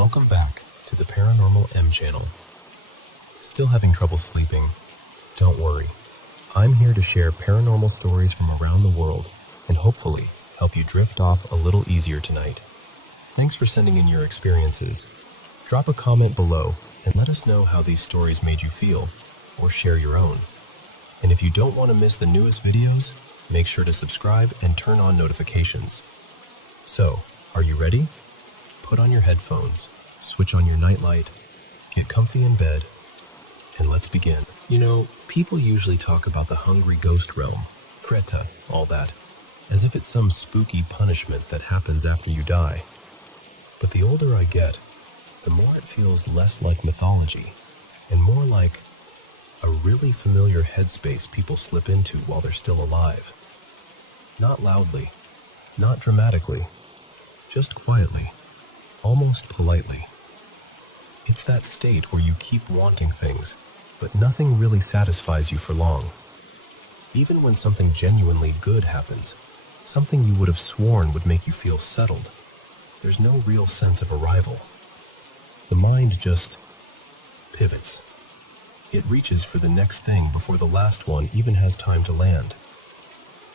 Welcome back to the Paranormal M channel. Still having trouble sleeping? Don't worry. I'm here to share paranormal stories from around the world and hopefully help you drift off a little easier tonight. Thanks for sending in your experiences. Drop a comment below and let us know how these stories made you feel, or share your own. And if you don't want to miss the newest videos, make sure to subscribe and turn on notifications. So, are you ready? Put on your headphones, switch on your nightlight, get comfy in bed, and let's begin. You know, people usually talk about the hungry ghost realm, Kreta, all that, as if it's some spooky punishment that happens after you die. But the older I get, the more it feels less like mythology and more like a really familiar headspace people slip into while they're still alive. Not loudly, not dramatically, just quietly, almost politely. It's that state where you keep wanting things, but nothing really satisfies you for long. Even when something genuinely good happens, something you would have sworn would make you feel settled, there's no real sense of arrival. The mind just pivots. It reaches for the next thing before the last one even has time to land.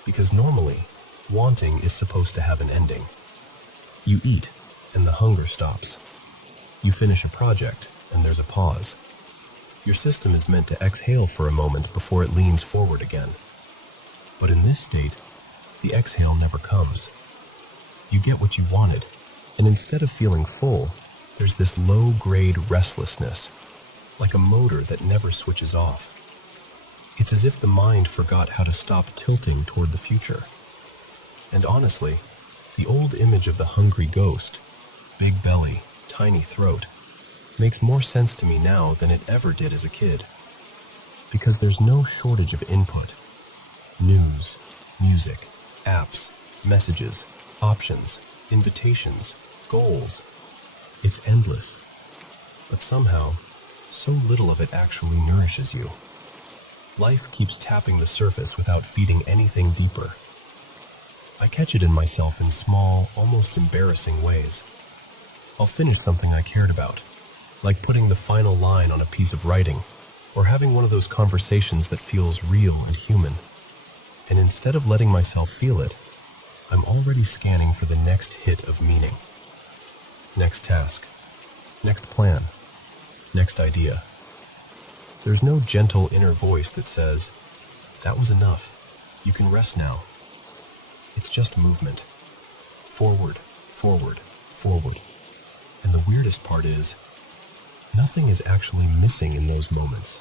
Because normally, wanting is supposed to have an ending. You eat, and the hunger stops. You finish a project, and there's a pause. Your system is meant to exhale for a moment before it leans forward again. But in this state, the exhale never comes. You get what you wanted, and instead of feeling full, there's this low-grade restlessness, like a motor that never switches off. It's as if the mind forgot how to stop tilting toward the future. And honestly, the old image of the hungry ghost, big belly, tiny throat, makes more sense to me now than it ever did as a kid. Because there's no shortage of input. News, music, apps, messages, options, invitations, goals. It's endless. But somehow, so little of it actually nourishes you. Life keeps tapping the surface without feeding anything deeper. I catch it in myself in small, almost embarrassing ways. I'll finish something I cared about, like putting the final line on a piece of writing, or having one of those conversations that feels real and human. And instead of letting myself feel it, I'm already scanning for the next hit of meaning. Next task, next plan, next idea. There's no gentle inner voice that says, "That was enough, you can rest now." It's just movement. Forward, forward, forward. And the weirdest part is, nothing is actually missing in those moments.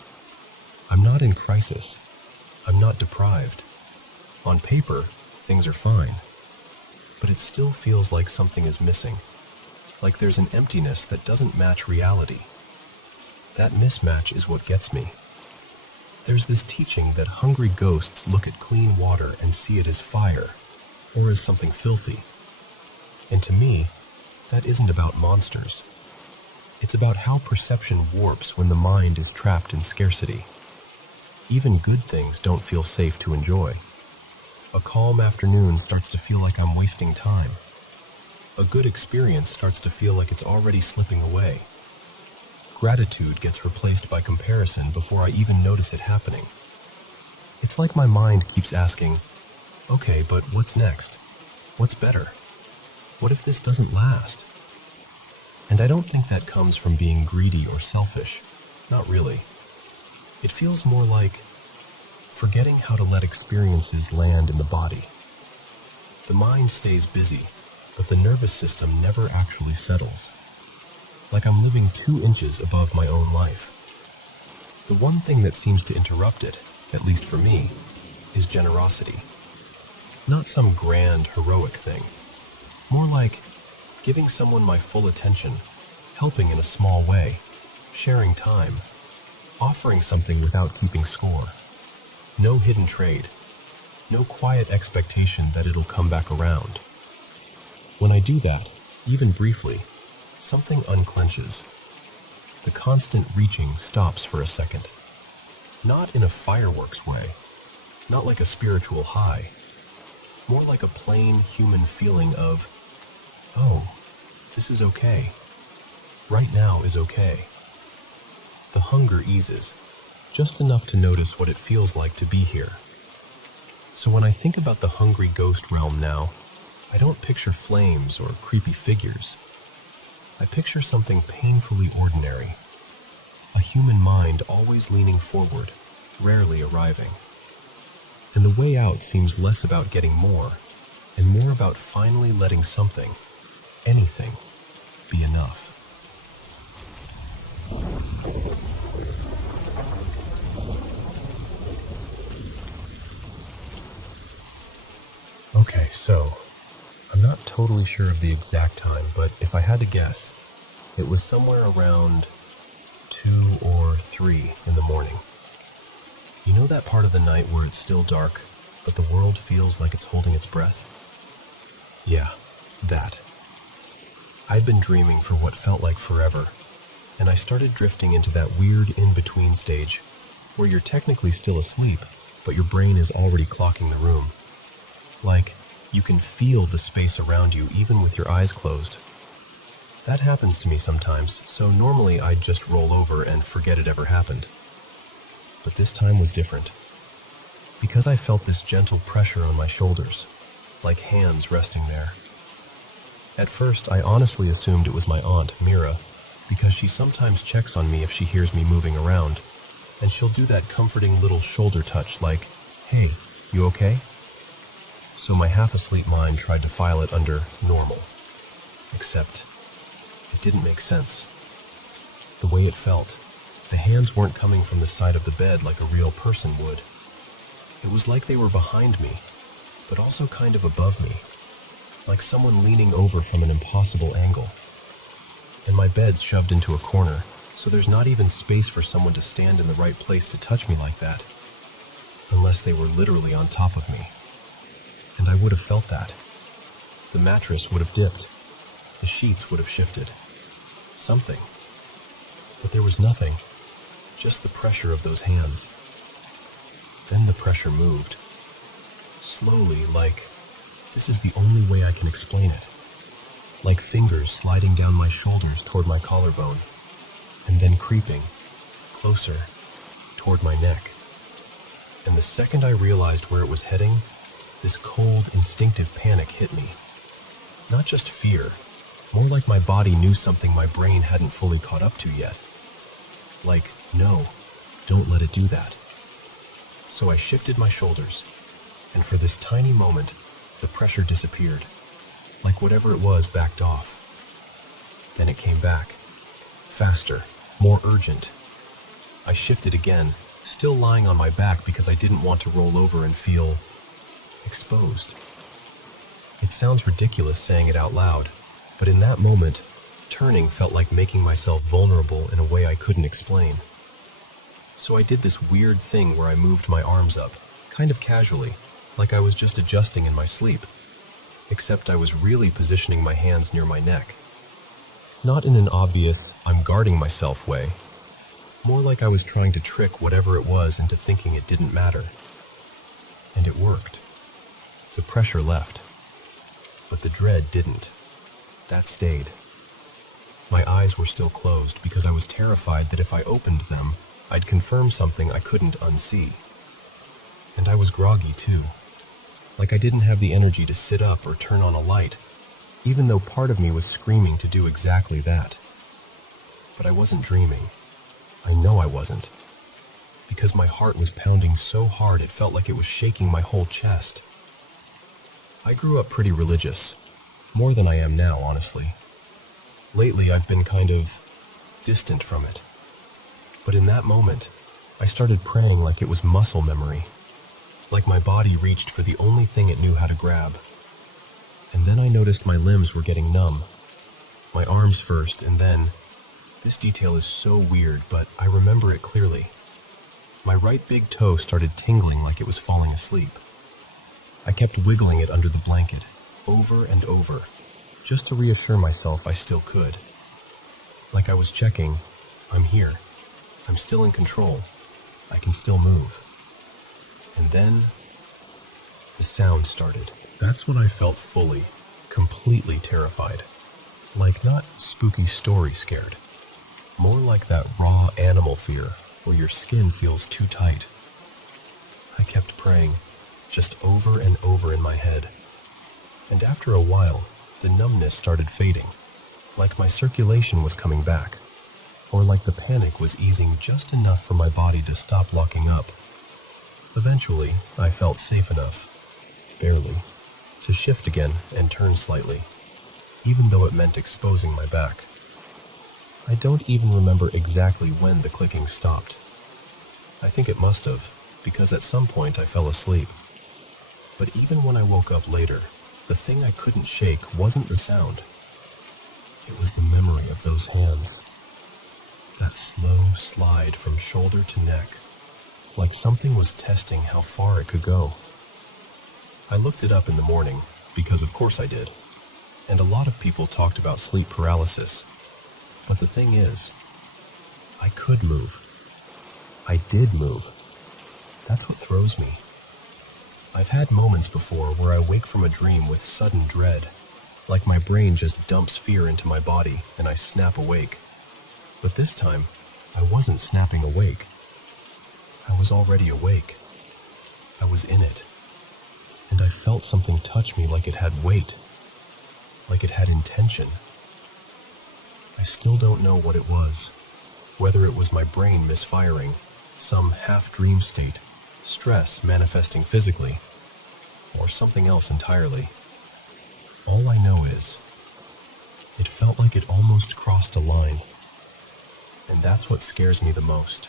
I'm not in crisis. I'm not deprived. On paper, things are fine. But it still feels like something is missing. Like there's an emptiness that doesn't match reality. That mismatch is what gets me. There's this teaching that hungry ghosts look at clean water and see it as fire, or as something filthy. And to me, that isn't about monsters. It's about how perception warps when the mind is trapped in scarcity. Even good things don't feel safe to enjoy. A calm afternoon starts to feel like I'm wasting time. A good experience starts to feel like it's already slipping away. Gratitude gets replaced by comparison before I even notice it happening. It's like my mind keeps asking, "Okay, but what's next? What's better? What if this doesn't last?" And I don't think that comes from being greedy or selfish. Not really. It feels more like forgetting how to let experiences land in the body. The mind stays busy, but the nervous system never actually settles. Like I'm living 2 inches above my own life. The one thing that seems to interrupt it, at least for me, is generosity. Not some grand, heroic thing. More like giving someone my full attention, helping in a small way, sharing time, offering something without keeping score. No hidden trade. No quiet expectation that it'll come back around. When I do that, even briefly, something unclenches. The constant reaching stops for a second. Not in a fireworks way, not like a spiritual high, more like a plain human feeling of, "Oh, this is okay." right now is okay. The hunger eases, just enough to notice what it feels like to be here. So when I think about the hungry ghost realm now, I don't picture flames or creepy figures. I picture something painfully ordinary. A human mind always leaning forward, rarely arriving. And the way out seems less about getting more, and more about finally letting something, anything, be enough. Okay, so, I'm not totally sure of the exact time, but if I had to guess, it was somewhere around 2 or 3 in the morning. You know that part of the night where it's still dark, but the world feels like it's holding its breath? Yeah, that. I'd been dreaming for what felt like forever, and I started drifting into that weird in-between stage, where you're technically still asleep, but your brain is already clocking the room. Like, you can feel the space around you even with your eyes closed. That happens to me sometimes, so normally I'd just roll over and forget it ever happened. But this time was different. Because I felt this gentle pressure on my shoulders, like hands resting there. At first, I honestly assumed it was my aunt, Mira, because she sometimes checks on me if she hears me moving around, and she'll do that comforting little shoulder touch like, "Hey, you okay?" So my half-asleep mind tried to file it under normal. Except, it didn't make sense. The way it felt, the hands weren't coming from the side of the bed like a real person would. It was like they were behind me, but also kind of above me, like someone leaning over from an impossible angle. And my bed's shoved into a corner, so there's not even space for someone to stand in the right place to touch me like that, unless they were literally on top of me. And I would have felt that. The mattress would have dipped. The sheets would have shifted. Something. But there was nothing. Just the pressure of those hands. Then the pressure moved. Slowly, like, this is the only way I can explain it. Like fingers sliding down my shoulders toward my collarbone, and then creeping, closer, toward my neck. And the second I realized where it was heading, this cold, instinctive panic hit me. Not just fear, more like my body knew something my brain hadn't fully caught up to yet. Like, no, don't let it do that. So I shifted my shoulders, and for this tiny moment, the pressure disappeared, like whatever it was backed off. Then it came back, faster, more urgent. I shifted again, still lying on my back because I didn't want to roll over and feel exposed. It sounds ridiculous saying it out loud, but in that moment, turning felt like making myself vulnerable in a way I couldn't explain. So I did this weird thing where I moved my arms up, kind of casually, like I was just adjusting in my sleep, except I was really positioning my hands near my neck. Not in an obvious, I'm guarding myself way, more like I was trying to trick whatever it was into thinking it didn't matter. And it worked. The pressure left, but the dread didn't. That stayed. My eyes were still closed because I was terrified that if I opened them, I'd confirm something I couldn't unsee. And I was groggy too, like I didn't have the energy to sit up or turn on a light, even though part of me was screaming to do exactly that. But I wasn't dreaming. I know I wasn't, because my heart was pounding so hard it felt like it was shaking my whole chest. I grew up pretty religious, more than I am now, honestly. Lately, I've been kind of distant from it. But in that moment, I started praying like it was muscle memory, like my body reached for the only thing it knew how to grab. And then I noticed my limbs were getting numb. My arms first, and then, this detail is so weird, but I remember it clearly. My right big toe started tingling like it was falling asleep. I kept wiggling it under the blanket, over and over, just to reassure myself I still could. Like I was checking, I'm here. I'm still in control. I can still move. And then, the sound started. That's when I felt fully, completely terrified. Like not spooky story scared, more like that raw animal fear where your skin feels too tight. I kept praying, just over and over in my head. And after a while, the numbness started fading, like my circulation was coming back, or like the panic was easing just enough for my body to stop locking up. Eventually, I felt safe enough, barely, to shift again and turn slightly, even though it meant exposing my back. I don't even remember exactly when the clicking stopped. I think it must have, because at some point I fell asleep. But even when I woke up later, the thing I couldn't shake wasn't the sound. It was the memory of those hands. That slow slide from shoulder to neck, like something was testing how far it could go. I looked it up in the morning, because of course I did, and a lot of people talked about sleep paralysis. But the thing is, I could move. I did move. That's what throws me. I've had moments before where I wake from a dream with sudden dread, like my brain just dumps fear into my body and I snap awake. But this time, I wasn't snapping awake. I was already awake. I was in it. And I felt something touch me like it had weight, like it had intention. I still don't know what it was, whether it was my brain misfiring, some half-dream state, stress manifesting physically, or something else entirely. All I know is, it felt like it almost crossed a line, and that's what scares me the most.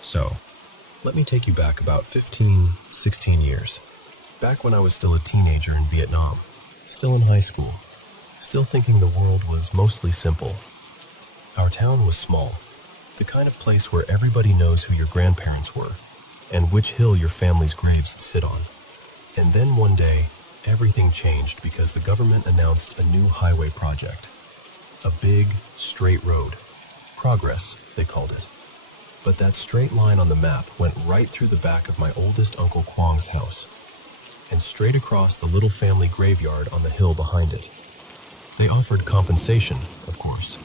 So, let me take you back about 15, 16 years. Back when I was still a teenager in Vietnam, still in high school, still thinking the world was mostly simple. Our town was small, the kind of place where everybody knows who your grandparents were and which hill your family's graves sit on. And then one day, everything changed because the government announced a new highway project. A big, straight road. Progress, they called it. But that straight line on the map went right through the back of my oldest Uncle Kwong's house, and straight across the little family graveyard on the hill behind it. They offered compensation, of course,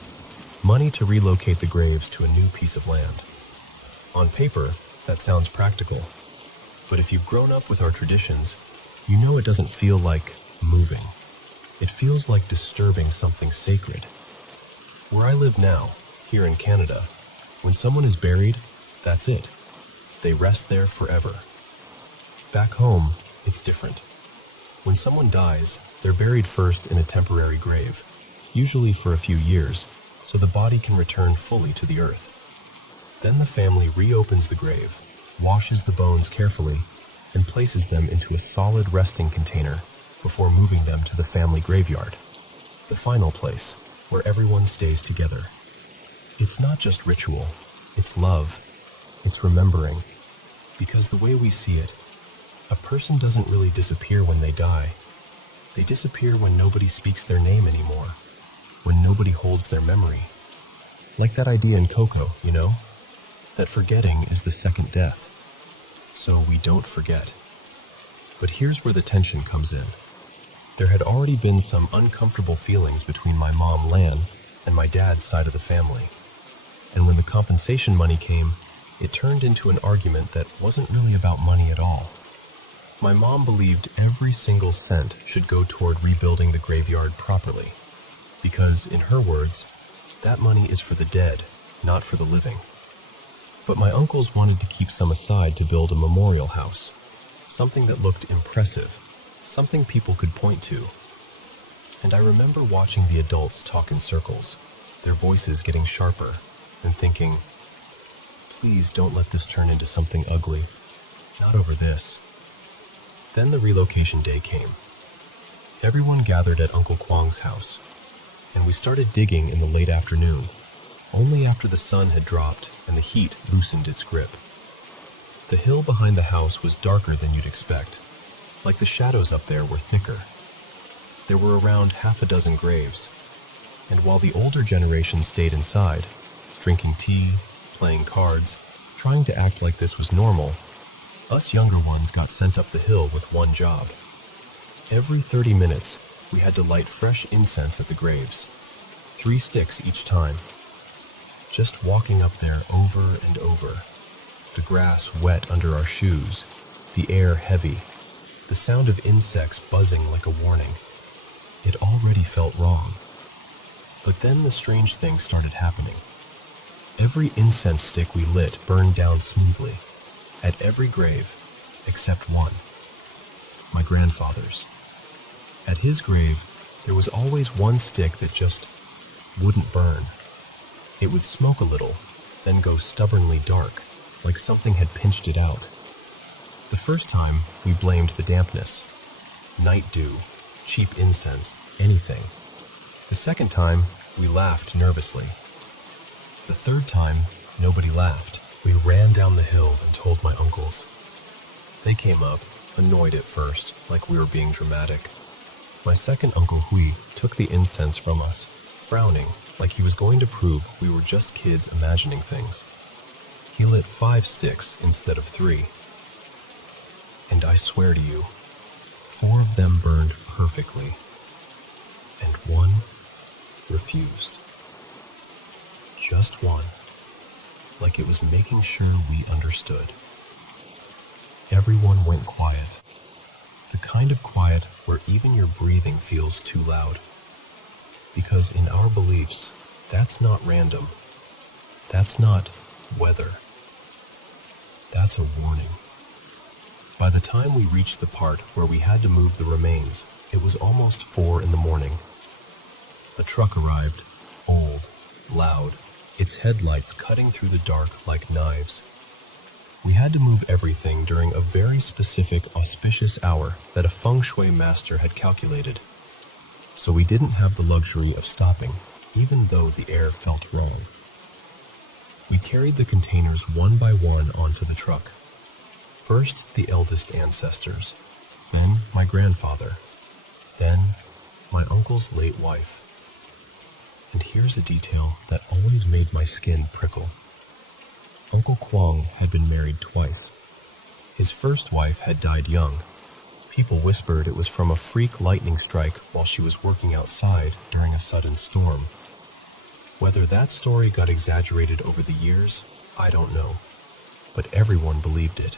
money to relocate the graves to a new piece of land. On paper, that sounds practical, but if you've grown up with our traditions, you know it doesn't feel like moving. It feels like disturbing something sacred. Where I live now, here in Canada, when someone is buried, that's it. They rest there forever. Back home, it's different. When someone dies, they're buried first in a temporary grave, usually for a few years, so the body can return fully to the earth. Then the family reopens the grave, washes the bones carefully, and places them into a solid resting container before moving them to the family graveyard, the final place where everyone stays together. It's not just ritual, it's love, it's remembering. Because the way we see it, a person doesn't really disappear when they die. They disappear when nobody speaks their name anymore, when nobody holds their memory. Like that idea in Coco, you know? That forgetting is the second death. So we don't forget. But here's where the tension comes in. There had already been some uncomfortable feelings between my mom, Lan, and my dad's side of the family. And when the compensation money came, it turned into an argument that wasn't really about money at all. My mom believed every single cent should go toward rebuilding the graveyard properly, because, in her words, that money is for the dead, not for the living. But my uncles wanted to keep some aside to build a memorial house, something that looked impressive, something people could point to. And I remember watching the adults talk in circles, their voices getting sharper, and thinking, please don't let this turn into something ugly, not over this. Then the relocation day came. Everyone gathered at Uncle Kwong's house, and we started digging in the late afternoon, only after the sun had dropped and the heat loosened its grip. The hill behind the house was darker than you'd expect, like the shadows up there were thicker. There were around half a dozen graves, and while the older generation stayed inside, drinking tea, playing cards, trying to act like this was normal. Us younger ones got sent up the hill with one job. Every 30 minutes, we had to light fresh incense at the graves, 3 sticks each time. Just walking up there over and over, the grass wet under our shoes, the air heavy, the sound of insects buzzing like a warning. It already felt wrong. But then the strange thing started happening. Every incense stick we lit burned down smoothly, at every grave, except one, my grandfather's. At his grave, there was always one stick that just wouldn't burn. It would smoke a little, then go stubbornly dark, like something had pinched it out. The first time, we blamed the dampness. Night dew, cheap incense, anything. The second time, we laughed nervously. The third time, nobody laughed. We ran down the hill and told my uncles. They came up, annoyed at first, like we were being dramatic. My second Uncle Hui took the incense from us, frowning, like he was going to prove we were just kids imagining things. He lit 5 sticks instead of 3. And I swear to you, 4 of them burned perfectly, and 1 refused. Just 1, like it was making sure we understood. Everyone went quiet, the kind of quiet where even your breathing feels too loud. Because in our beliefs, that's not random. That's not weather. That's a warning. By the time we reached the part where we had to move the remains, it was almost 4 in the morning. A truck arrived, old, loud, its headlights cutting through the dark like knives. We had to move everything during a very specific, auspicious hour that a feng shui master had calculated. So we didn't have the luxury of stopping, even though the air felt wrong. We carried the containers one by one onto the truck. First, the eldest ancestors, then my grandfather, then my uncle's late wife. And here's a detail that always made my skin prickle. Uncle Kwong had been married twice. His first wife had died young. People whispered it was from a freak lightning strike while she was working outside during a sudden storm. Whether that story got exaggerated over the years, I don't know, but everyone believed it.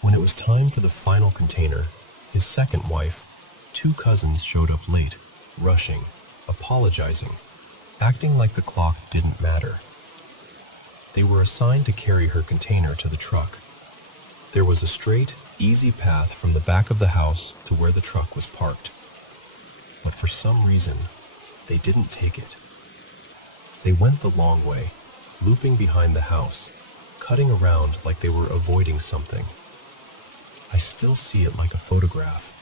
When it was time for the final container, his second wife, 2 cousins showed up late, rushing, apologizing, acting like the clock didn't matter. They were assigned to carry her container to the truck. There was a straight, easy path from the back of the house to where the truck was parked. But for some reason, they didn't take it. They went the long way, looping behind the house, cutting around like they were avoiding something. I still see it like a photograph.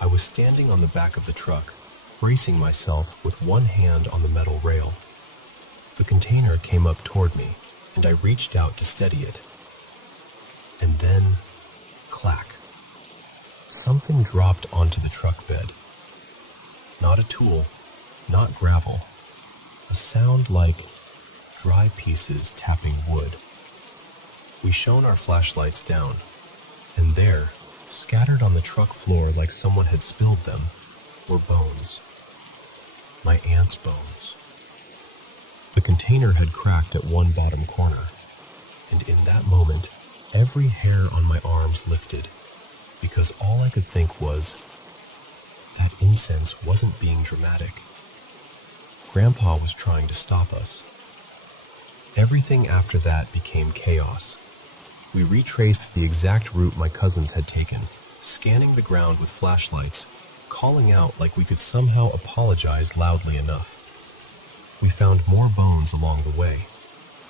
I was standing on the back of the truck, bracing myself with one hand on the metal rail. The container came up toward me, and I reached out to steady it. And then, clack. Something dropped onto the truck bed. Not a tool, not gravel. A sound like dry pieces tapping wood. We shone our flashlights down, and there, scattered on the truck floor like someone had spilled them, were bones. My aunt's bones. The container had cracked at one bottom corner, and in that moment, every hair on my arms lifted, because all I could think was, that incense wasn't being dramatic. Grandpa was trying to stop us. Everything after that became chaos. We retraced the exact route my cousins had taken, scanning the ground with flashlights, calling out like we could somehow apologize loudly enough. We found more bones along the way,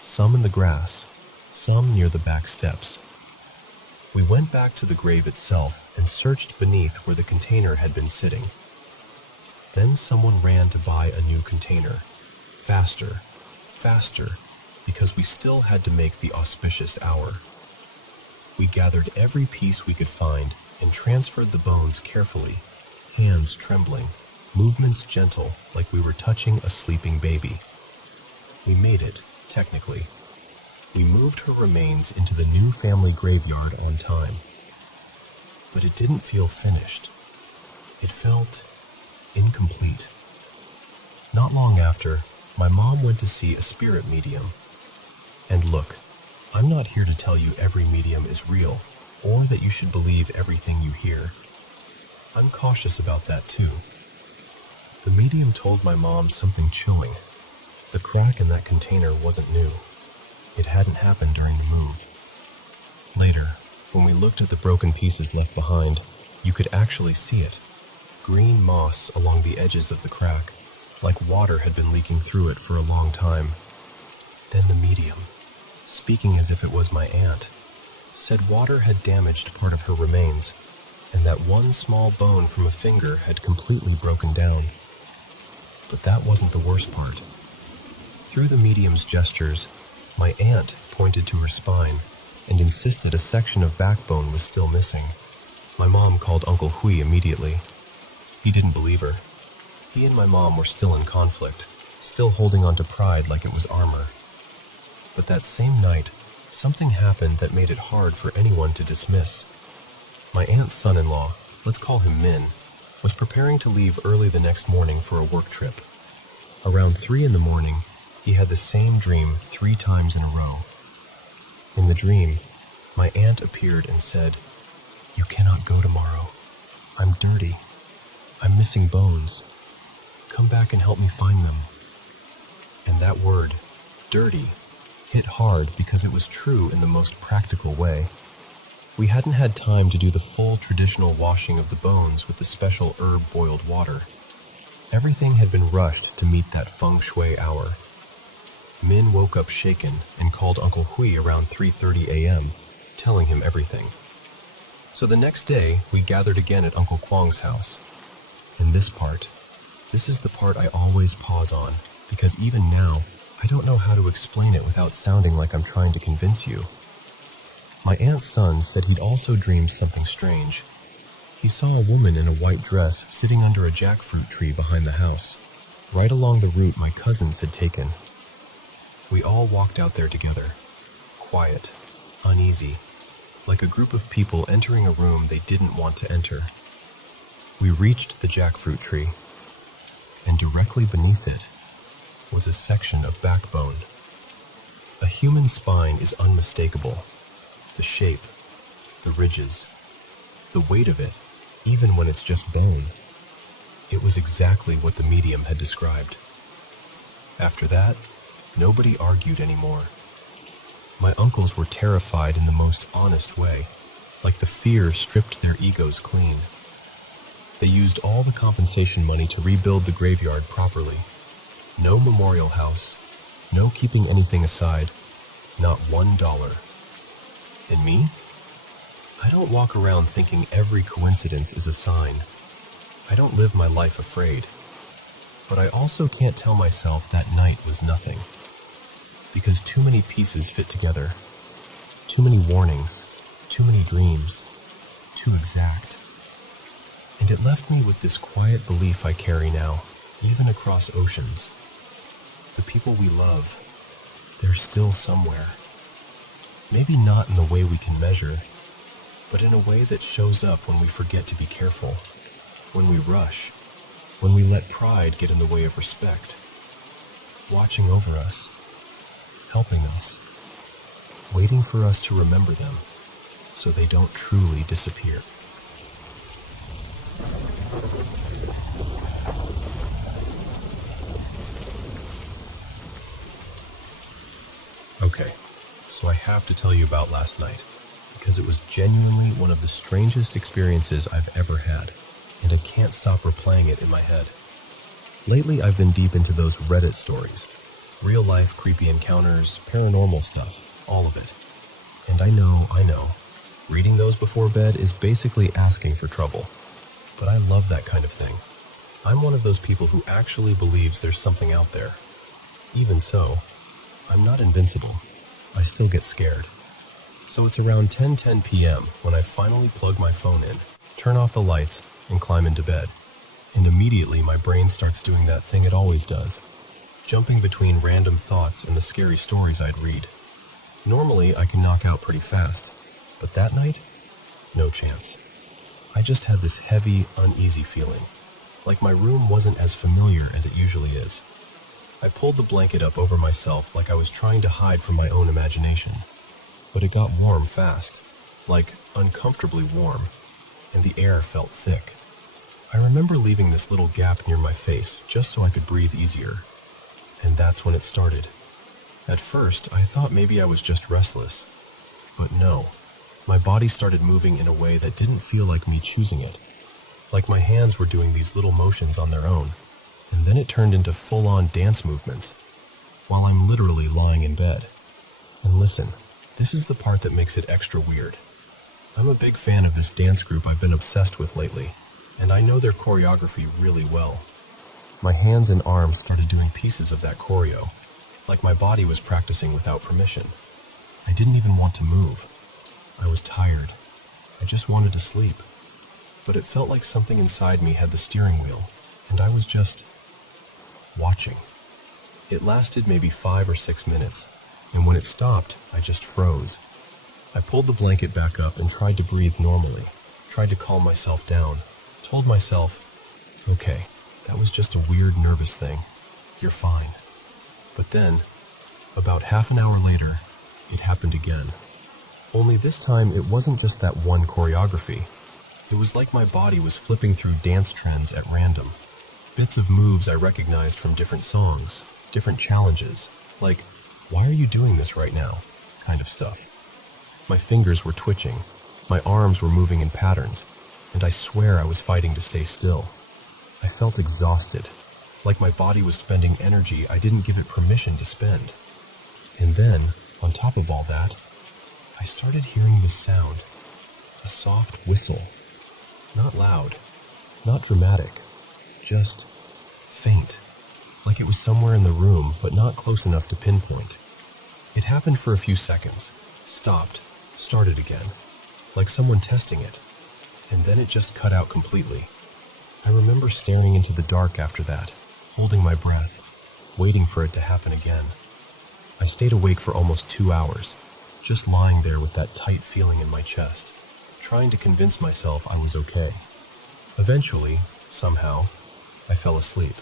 some in the grass, some near the back steps. We went back to the grave itself and searched beneath where the container had been sitting. Then someone ran to buy a new container. Faster, faster, because we still had to make the auspicious hour. We gathered every piece we could find and transferred the bones carefully, hands trembling, movements gentle like we were touching a sleeping baby. We made it, technically. we moved her remains into the new family graveyard on time. But it didn't feel finished. It felt incomplete. Not long after, my mom went to see a spirit medium. And look, I'm not here to tell you every medium is real, or that you should believe everything you hear. I'm cautious about that too. The medium told my mom something chilling. The crack in that container wasn't new. It hadn't happened during the move. Later, when we looked at the broken pieces left behind, you could actually see it. Green moss along the edges of the crack, like water had been leaking through it for a long time. Then the medium, speaking as if it was my aunt, said water had damaged part of her remains, and that one small bone from a finger had completely broken down. But that wasn't the worst part. Through the medium's gestures, my aunt pointed to her spine and insisted a section of backbone was still missing. My mom called Uncle Hui immediately. He didn't believe her. He and my mom were still in conflict, still holding on to pride like it was armor. But that same night, something happened that made it hard for anyone to dismiss. My aunt's son-in-law, let's call him Min, was preparing to leave early the next morning for a work trip. Around 3 a.m, he had the same dream 3 times in a row. In the dream, my aunt appeared and said, "You cannot go tomorrow. I'm dirty. I'm missing bones. Come back and help me find them." And that word, dirty, hit hard because it was true in the most practical way. We hadn't had time to do the full traditional washing of the bones with the special herb-boiled water. Everything had been rushed to meet that feng shui hour. Min woke up shaken and called Uncle Hui around 3:30 a.m., telling him everything. So the next day, we gathered again at Uncle Kwang's house. In this is the part I always pause on, because even now, I don't know how to explain it without sounding like I'm trying to convince you. My aunt's son said he'd also dreamed something strange. He saw a woman in a white dress sitting under a jackfruit tree behind the house, right along the route my cousins had taken. We all walked out there together, quiet, uneasy, like a group of people entering a room they didn't want to enter. We reached the jackfruit tree, and directly beneath it was a section of backbone. A human spine is unmistakable. The shape, the ridges, the weight of it, even when it's just bone. It was exactly what the medium had described. After that, nobody argued anymore. My uncles were terrified in the most honest way, like the fear stripped their egos clean. They used all the compensation money to rebuild the graveyard properly. No memorial house, no keeping anything aside, not $1. And me? I don't walk around thinking every coincidence is a sign. I don't live my life afraid. But I also can't tell myself that night was nothing. Because too many pieces fit together. Too many warnings, too many dreams, too exact. And it left me with this quiet belief I carry now, even across oceans. The people we love, they're still somewhere. Maybe not in the way we can measure, but in a way that shows up when we forget to be careful, when we rush, when we let pride get in the way of respect. Watching over us, helping us, waiting for us to remember them so they don't truly disappear. Okay, so I have to tell you about last night, because it was genuinely one of the strangest experiences I've ever had, and I can't stop replaying it in my head. Lately, I've been deep into those Reddit stories, real-life creepy encounters, paranormal stuff, all of it. And I know, reading those before bed is basically asking for trouble, but I love that kind of thing. I'm one of those people who actually believes there's something out there. Even so, I'm not invincible. I still get scared. So it's around 10:10 p.m. when I finally plug my phone in, turn off the lights, and climb into bed. And immediately my brain starts doing that thing it always does, jumping between random thoughts and the scary stories I'd read. Normally, I can knock out pretty fast, but that night, no chance. I just had this heavy, uneasy feeling, like my room wasn't as familiar as it usually is. I pulled the blanket up over myself like I was trying to hide from my own imagination, but it got warm fast, like uncomfortably warm, and the air felt thick. I remember leaving this little gap near my face just so I could breathe easier, and that's when it started. At first, I thought maybe I was just restless, but no. My body started moving in a way that didn't feel like me choosing it, like my hands were doing these little motions on their own, and then it turned into full-on dance movements, while I'm literally lying in bed. And listen, this is the part that makes it extra weird. I'm a big fan of this dance group I've been obsessed with lately, and I know their choreography really well. My hands and arms started doing pieces of that choreo, like my body was practicing without permission. I didn't even want to move. I was tired. I just wanted to sleep. But it felt like something inside me had the steering wheel, and I was just watching. It lasted maybe 5 or 6 minutes, and when it stopped, I just froze. I pulled the blanket back up and tried to breathe normally, tried to calm myself down, told myself, okay, that was just a weird nervous thing. You're fine. But then, about half an hour later, it happened again. Only this time, it wasn't just that one choreography. It was like my body was flipping through dance trends at random. Bits of moves I recognized from different songs, different challenges, like, why are you doing this right now? Kind of stuff. My fingers were twitching, my arms were moving in patterns, and I swear I was fighting to stay still. I felt exhausted, like my body was spending energy I didn't give it permission to spend. And then, on top of all that, I started hearing this sound, a soft whistle. Not loud, not dramatic, just faint, like it was somewhere in the room but not close enough to pinpoint. It happened for a few seconds, stopped, started again, like someone testing it, and then it just cut out completely. I remember staring into the dark after that, holding my breath, waiting for it to happen again. I stayed awake for almost 2 hours, just lying there with that tight feeling in my chest, trying to convince myself I was okay. Eventually, somehow, I fell asleep,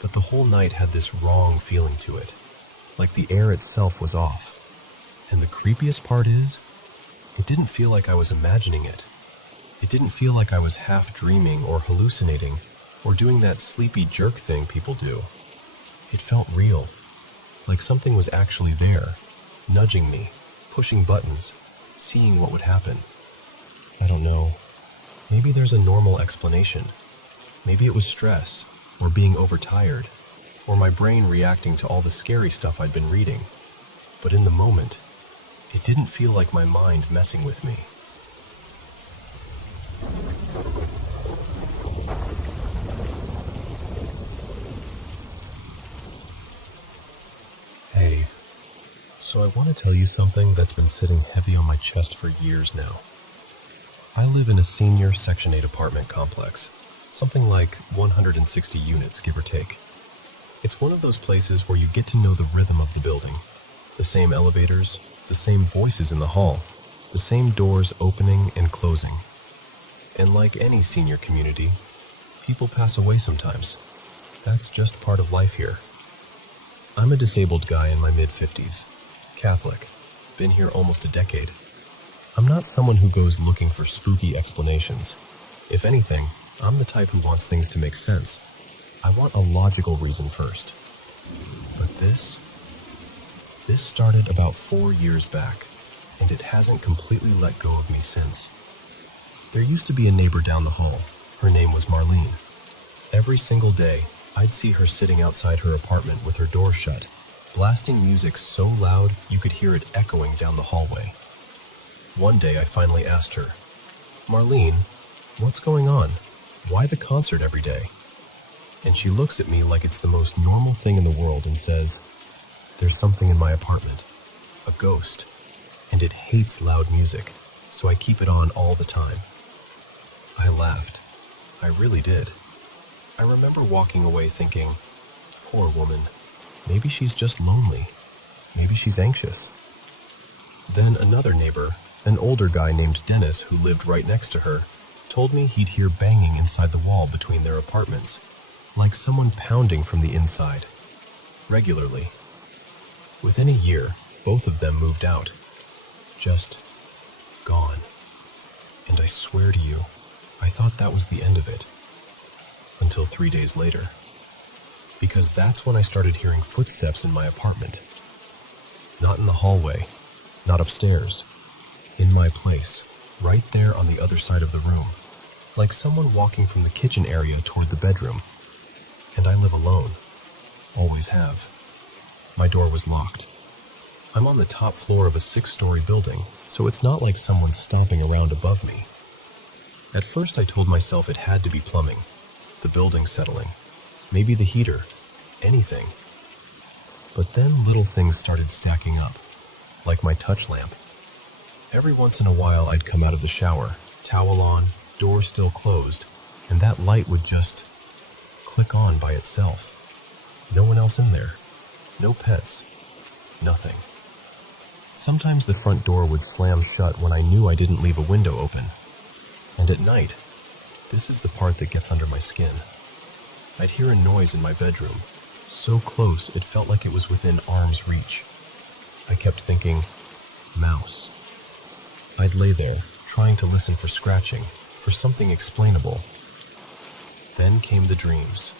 but the whole night had this wrong feeling to it, like the air itself was off. And the creepiest part is, it didn't feel like I was imagining it. It didn't feel like I was half dreaming or hallucinating or doing that sleepy jerk thing people do. It felt real, like something was actually there, nudging me, pushing buttons, seeing what would happen. I don't know. Maybe there's a normal explanation. Maybe it was stress, or being overtired, or my brain reacting to all the scary stuff I'd been reading. But in the moment, it didn't feel like my mind messing with me. Hey, so I want to tell you something that's been sitting heavy on my chest for years now. I live in a senior Section 8 apartment complex, something like 160 units, give or take. It's one of those places where you get to know the rhythm of the building. The same elevators, the same voices in the hall, the same doors opening and closing. And like any senior community, people pass away sometimes. That's just part of life here. I'm a disabled guy in my mid-50s, Catholic, been here almost a decade. I'm not someone who goes looking for spooky explanations. If anything, I'm the type who wants things to make sense. I want a logical reason first. But this started about 4 years back, and it hasn't completely let go of me since. There used to be a neighbor down the hall. Her name was Marlene. Every single day, I'd see her sitting outside her apartment with her door shut, blasting music so loud you could hear it echoing down the hallway. One day I finally asked her, "Marlene, what's going on? Why the concert every day?" And she looks at me like it's the most normal thing in the world and says, "There's something in my apartment, a ghost, and it hates loud music, so I keep it on all the time." I laughed. I really did. I remember walking away thinking, poor woman, maybe she's just lonely. Maybe she's anxious. Then another neighbor, an older guy named Dennis who lived right next to her, told me he'd hear banging inside the wall between their apartments, like someone pounding from the inside, regularly. Within a year, both of them moved out. Just gone. And I swear to you, I thought that was the end of it. Until 3 days later. Because that's when I started hearing footsteps in my apartment. Not in the hallway, not upstairs. In my place, right there on the other side of the room. Like someone walking from the kitchen area toward the bedroom. And I live alone. Always have. My door was locked. I'm on the top floor of a 6-story building, so it's not like someone's stomping around above me. At first I told myself it had to be plumbing, the building settling, maybe the heater, anything. But then little things started stacking up, like my touch lamp. Every once in a while I'd come out of the shower, towel on, door still closed, and that light would just click on by itself. No one else in there. No pets. Nothing. Sometimes the front door would slam shut when I knew I didn't leave a window open. And at night, this is the part that gets under my skin. I'd hear a noise in my bedroom, so close it felt like it was within arm's reach. I kept thinking, mouse. I'd lay there, trying to listen for scratching, for something explainable. Then came the dreams,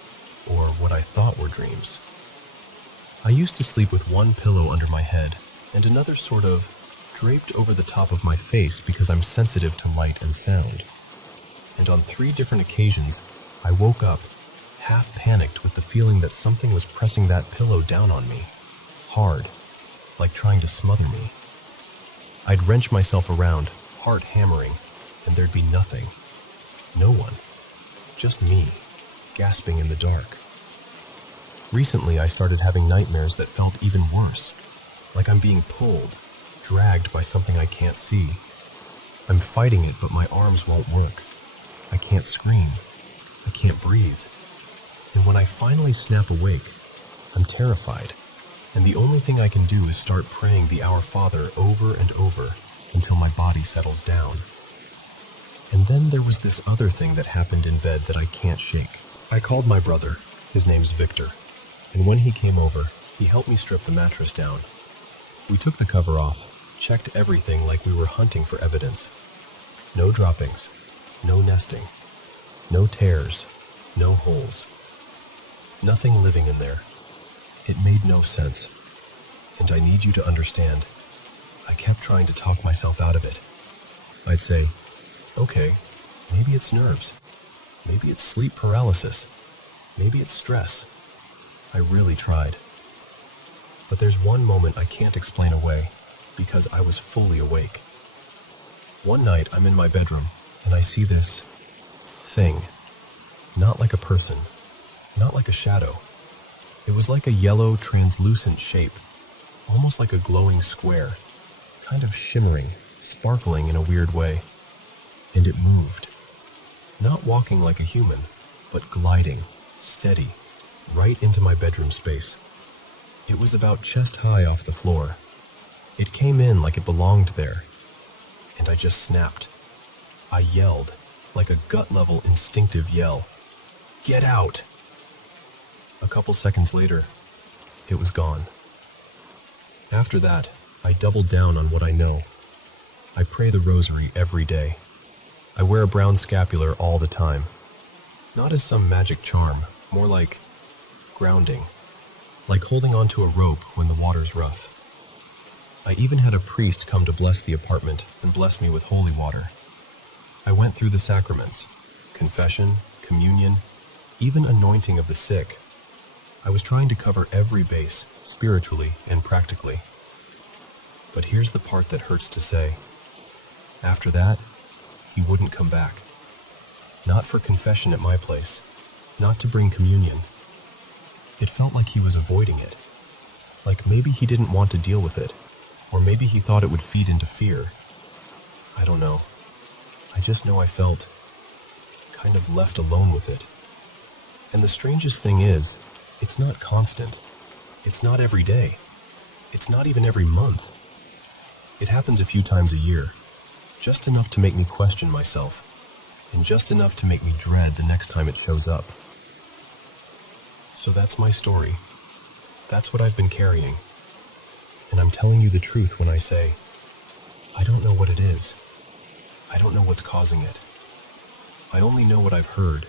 or what I thought were dreams. I used to sleep with one pillow under my head and another sort of draped over the top of my face because I'm sensitive to light and sound. And on 3 different occasions, I woke up, half panicked with the feeling that something was pressing that pillow down on me, hard, like trying to smother me. I'd wrench myself around, heart hammering, and there'd be nothing. No one. Just me, gasping in the dark. Recently, I started having nightmares that felt even worse, like I'm being pulled, dragged by something I can't see. I'm fighting it, but my arms won't work. I can't scream. I can't breathe. And when I finally snap awake, I'm terrified, and the only thing I can do is start praying the Our Father over and over until my body settles down. And then there was this other thing that happened in bed that I can't shake. I called my brother, his name's Victor, and when he came over, he helped me strip the mattress down. We took the cover off, checked everything like we were hunting for evidence. No droppings, no nesting, no tears, no holes. Nothing living in there. It made no sense. And I need you to understand, I kept trying to talk myself out of it. I'd say, okay, maybe it's nerves. Maybe it's sleep paralysis. Maybe it's stress. I really tried. But there's one moment I can't explain away, because I was fully awake. One night I'm in my bedroom, and I see this thing. Not like a person, not like a shadow. It was like a yellow, translucent shape, almost like a glowing square, kind of shimmering, sparkling in a weird way. And it moved. Not walking like a human, but gliding, steady, right into my bedroom space. It was about chest high off the floor. It came in like it belonged there. And I just snapped. I yelled, like a gut-level instinctive yell. Get out! A couple seconds later, it was gone. After that, I doubled down on what I know. I pray the rosary every day. I wear a brown scapular all the time. Not as some magic charm, more like grounding. Like holding onto a rope when the water's rough. I even had a priest come to bless the apartment and bless me with holy water. I went through the sacraments, confession, communion, even anointing of the sick. I was trying to cover every base, spiritually and practically. But here's the part that hurts to say. After that, he wouldn't come back. Not for confession at my place, not to bring communion. It felt like he was avoiding it. Like maybe he didn't want to deal with it, or maybe he thought it would feed into fear. I don't know. I just know I felt kind of left alone with it. And the strangest thing is, it's not constant. It's not every day. It's not even every month. It happens a few times a year, just enough to make me question myself, and just enough to make me dread the next time it shows up. So that's my story. That's what I've been carrying. And I'm telling you the truth when I say, I don't know what it is. I don't know what's causing it. I only know what I've heard,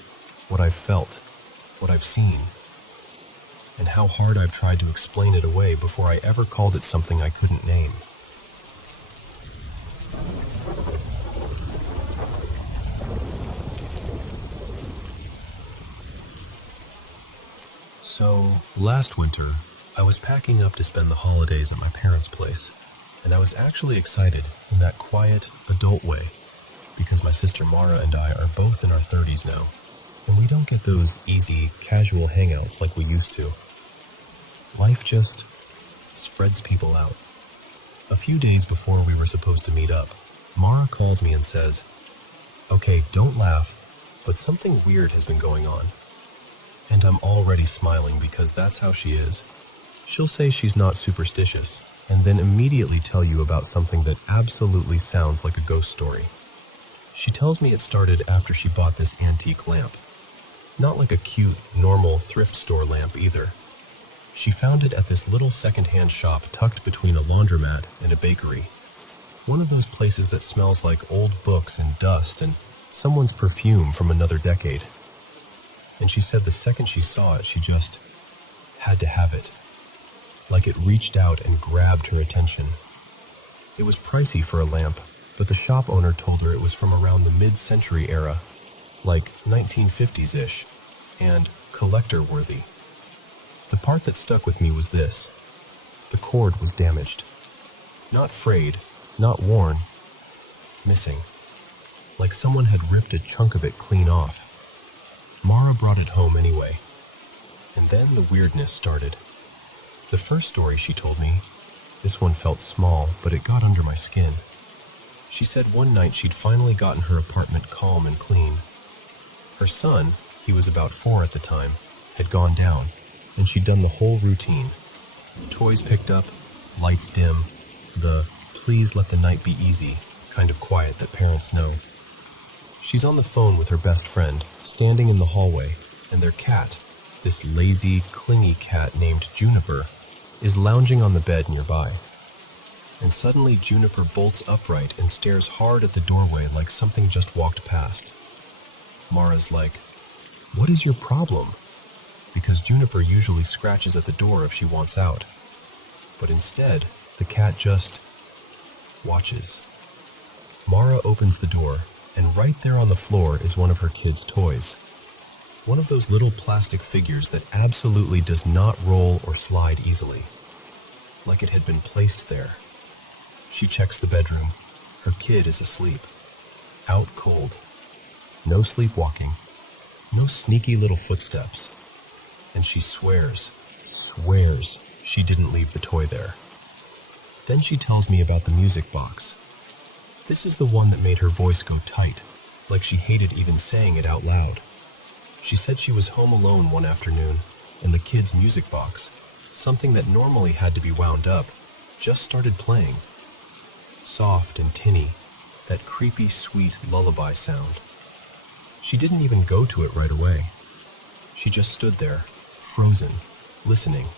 what I've felt, what I've seen, and how hard I've tried to explain it away before I ever called it something I couldn't name. So, last winter, I was packing up to spend the holidays at my parents' place, and I was actually excited in that quiet, adult way, because my sister Mara and I are both in our 30s now, and we don't get those easy, casual hangouts like we used to. Life just spreads people out. A few days before we were supposed to meet up, Mara calls me and says, "Okay, don't laugh, but something weird has been going on." And I'm already smiling because that's how she is. She'll say she's not superstitious, and then immediately tell you about something that absolutely sounds like a ghost story. She tells me it started after she bought this antique lamp. Not like a cute, normal thrift store lamp either. She found it at this little secondhand shop tucked between a laundromat and a bakery. One of those places that smells like old books and dust and someone's perfume from another decade. And she said the second she saw it, she just had to have it. Like it reached out and grabbed her attention. It was pricey for a lamp, but the shop owner told her it was from around the mid-century era, like 1950s-ish, and collector-worthy. The part that stuck with me was this. The cord was damaged. Not frayed, not worn. Missing. Like someone had ripped a chunk of it clean off. Mara brought it home anyway. And then the weirdness started. The first story she told me, this one felt small, but it got under my skin. She said one night she'd finally gotten her apartment calm and clean. Her son, he was about 4 at the time, had gone down, and she'd done the whole routine. Toys picked up, lights dim, the "please let the night be easy" kind of quiet that parents know. She's on the phone with her best friend, standing in the hallway, and their cat, this lazy, clingy cat named Juniper, is lounging on the bed nearby. And suddenly Juniper bolts upright and stares hard at the doorway like something just walked past. Mara's like, "What is your problem?" Because Juniper usually scratches at the door if she wants out. But instead, the cat just watches. Mara opens the door, and right there on the floor is one of her kids' toys. One of those little plastic figures that absolutely does not roll or slide easily. Like it had been placed there. She checks the bedroom. Her kid is asleep. Out cold. No sleepwalking. No sneaky little footsteps. And she swears she didn't leave the toy there. Then she tells me about the music box. This is the one that made her voice go tight, like she hated even saying it out loud. She said she was home alone one afternoon, and the kid's music box, something that normally had to be wound up, just started playing. Soft and tinny, that creepy, sweet lullaby sound. She didn't even go to it right away. She just stood there, frozen, listening,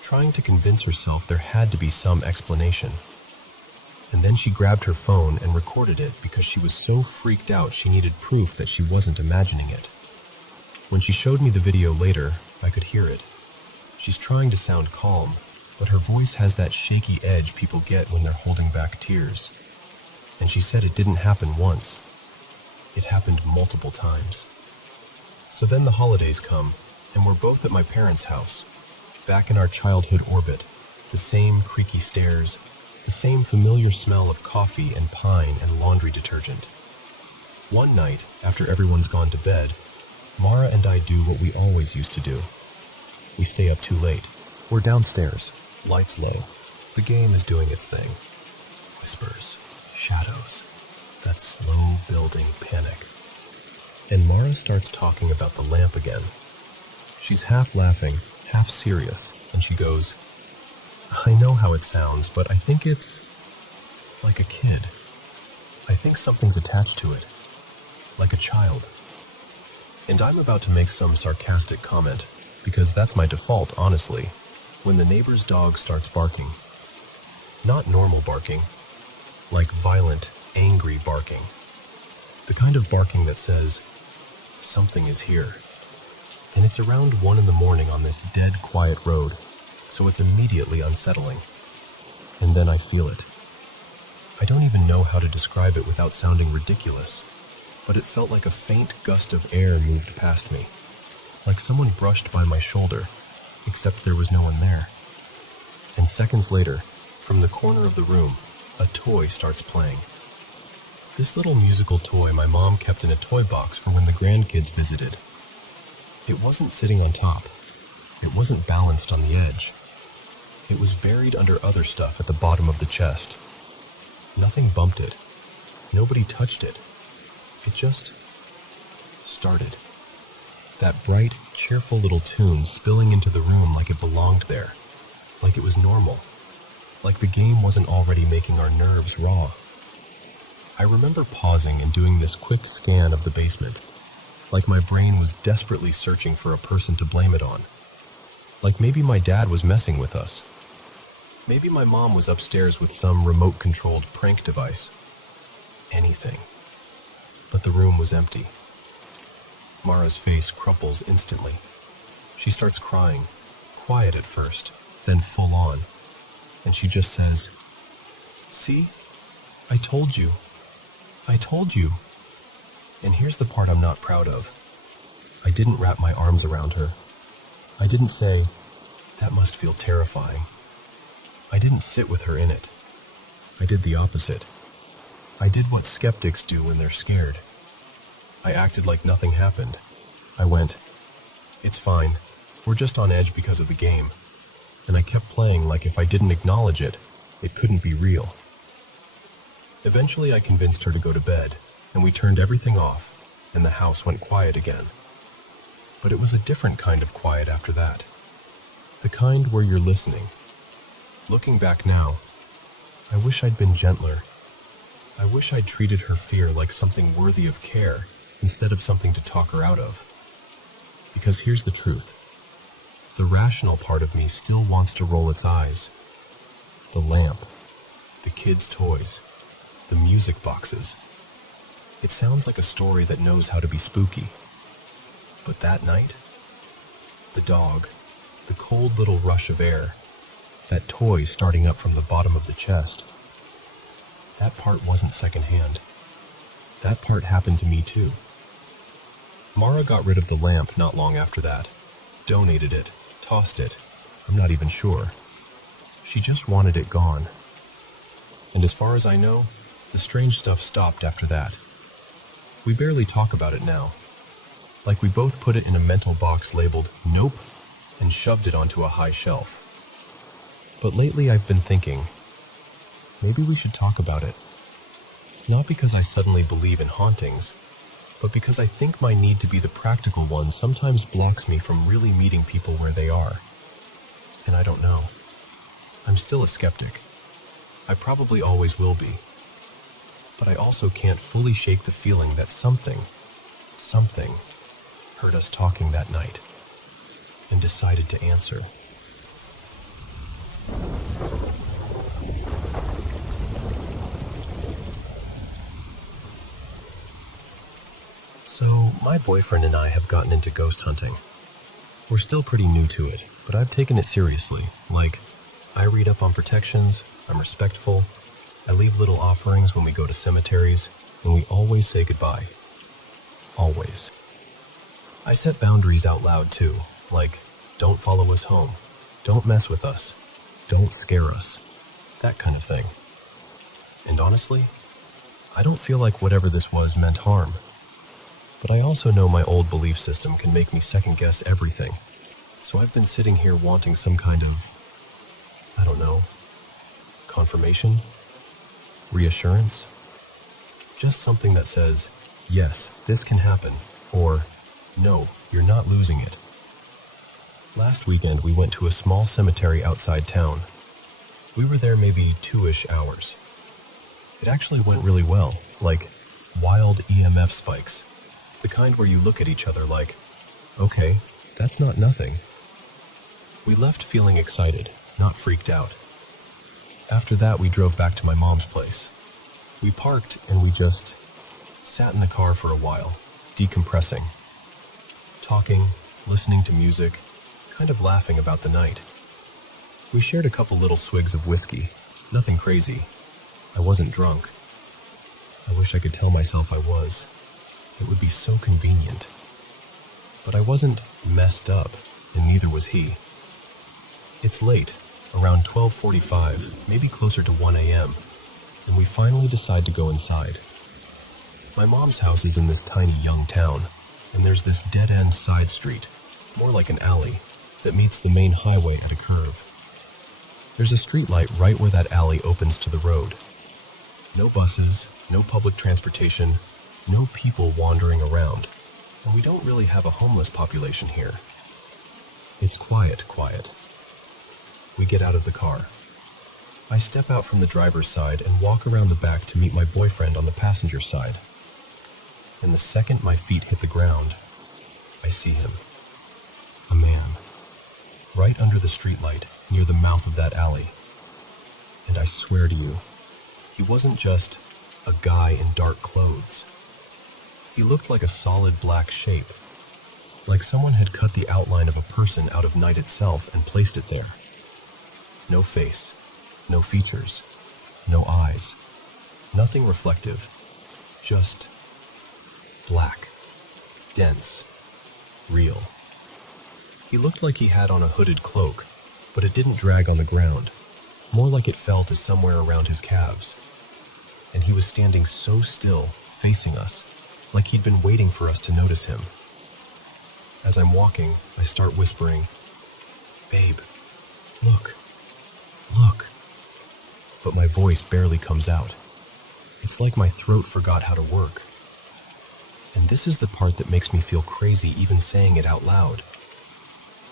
trying to convince herself there had to be some explanation. And then she grabbed her phone and recorded it because she was so freaked out she needed proof that she wasn't imagining it. When she showed me the video later, I could hear it. She's trying to sound calm, but her voice has that shaky edge people get when they're holding back tears. And she said it didn't happen once. It happened multiple times. So then the holidays come, and we're both at my parents' house, back in our childhood orbit, the same creaky stairs, the same familiar smell of coffee and pine and laundry detergent. One night, after everyone's gone to bed, Mara and I do what we always used to do. We stay up too late. We're downstairs, lights low. The game is doing its thing. Whispers, shadows, that slow building panic. And Mara starts talking about the lamp again. She's half laughing, half serious, and she goes, "I know how it sounds, but I think it's..." like a kid. I think something's attached to it, like a child. And I'm about to make some sarcastic comment, because that's my default, honestly, when the neighbor's dog starts barking. Not normal barking, like violent, angry barking. The kind of barking that says, something is here. And it's around 1 a.m. on this dead quiet road, so it's immediately unsettling. And then I feel it. I don't even know how to describe it without sounding ridiculous, but it felt like a faint gust of air moved past me, like someone brushed by my shoulder, except there was no one there. And seconds later, from the corner of the room, a toy starts playing. This little musical toy my mom kept in a toy box for when the grandkids visited. It wasn't sitting on top. It wasn't balanced on the edge. It was buried under other stuff at the bottom of the chest. Nothing bumped it. Nobody touched it. It just started. That bright, cheerful little tune spilling into the room like it belonged there, like it was normal, like the game wasn't already making our nerves raw. I remember pausing and doing this quick scan of the basement, like my brain was desperately searching for a person to blame it on. Like maybe my dad was messing with us. Maybe my mom was upstairs with some remote-controlled prank device. Anything. But the room was empty. Mara's face crumples instantly. She starts crying, quiet at first, then full on. And she just says, "See? I told you. I told you." And here's the part I'm not proud of. I didn't wrap my arms around her. I didn't say, "That must feel terrifying." I didn't sit with her in it. I did the opposite. I did what skeptics do when they're scared. I acted like nothing happened. I went, "It's fine. We're just on edge because of the game." And I kept playing like if I didn't acknowledge it, it couldn't be real. Eventually I convinced her to go to bed, and we turned everything off, and the house went quiet again. But it was a different kind of quiet after that. The kind where you're listening. Looking back now, I wish I'd been gentler. I wish I'd treated her fear like something worthy of care instead of something to talk her out of. Because here's the truth. The rational part of me still wants to roll its eyes. The lamp, the kids' toys, the music boxes. It sounds like a story that knows how to be spooky. But that night, the dog, the cold little rush of air, that toy starting up from the bottom of the chest, that part wasn't secondhand. That part happened to me too. Mara got rid of the lamp not long after that. Donated it, tossed it. I'm not even sure. She just wanted it gone. And as far as I know, the strange stuff stopped after that. We barely talk about it now. Like we both put it in a mental box labeled "Nope" and shoved it onto a high shelf. But lately I've been thinking, maybe we should talk about it. Not because I suddenly believe in hauntings, but because I think my need to be the practical one sometimes blocks me from really meeting people where they are. And I don't know. I'm still a skeptic. I probably always will be. But I also can't fully shake the feeling that something heard us talking that night and decided to answer. So, my boyfriend and I have gotten into ghost hunting. We're still pretty new to it, but I've taken it seriously. Like, I read up on protections, I'm respectful, I leave little offerings when we go to cemeteries, and we always say goodbye. Always. I set boundaries out loud too, like, don't follow us home, don't mess with us, don't scare us, that kind of thing. And honestly, I don't feel like whatever this was meant harm. But I also know my old belief system can make me second-guess everything. So I've been sitting here wanting some kind of, I don't know, confirmation? Reassurance? Just something that says, yes, this can happen, or no, you're not losing it. Last weekend we went to a small cemetery outside town. We were there maybe 2-ish hours. It actually went really well, like wild EMF spikes, the kind where you look at each other like, okay, that's not nothing. We left feeling excited, not freaked out. After that, we drove back to my mom's place. We parked and we just sat in the car for a while, decompressing, talking, listening to music, kind of laughing about the night. We shared a couple little swigs of whiskey, nothing crazy. I wasn't drunk. I wish I could tell myself I was. It would be so convenient. But I wasn't messed up, and neither was he. It's late, around 12:45, maybe closer to 1 a.m., and we finally decide to go inside. My mom's house is in this tiny young town, and there's this dead-end side street, more like an alley, that meets the main highway at a curve. There's a street light right where that alley opens to the road. No buses, no public transportation, no people wandering around, and we don't really have a homeless population here. It's quiet. We get out of the car. I step out from the driver's side and walk around the back to meet my boyfriend on the passenger side. And the second my feet hit the ground, I see him. A man. Right under the streetlight, near the mouth of that alley. And I swear to you, he wasn't just a guy in dark clothes. He looked like a solid black shape, like someone had cut the outline of a person out of night itself and placed it there. No face, no features, no eyes, nothing reflective, just black, dense, real. He looked like he had on a hooded cloak, but it didn't drag on the ground, more like it fell to somewhere around his calves. And he was standing so still, facing us, like he'd been waiting for us to notice him. As I'm walking, I start whispering, "Babe, look, look." But my voice barely comes out. It's like my throat forgot how to work. And this is the part that makes me feel crazy even saying it out loud.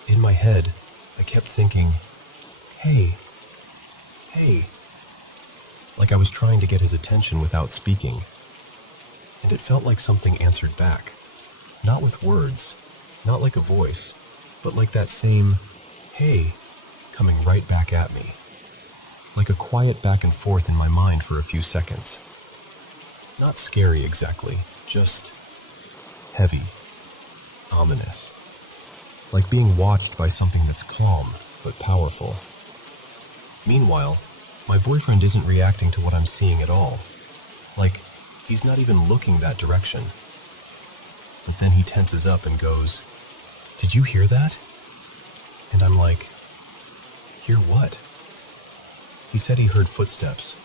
In my head, I kept thinking, hey, like I was trying to get his attention without speaking. And it felt like something answered back, not with words, not like a voice, but like that same, hey, coming right back at me. Like a quiet back and forth in my mind for a few seconds. Not scary exactly, just heavy, ominous. Like being watched by something that's calm, but powerful. Meanwhile, my boyfriend isn't reacting to what I'm seeing at all. Like, he's not even looking that direction. But then he tenses up and goes, "Did you hear that?" And I'm like, "Hear what?" He said he heard footsteps,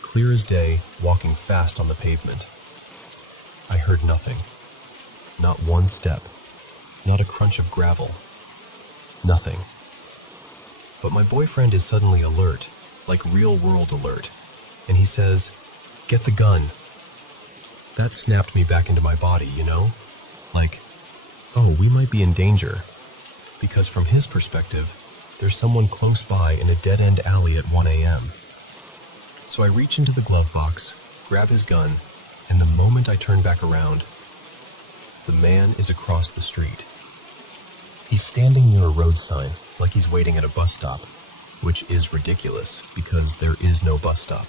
clear as day, walking fast on the pavement. I heard nothing. Not one step. Not a crunch of gravel. Nothing. But my boyfriend is suddenly alert, like real-world alert, and he says, "Get the gun." That snapped me back into my body, you know? Like, oh, we might be in danger. Because from his perspective, there's someone close by in a dead-end alley at 1 a.m. So I reach into the glove box, grab his gun, and the moment I turn back around, the man is across the street. He's standing near a road sign, like he's waiting at a bus stop, which is ridiculous because there is no bus stop.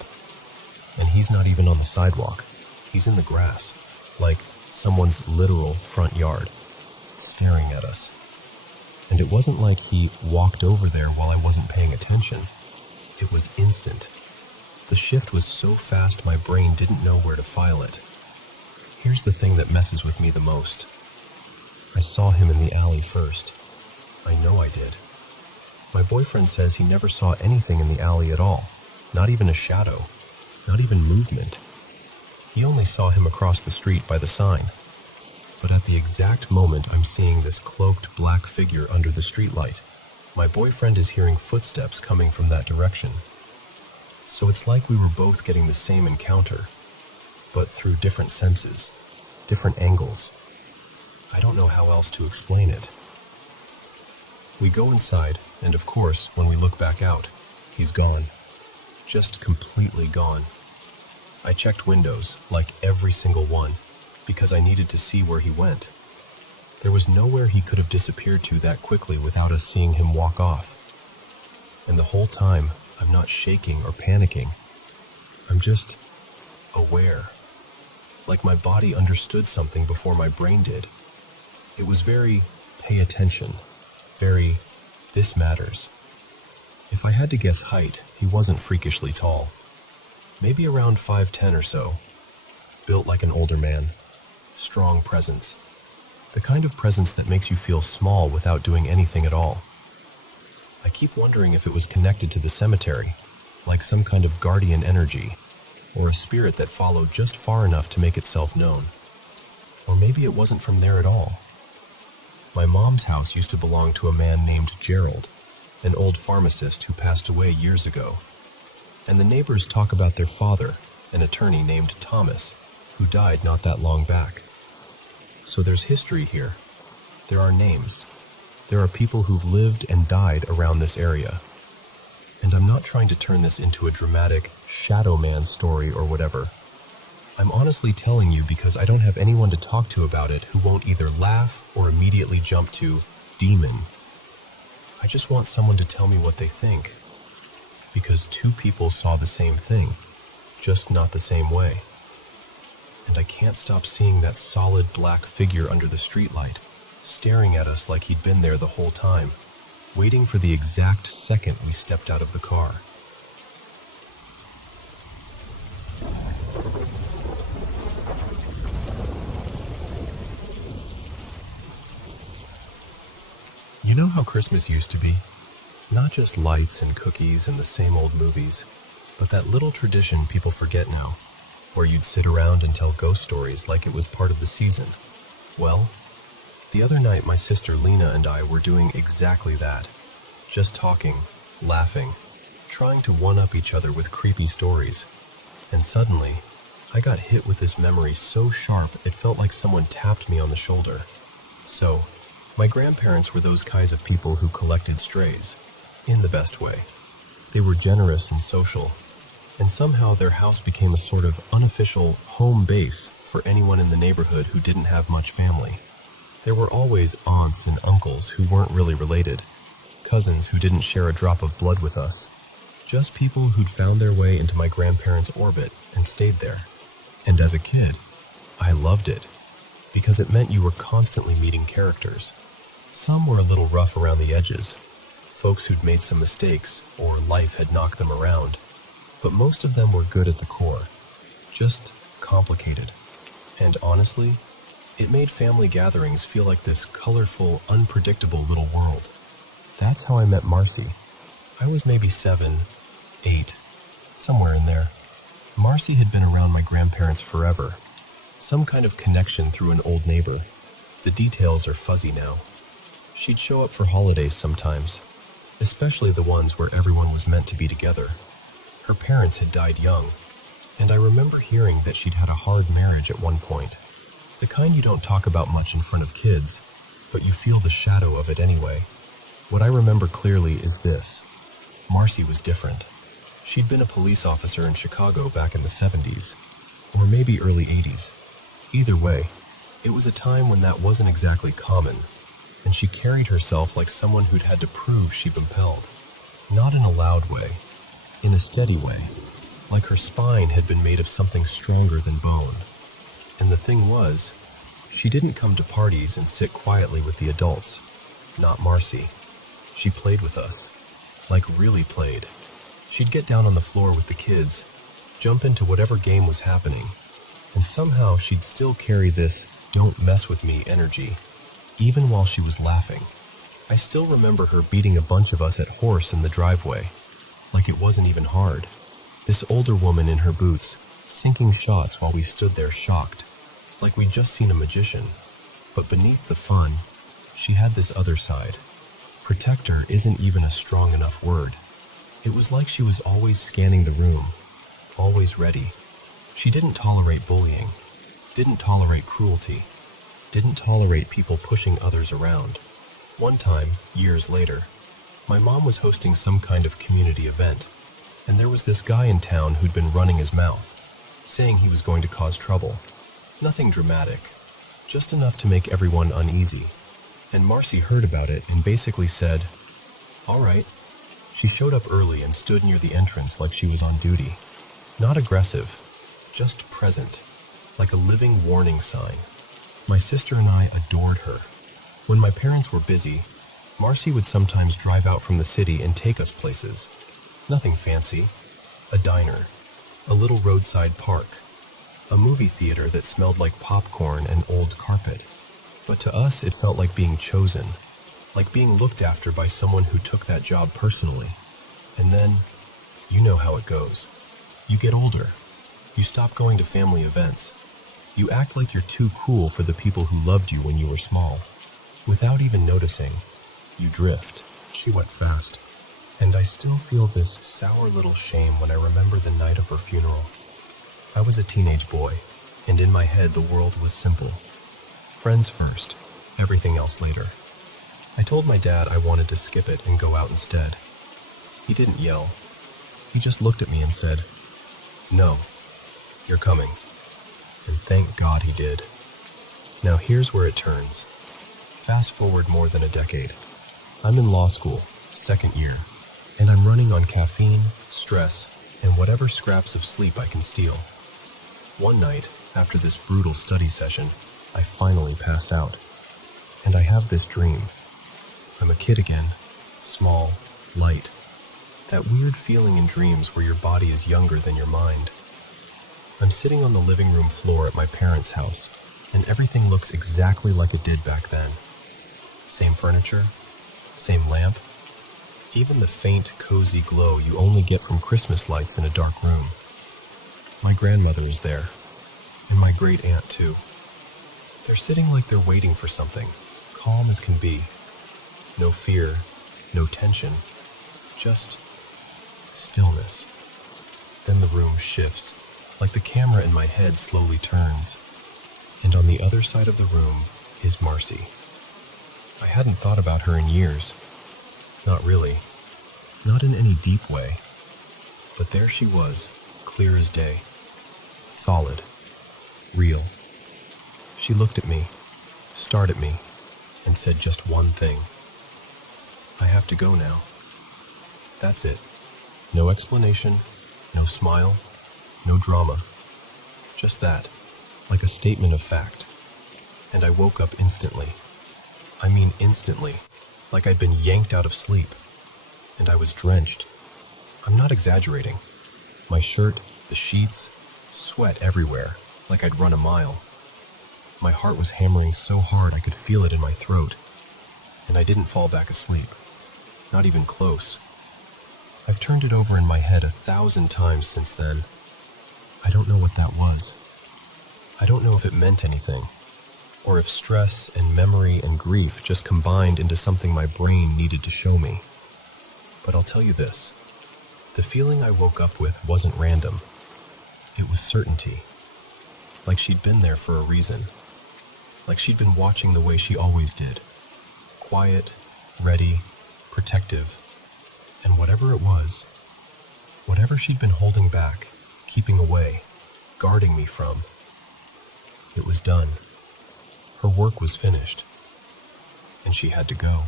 And he's not even on the sidewalk. He's in the grass, like someone's literal front yard, staring at us. And it wasn't like he walked over there while I wasn't paying attention. It was instant. The shift was so fast my brain didn't know where to file it. Here's the thing that messes with me the most. I saw him in the alley first. I know I did. My boyfriend says he never saw anything in the alley at all, not even a shadow, not even movement. He only saw him across the street by the sign. But at the exact moment I'm seeing this cloaked black figure under the streetlight, my boyfriend is hearing footsteps coming from that direction. So it's like we were both getting the same encounter, but through different senses, different angles. I don't know how else to explain it. We go inside, and of course, when we look back out, he's gone. Just completely gone. I checked windows, like every single one, because I needed to see where he went. There was nowhere he could have disappeared to that quickly without us seeing him walk off. And the whole time, I'm not shaking or panicking. I'm just aware. Like my body understood something before my brain did. It was very pay attention, very this matters. If I had to guess height, he wasn't freakishly tall. Maybe around 5'10" or so. Built like an older man. Strong presence. The kind of presence that makes you feel small without doing anything at all. I keep wondering if it was connected to the cemetery, like some kind of guardian energy, or a spirit that followed just far enough to make itself known. Or maybe it wasn't from there at all. My mom's house used to belong to a man named Gerald, an old pharmacist who passed away years ago. And the neighbors talk about their father, an attorney named Thomas, who died not that long back. So there's history here. There are names. There are people who've lived and died around this area. And I'm not trying to turn this into a dramatic shadow man story or whatever. I'm honestly telling you because I don't have anyone to talk to about it who won't either laugh or immediately jump to demon. I just want someone to tell me what they think. Because two people saw the same thing, just not the same way. And I can't stop seeing that solid black figure under the streetlight, staring at us like he'd been there the whole time, waiting for the exact second we stepped out of the car. You know how Christmas used to be? Not just lights and cookies and the same old movies, but that little tradition people forget now, where you'd sit around and tell ghost stories like it was part of the season. Well, the other night my sister Lena and I were doing exactly that. Just talking, laughing, trying to one-up each other with creepy stories. And suddenly, I got hit with this memory so sharp it felt like someone tapped me on the shoulder. So, my grandparents were those kinds of people who collected strays, in the best way. They were generous and social, and somehow their house became a sort of unofficial home base for anyone in the neighborhood who didn't have much family. There were always aunts and uncles who weren't really related, cousins who didn't share a drop of blood with us, just people who'd found their way into my grandparents' orbit and stayed there. And as a kid, I loved it, because it meant you were constantly meeting characters. Some were a little rough around the edges, folks who'd made some mistakes or life had knocked them around, but most of them were good at the core, just complicated. And honestly, it made family gatherings feel like this colorful, unpredictable little world. That's how I met Marcy. I was maybe 7, 8, somewhere in there. Marcy had been around my grandparents forever, some kind of connection through an old neighbor. The details are fuzzy now. She'd show up for holidays sometimes, especially the ones where everyone was meant to be together. Her parents had died young, and I remember hearing that she'd had a hard marriage at one point. The kind you don't talk about much in front of kids, but you feel the shadow of it anyway. What I remember clearly is this. Marcy was different. She'd been a police officer in Chicago back in the 70s, or maybe early 80s. Either way, it was a time when that wasn't exactly common, and she carried herself like someone who'd had to prove she'd been impelled. Not in a loud way, in a steady way, like her spine had been made of something stronger than bone. And the thing was, she didn't come to parties and sit quietly with the adults. Not Marcy. She played with us. Like really played. She'd get down on the floor with the kids, jump into whatever game was happening, and somehow she'd still carry this "don't mess with me" energy, even while she was laughing. I still remember her beating a bunch of us at horse in the driveway, like it wasn't even hard. This older woman in her boots, sinking shots while we stood there shocked, like we'd just seen a magician. But beneath the fun, she had this other side. Protector isn't even a strong enough word. It was like she was always scanning the room, always ready. She didn't tolerate bullying, didn't tolerate cruelty, didn't tolerate people pushing others around. One time, years later, my mom was hosting some kind of community event, and there was this guy in town who'd been running his mouth. saying he was going to cause trouble. Nothing dramatic, just enough to make everyone uneasy. And Marcy heard about it and basically said, "All right." She showed up early and stood near the entrance like she was on duty. Not aggressive, just present, like a living warning sign. My sister and I adored her. When my parents were busy, Marcy would sometimes drive out from the city and take us places. Nothing fancy. A diner, a little roadside park, a movie theater that smelled like popcorn and old carpet. But to us, it felt like being chosen, like being looked after by someone who took that job personally. And then, you know how it goes. You get older. You stop going to family events. You act like you're too cool for the people who loved you when you were small. Without even noticing, you drift. She went fast. And I still feel this sour little shame when I remember the night of her funeral. I was a teenage boy, and in my head the world was simple. Friends first, everything else later. I told my dad I wanted to skip it and go out instead. He didn't yell. He just looked at me and said, "No, you're coming." And thank God he did. Now here's where it turns. Fast forward more than a decade. I'm in law school, second year, and I'm running on caffeine, stress, and whatever scraps of sleep I can steal. One night, after this brutal study session, I finally pass out. And I have this dream. I'm a kid again, small, light. That weird feeling in dreams where your body is younger than your mind. I'm sitting on the living room floor at my parents' house, and everything looks exactly like it did back then. Same furniture, same lamp, even the faint, cozy glow you only get from Christmas lights in a dark room. My grandmother is there, and my great-aunt too. They're sitting like they're waiting for something, calm as can be. No fear, no tension, just stillness. Then the room shifts, like the camera in my head slowly turns. And on the other side of the room is Marcy. I hadn't thought about her in years. Not really. Not in any deep way. But there she was, clear as day. Solid. Real. She looked at me, stared at me, and said just one thing. "I have to go now." That's it. No explanation, no smile, no drama. Just that, like a statement of fact. And I woke up instantly. I mean instantly, like I'd been yanked out of sleep. And I was drenched. I'm not exaggerating. My shirt, the sheets, sweat everywhere, like I'd run a mile. My heart was hammering so hard I could feel it in my throat. And I didn't fall back asleep. Not even close. I've turned it over in my head 1,000 times since then. I don't know what that was. I don't know if it meant anything, or if stress and memory and grief just combined into something my brain needed to show me. But I'll tell you this. The feeling I woke up with wasn't random. It was certainty. Like she'd been there for a reason. Like she'd been watching the way she always did. Quiet, ready, protective. And whatever it was, whatever she'd been holding back, keeping away, guarding me from, it was done. Her work was finished. And she had to go.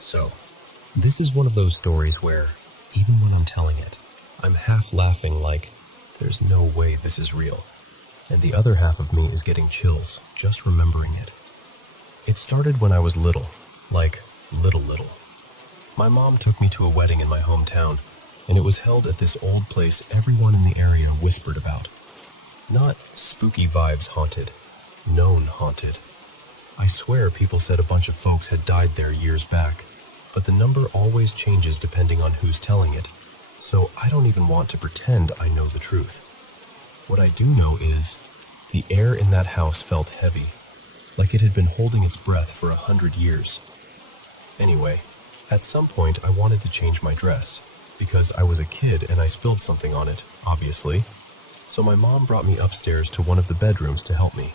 So, this is one of those stories where, even when I'm telling it, I'm half laughing like, there's no way this is real. And the other half of me is getting chills just remembering it. It started when I was little, like little. My mom took me to a wedding in my hometown, and it was held at this old place everyone in the area whispered about. Not spooky vibes haunted, known haunted. I swear people said a bunch of folks had died there years back, but the number always changes depending on who's telling it, so I don't even want to pretend I know the truth. What I do know is, the air in that house felt heavy, like it had been holding its breath for 100 years. Anyway, at some point I wanted to change my dress, because I was a kid and I spilled something on it, obviously, so my mom brought me upstairs to one of the bedrooms to help me.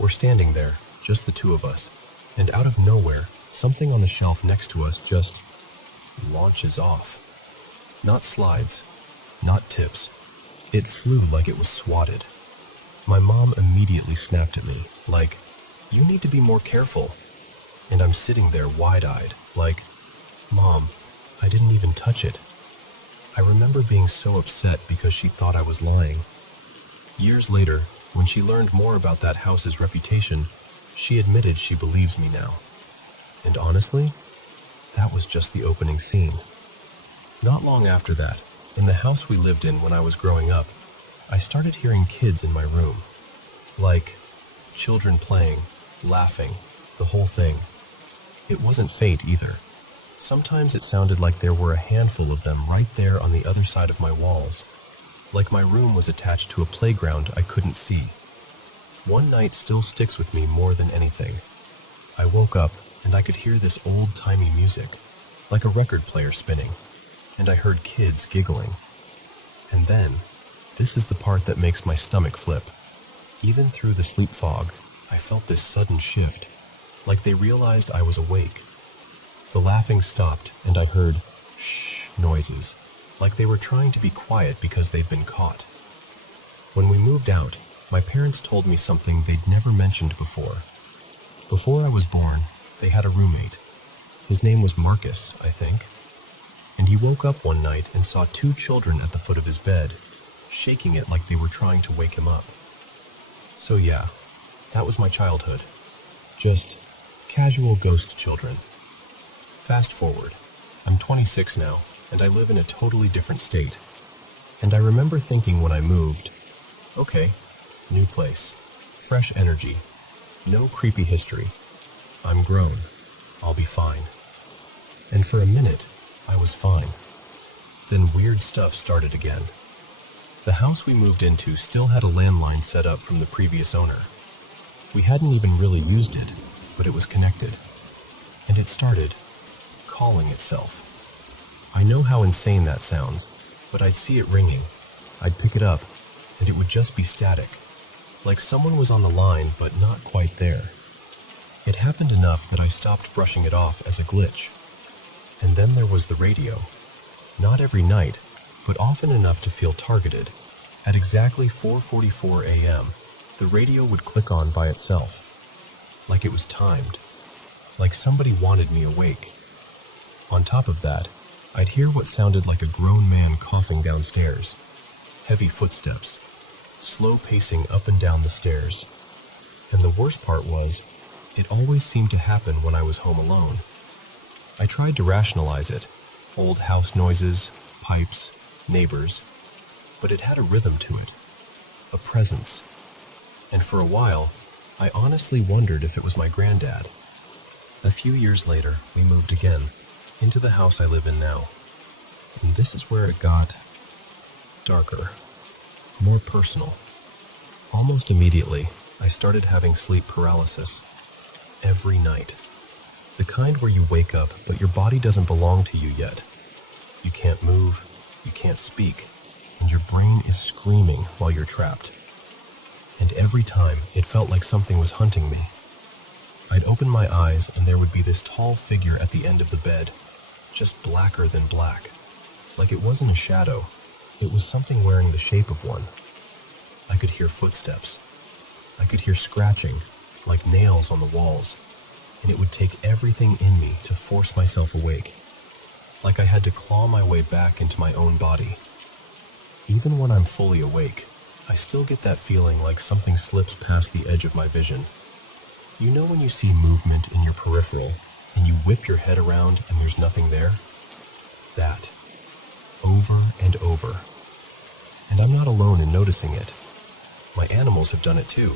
We're standing there, just the two of us, and out of nowhere, something on the shelf next to us just launches off. Not slides, not tips. It flew like it was swatted. My mom immediately snapped at me, like, "You need to be more careful." And I'm sitting there wide-eyed, like, "Mom, I didn't even touch it." I remember being so upset because she thought I was lying. Years later, when she learned more about that house's reputation, she admitted she believes me now. And honestly, that was just the opening scene. Not long after that, in the house we lived in when I was growing up, I started hearing kids in my room. Like, children playing, laughing, the whole thing. It wasn't faint either. Sometimes it sounded like there were a handful of them right there on the other side of my walls. Like my room was attached to a playground I couldn't see. One night still sticks with me more than anything. I woke up and I could hear this old-timey music, like a record player spinning, and I heard kids giggling. And then, this is the part that makes my stomach flip. Even through the sleep fog, I felt this sudden shift, like they realized I was awake. The laughing stopped and I heard shh noises, like they were trying to be quiet because they'd been caught. When we moved out, my parents told me something they'd never mentioned before. Before I was born, they had a roommate. His name was Marcus, I think. And he woke up one night and saw 2 children at the foot of his bed, shaking it like they were trying to wake him up. So yeah, that was my childhood. Just casual ghost children. Fast forward, I'm 26 now, and I live in a totally different state. And I remember thinking when I moved, okay, new place, fresh energy, no creepy history. I'm grown. I'll be fine. And for a minute, I was fine. Then weird stuff started again. The house we moved into still had a landline set up from the previous owner. We hadn't even really used it, but it was connected. And it started calling itself. I know how insane that sounds, but I'd see it ringing. I'd pick it up, and it would just be static, like someone was on the line but not quite there. It happened enough that I stopped brushing it off as a glitch. And then there was the radio. Not every night, but often enough to feel targeted. At exactly 4:44 a.m., the radio would click on by itself, like it was timed, like somebody wanted me awake. On top of that, I'd hear what sounded like a grown man coughing downstairs, heavy footsteps, slow pacing up and down the stairs. And the worst part was, it always seemed to happen when I was home alone. I tried to rationalize it, old house noises, pipes, neighbors, but it had a rhythm to it, a presence. And for a while, I honestly wondered if it was my granddad. A few years later, we moved again, into the house I live in now. And this is where it got darker, more personal. Almost immediately, I started having sleep paralysis. Every night. The kind where you wake up, but your body doesn't belong to you yet. You can't move, you can't speak, and your brain is screaming while you're trapped. And every time, it felt like something was hunting me. I'd open my eyes, and there would be this tall figure at the end of the bed, just blacker than black. Like it wasn't a shadow, it was something wearing the shape of one. I could hear footsteps. I could hear scratching, like nails on the walls, and it would take everything in me to force myself awake, like I had to claw my way back into my own body. Even when I'm fully awake, I still get that feeling like something slips past the edge of my vision. You know when you see movement in your peripheral, and you whip your head around and there's nothing there? That. Over and over. And I'm not alone in noticing it. My animals have done it too,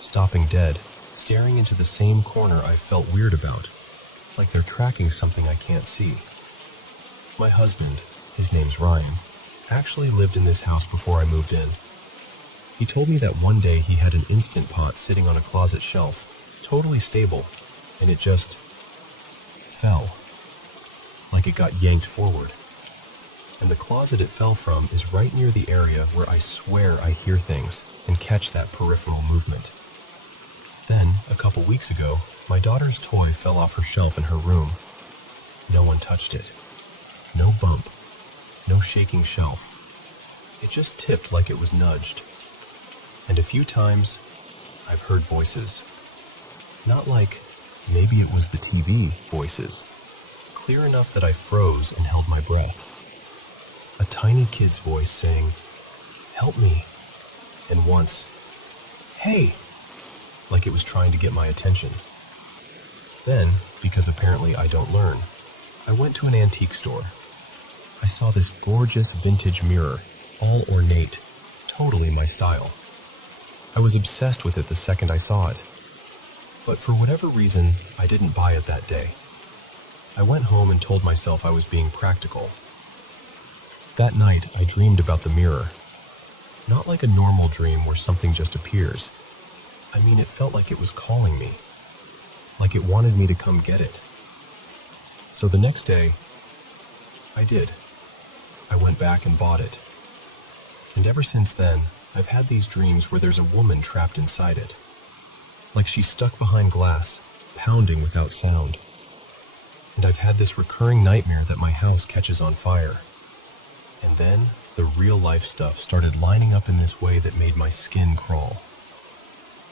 stopping dead, staring into the same corner I've felt weird about, like they're tracking something I can't see. My husband, his name's Ryan, actually lived in this house before I moved in. He told me that one day he had an Instant Pot sitting on a closet shelf, totally stable, and it just fell, like it got yanked forward. And the closet it fell from is right near the area where I swear I hear things and catch that peripheral movement. Then, a couple weeks ago, my daughter's toy fell off her shelf in her room. No one touched it. No bump. No shaking shelf. It just tipped like it was nudged. And a few times, I've heard voices. Not like, maybe it was the TV voices. Clear enough that I froze and held my breath. A tiny kid's voice saying, "Help me." And once, "Hey!" like it was trying to get my attention. Then, because apparently I don't learn, I went to an antique store. I saw this gorgeous vintage mirror, all ornate, totally my style. I was obsessed with it the second I saw it. But for whatever reason, I didn't buy it that day. I went home and told myself I was being practical. That night, I dreamed about the mirror. Not like a normal dream where something just appears. I mean, it felt like it was calling me. Like it wanted me to come get it. So the next day, I did. I went back and bought it. And ever since then, I've had these dreams where there's a woman trapped inside it. Like she's stuck behind glass, pounding without sound. And I've had this recurring nightmare that my house catches on fire. And then, the real-life stuff started lining up in this way that made my skin crawl.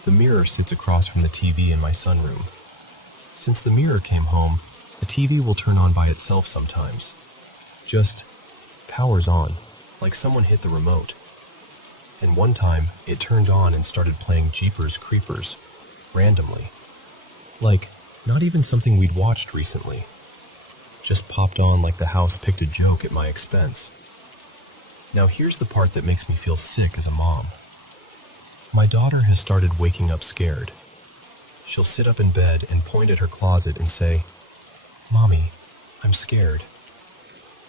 The mirror sits across from the TV in my sunroom. Since the mirror came home, the TV will turn on by itself sometimes. Just powers on, like someone hit the remote. And one time, it turned on and started playing Jeepers Creepers, randomly. Like, not even something we'd watched recently. Just popped on like the house picked a joke at my expense. Now here's the part that makes me feel sick as a mom. My daughter has started waking up scared. She'll sit up in bed and point at her closet and say, "Mommy, I'm scared."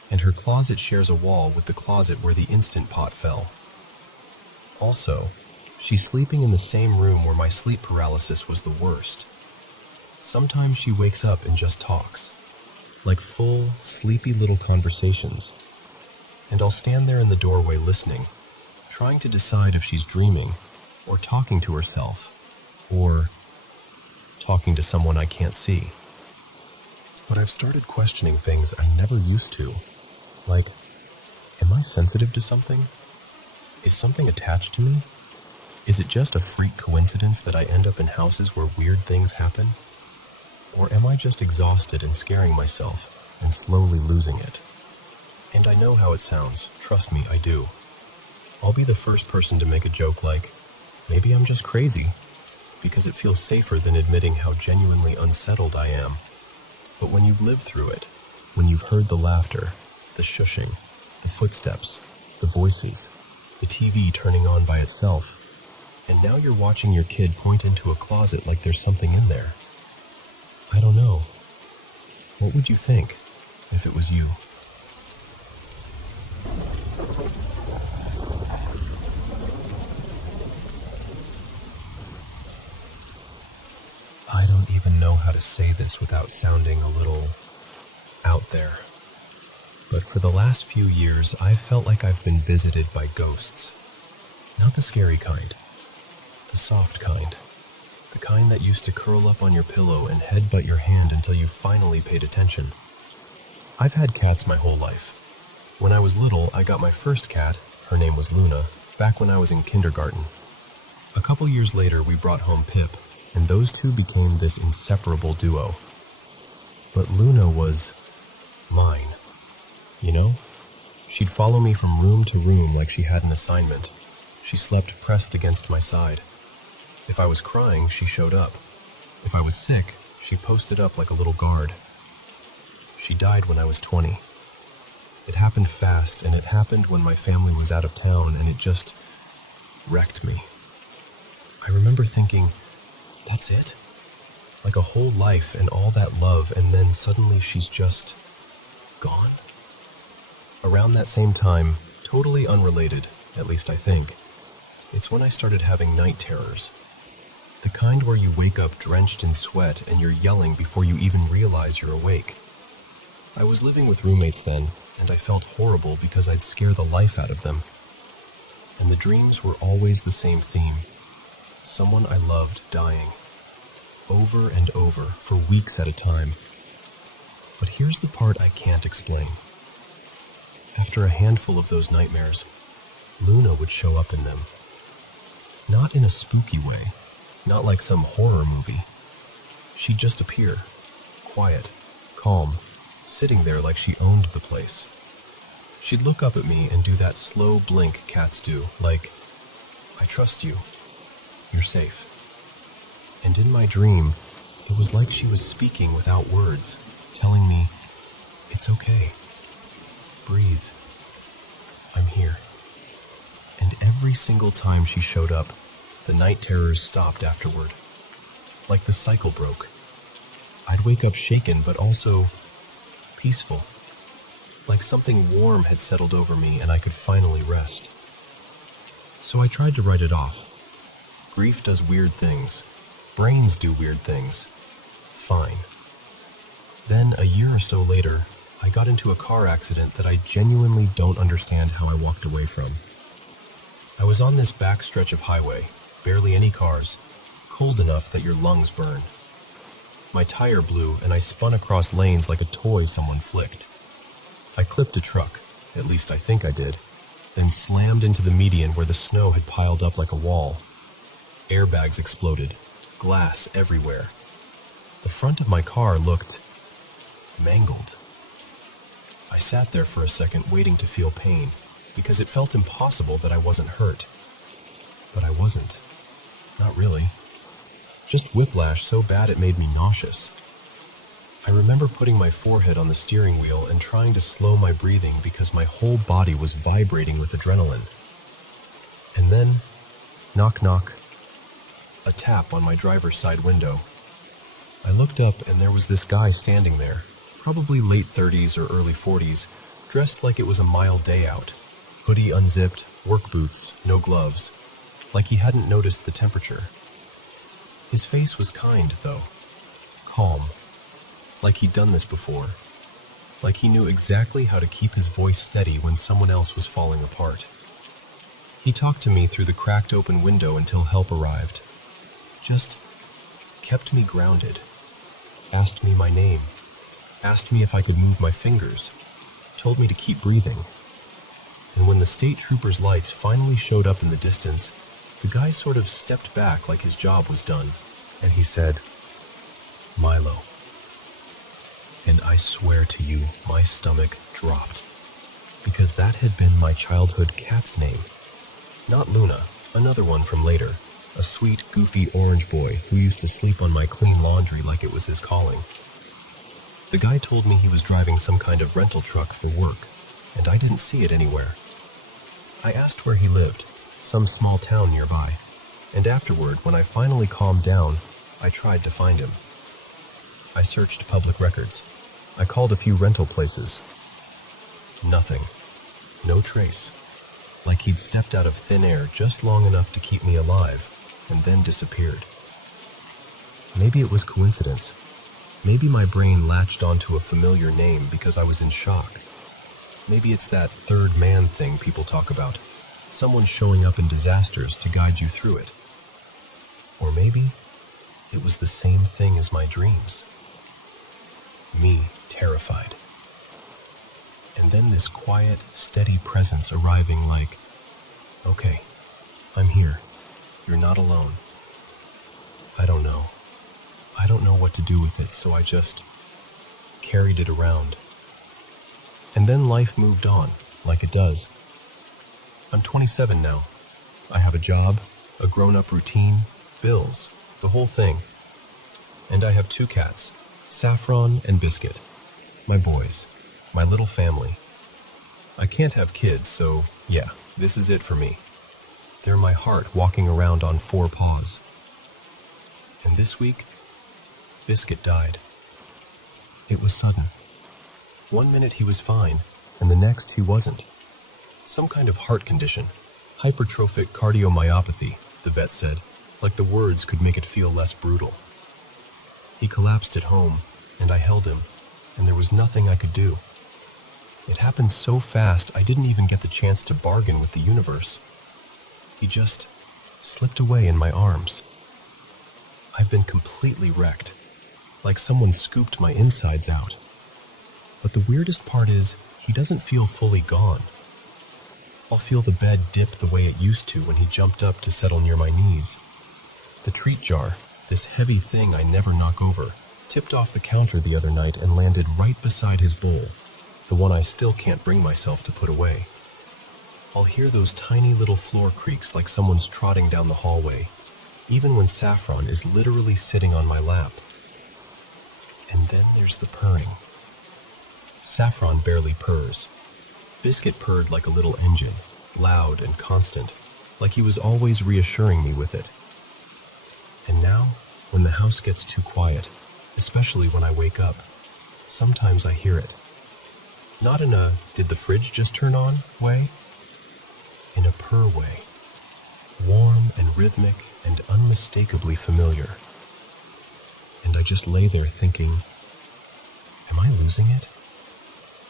And her closet shares a wall with the closet where the Instant Pot fell. Also, she's sleeping in the same room where my sleep paralysis was the worst. Sometimes she wakes up and just talks, like full, sleepy little conversations. And I'll stand there in the doorway listening, trying to decide if she's dreaming, or talking to herself, or talking to someone I can't see. But I've started questioning things I never used to. Like, am I sensitive to something? Is something attached to me? Is it just a freak coincidence that I end up in houses where weird things happen? Or am I just exhausted and scaring myself and slowly losing it? And I know how it sounds, trust me, I do. I'll be the first person to make a joke like, maybe I'm just crazy, because it feels safer than admitting how genuinely unsettled I am. But when you've lived through it, when you've heard the laughter, the shushing, the footsteps, the voices, the TV turning on by itself, and now you're watching your kid point into a closet like there's something in there. I don't know. What would you think if it was you? I don't even know how to say this without sounding a little out there. But for the last few years, I've felt like I've been visited by ghosts. Not the scary kind. The soft kind. The kind that used to curl up on your pillow and headbutt your hand until you finally paid attention. I've had cats my whole life. When I was little, I got my first cat, her name was Luna, back when I was in kindergarten. A couple years later, we brought home Pip, and those two became this inseparable duo. But Luna was mine. You know? She'd follow me from room to room like she had an assignment. She slept pressed against my side. If I was crying, she showed up. If I was sick, she posted up like a little guard. She died when I was 20. It happened fast, and it happened when my family was out of town, and it just wrecked me. I remember thinking, that's it? Like a whole life and all that love, and then suddenly she's just gone? Around that same time, totally unrelated, at least I think, it's when I started having night terrors. The kind where you wake up drenched in sweat and you're yelling before you even realize you're awake. I was living with roommates then, and I felt horrible because I'd scare the life out of them. And the dreams were always the same theme. Someone I loved dying, over and over for weeks at a time. But here's the part I can't explain. After a handful of those nightmares, Luna would show up in them. Not in a spooky way, not like some horror movie. She'd just appear, quiet, calm, sitting there like she owned the place. She'd look up at me and do that slow blink cats do, like, "I trust you. You're safe." And in my dream, it was like she was speaking without words, telling me, "It's okay. Breathe. I'm here." And every single time she showed up, the night terrors stopped afterward. Like the cycle broke. I'd wake up shaken, but also peaceful. Like something warm had settled over me and I could finally rest. So I tried to write it off. Grief does weird things. Brains do weird things. Fine. Then, a year or so later, I got into a car accident that I genuinely don't understand how I walked away from. I was on this back stretch of highway, barely any cars, cold enough that your lungs burn. My tire blew and I spun across lanes like a toy someone flicked. I clipped a truck, at least I think I did, then slammed into the median where the snow had piled up like a wall. Airbags exploded, glass everywhere. The front of my car looked mangled. I sat there for a second waiting to feel pain, because it felt impossible that I wasn't hurt. But I wasn't. Not really. Just whiplash so bad it made me nauseous. I remember putting my forehead on the steering wheel and trying to slow my breathing because my whole body was vibrating with adrenaline. And then, knock knock, a tap on my driver's side window. I looked up and there was this guy standing there, probably late 30s or early 40s, dressed like it was a mild day out. Hoodie unzipped, work boots, no gloves, like he hadn't noticed the temperature. His face was kind, though, calm, like he'd done this before, like he knew exactly how to keep his voice steady when someone else was falling apart. He talked to me through the cracked open window until help arrived. Just kept me grounded, asked me my name, asked me if I could move my fingers, told me to keep breathing. And when the state trooper's lights finally showed up in the distance, the guy sort of stepped back like his job was done, and he said, "Milo." And I swear to you, my stomach dropped, because that had been my childhood cat's name. Not Luna, another one from later, a sweet, goofy orange boy who used to sleep on my clean laundry like it was his calling. The guy told me he was driving some kind of rental truck for work, and I didn't see it anywhere. I asked where he lived, some small town nearby, and afterward, when I finally calmed down, I tried to find him. I searched public records. I called a few rental places. Nothing. No trace. Like he'd stepped out of thin air just long enough to keep me alive, and then disappeared. Maybe it was coincidence. Maybe my brain latched onto a familiar name because I was in shock. Maybe it's that third man thing people talk about. Someone showing up in disasters to guide you through it. Or maybe it was the same thing as my dreams. Me, terrified. And then this quiet, steady presence arriving like, "Okay, I'm here. You're not alone." I don't know. I don't know what to do with it, so I just carried it around. And then life moved on, like it does. I'm 27 now. I have a job, a grown-up routine, bills, the whole thing. And I have 2 cats, Saffron and Biscuit. My boys, my little family. I can't have kids, so yeah, this is it for me. They're my heart walking around on 4 paws. And this week, Biscuit died. It was sudden. One minute he was fine, and the next he wasn't. Some kind of heart condition, hypertrophic cardiomyopathy, the vet said, like the words could make it feel less brutal. He collapsed at home, and I held him, and there was nothing I could do. It happened so fast I didn't even get the chance to bargain with the universe. He just slipped away in my arms. I've been completely wrecked, like someone scooped my insides out. But the weirdest part is, he doesn't feel fully gone. I'll feel the bed dip the way it used to when he jumped up to settle near my knees. The treat jar, this heavy thing I never knock over, tipped off the counter the other night and landed right beside his bowl, the one I still can't bring myself to put away. I'll hear those tiny little floor creaks like someone's trotting down the hallway, even when Saffron is literally sitting on my lap. And then there's the purring. Saffron barely purrs. Biscuit purred like a little engine, loud and constant, like he was always reassuring me with it. And now, when the house gets too quiet, especially when I wake up, sometimes I hear it. Not in a "did the fridge just turn on" way, in a purr way, warm and rhythmic and unmistakably familiar. And I just lay there thinking, am I losing it?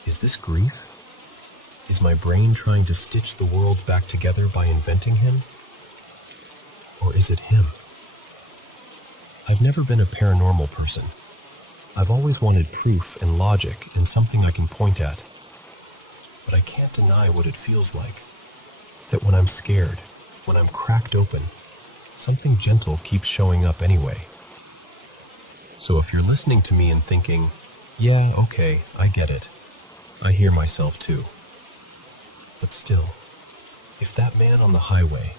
Is this grief? Is my brain trying to stitch the world back together by inventing him? Or is it him? I've never been a paranormal person. I've always wanted proof and logic and something I can point at. But I can't deny what it feels like. That when I'm scared, when I'm cracked open, something gentle keeps showing up anyway. So if you're listening to me and thinking, yeah, okay, I get it. I hear myself too. But still, if that man on the highway,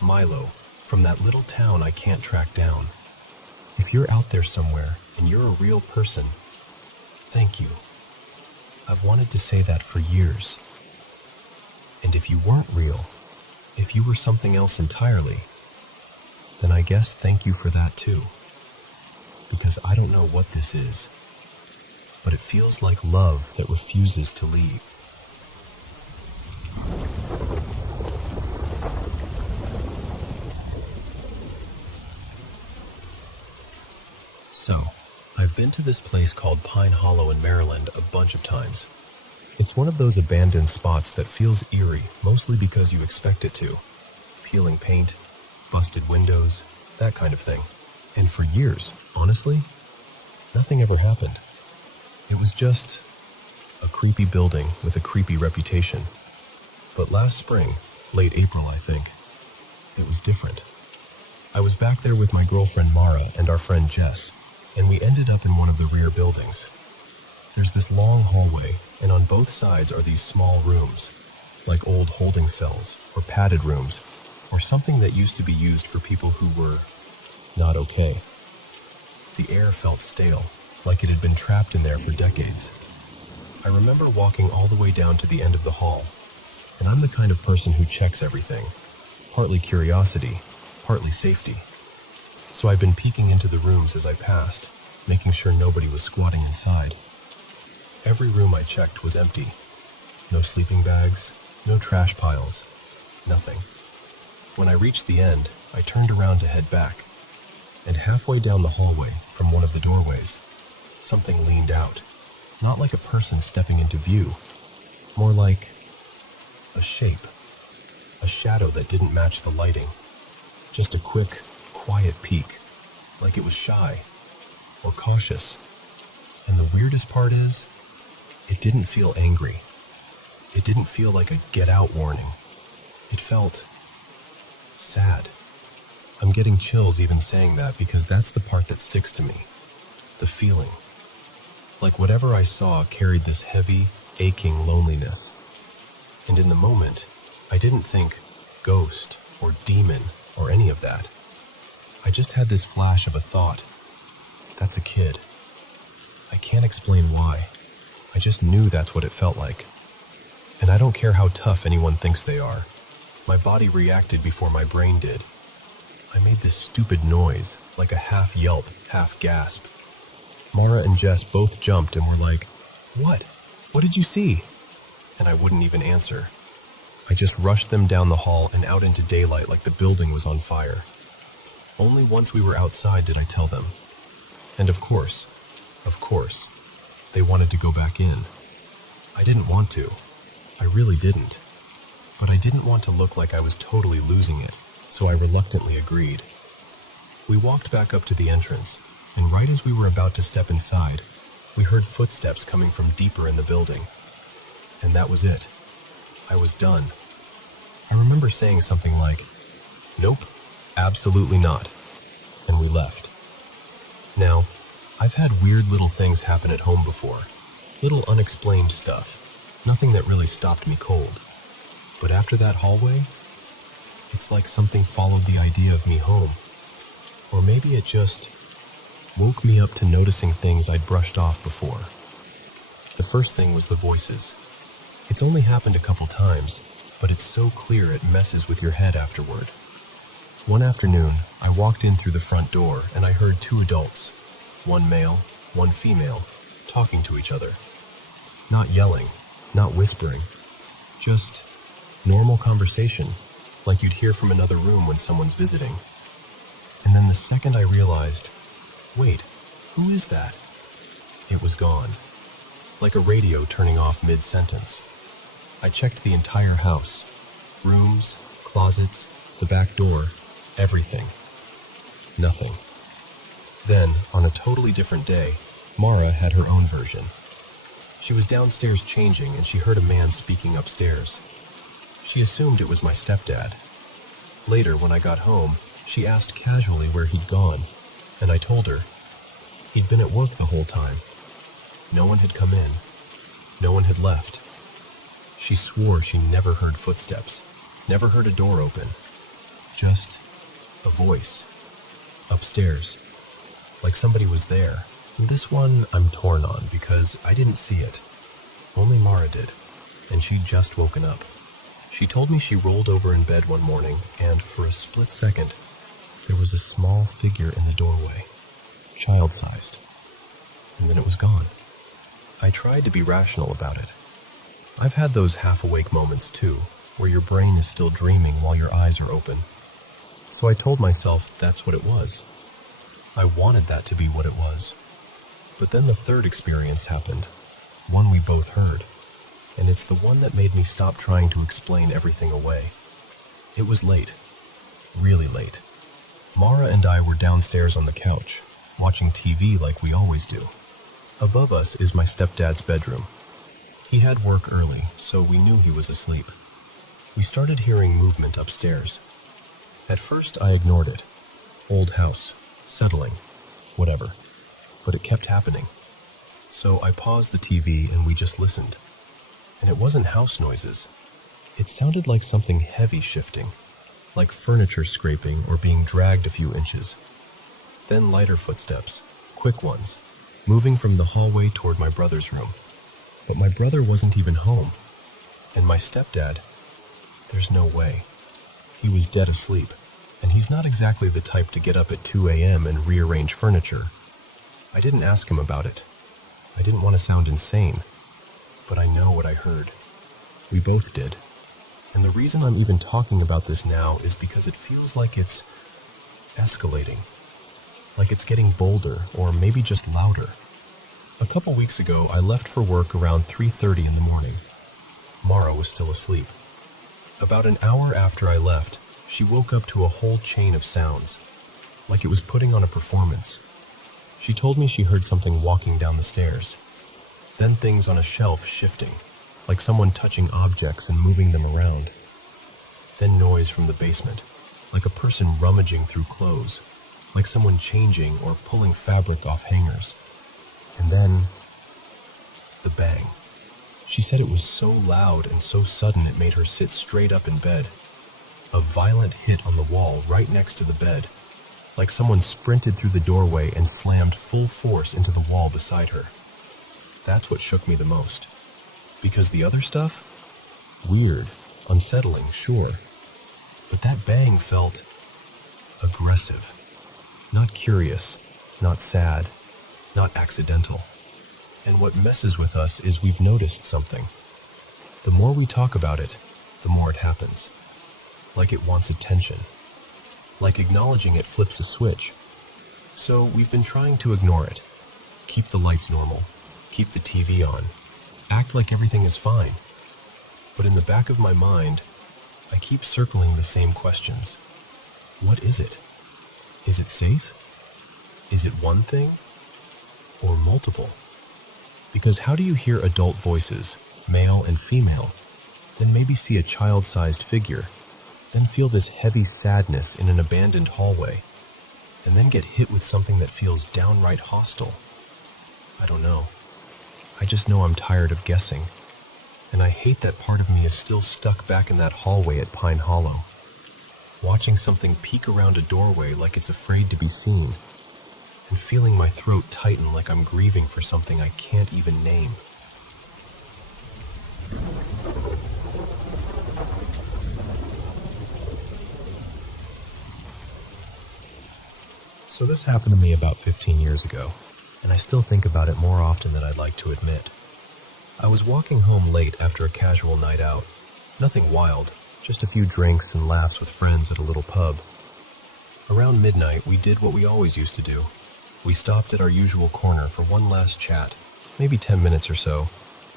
Milo, from that little town I can't track down, if you're out there somewhere and you're a real person, thank you. I've wanted to say that for years. And if you weren't real, if you were something else entirely, then I guess thank you for that too. Because I don't know what this is, but it feels like love that refuses to leave. So, I've been to this place called Pine Hollow in Maryland a bunch of times. It's one of those abandoned spots that feels eerie, mostly because you expect it to. Peeling paint, busted windows, that kind of thing. And for years, honestly, nothing ever happened. It was just a creepy building with a creepy reputation. But last spring, late April I think, it was different. I was back there with my girlfriend Mara and our friend Jess, and we ended up in one of the rear buildings. There's this long hallway, and on both sides are these small rooms, like old holding cells or padded rooms, or something that used to be used for people who were not okay. The air felt stale, like it had been trapped in there for decades. I remember walking all the way down to the end of the hall, and I'm the kind of person who checks everything, partly curiosity, partly safety. So I've been peeking into the rooms as I passed, making sure nobody was squatting inside. Every room I checked was empty. No sleeping bags, no trash piles, nothing. When I reached the end, I turned around to head back, and halfway down the hallway, from one of the doorways, something leaned out. Not like a person stepping into view, more like a shape, a shadow that didn't match the lighting. Just a quick, quiet peek, like it was shy or cautious. And the weirdest part is, it didn't feel angry. It didn't feel like a get out warning. It felt sad. I'm getting chills even saying that because that's the part that sticks to me. The feeling. Like whatever I saw carried this heavy, aching loneliness. And in the moment, I didn't think ghost or demon or any of that. I just had this flash of a thought. That's a kid. I can't explain why. I just knew that's what it felt like. And I don't care how tough anyone thinks they are. My body reacted before my brain did. I made this stupid noise, like a half yelp, half gasp. Mara and Jess both jumped and were like, "What? What did you see?" And I wouldn't even answer. I just rushed them down the hall and out into daylight like the building was on fire. Only once we were outside did I tell them. And of course, they wanted to go back in. I didn't want to. I really didn't. But I didn't want to look like I was totally losing it, so I reluctantly agreed. We walked back up to the entrance, and right as we were about to step inside, we heard footsteps coming from deeper in the building. And that was it. I was done. I remember saying something like, "Nope, absolutely not," and we left. Now, I've had weird little things happen at home before, little unexplained stuff, nothing that really stopped me cold. But after that hallway, it's like something followed the idea of me home. Or maybe it just woke me up to noticing things I'd brushed off before. The first thing was the voices. It's only happened a couple times, but it's so clear it messes with your head afterward. One afternoon, I walked in through the front door and I heard two adults, one male, one female, talking to each other. Not yelling, not whispering, just normal conversation, like you'd hear from another room when someone's visiting. And then the second I realized, wait, who is that? It was gone, like a radio turning off mid-sentence. I checked the entire house, rooms, closets, the back door, everything. Nothing. Then, on a totally different day, Mara had her own version. She was downstairs changing and she heard a man speaking upstairs. She assumed it was my stepdad. Later, when I got home, she asked casually where he'd gone, and I told her he'd been at work the whole time. No one had come in. No one had left. She swore she never heard footsteps, never heard a door open. Just a voice. Upstairs. Like somebody was there. This one I'm torn on because I didn't see it. Only Mara did, and she'd just woken up. She told me she rolled over in bed one morning, and for a split second, there was a small figure in the doorway, child-sized, and then it was gone. I tried to be rational about it. I've had those half-awake moments too, where your brain is still dreaming while your eyes are open. So I told myself that's what it was. I wanted that to be what it was. But then the third experience happened, one we both heard, and it's the one that made me stop trying to explain everything away. It was late, really late. Mara and I were downstairs on the couch, watching TV like we always do. Above us is my stepdad's bedroom. He had work early, so we knew he was asleep. We started hearing movement upstairs. At first, I ignored it. Old house, settling, whatever. But it kept happening. So I paused the TV and we just listened. And it wasn't house noises. It sounded like something heavy shifting, like furniture scraping or being dragged a few inches. Then lighter footsteps, quick ones, moving from the hallway toward my brother's room. But my brother wasn't even home. And my stepdad, there's no way. He was dead asleep, and he's not exactly the type to get up at 2 a.m. and rearrange furniture. I didn't ask him about it. I didn't want to sound insane, but I know what I heard. We both did. And the reason I'm even talking about this now is because it feels like it's escalating. Like it's getting bolder, or maybe just louder. A couple weeks ago, I left for work around 3:30 in the morning. Mara was still asleep. About an hour after I left, she woke up to a whole chain of sounds, like it was putting on a performance. She told me she heard something walking down the stairs, then things on a shelf shifting, like someone touching objects and moving them around. Then noise from the basement, like a person rummaging through clothes, like someone changing or pulling fabric off hangers. And then, the bang. She said it was so loud and so sudden it made her sit straight up in bed. A violent hit on the wall right next to the bed, like someone sprinted through the doorway and slammed full force into the wall beside her. That's what shook me the most. Because the other stuff? Weird, unsettling, sure. But that bang felt aggressive. Not curious, not sad, not accidental. And what messes with us is we've noticed something. The more we talk about it, the more it happens. Like it wants attention. Like acknowledging it flips a switch. So we've been trying to ignore it. Keep the lights normal. Keep the TV on. Act like everything is fine. But in the back of my mind, I keep circling the same questions. What is it? Is it safe? Is it one thing? Or multiple? Because how do you hear adult voices, male and female, then maybe see a child-sized figure, then feel this heavy sadness in an abandoned hallway, and then get hit with something that feels downright hostile? I don't know. I just know I'm tired of guessing, and I hate that part of me is still stuck back in that hallway at Pine Hollow, watching something peek around a doorway like it's afraid to be seen, and feeling my throat tighten like I'm grieving for something I can't even name. So this happened to me about 15 years ago, and I still think about it more often than I'd like to admit. I was walking home late after a casual night out. Nothing wild, just a few drinks and laughs with friends at a little pub. Around midnight, we did what we always used to do. We stopped at our usual corner for one last chat, maybe 10 minutes or so,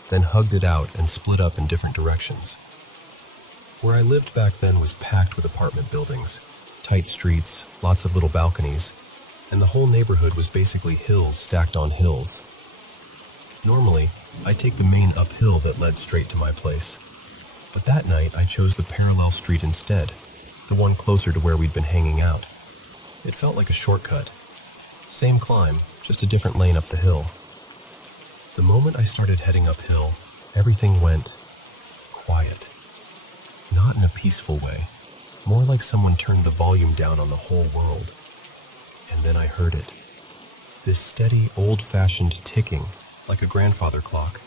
then hugged it out and split up in different directions. Where I lived back then was packed with apartment buildings, tight streets, lots of little balconies, and the whole neighborhood was basically hills stacked on hills. Normally, I take the main uphill that led straight to my place, but that night I chose the parallel street instead, the one closer to where we'd been hanging out. It felt like a shortcut. Same climb, just a different lane up the hill. The moment I started heading uphill, everything went quiet. Not in a peaceful way, more like someone turned the volume down on the whole world. And then I heard it. This steady, old-fashioned ticking, like a grandfather clock.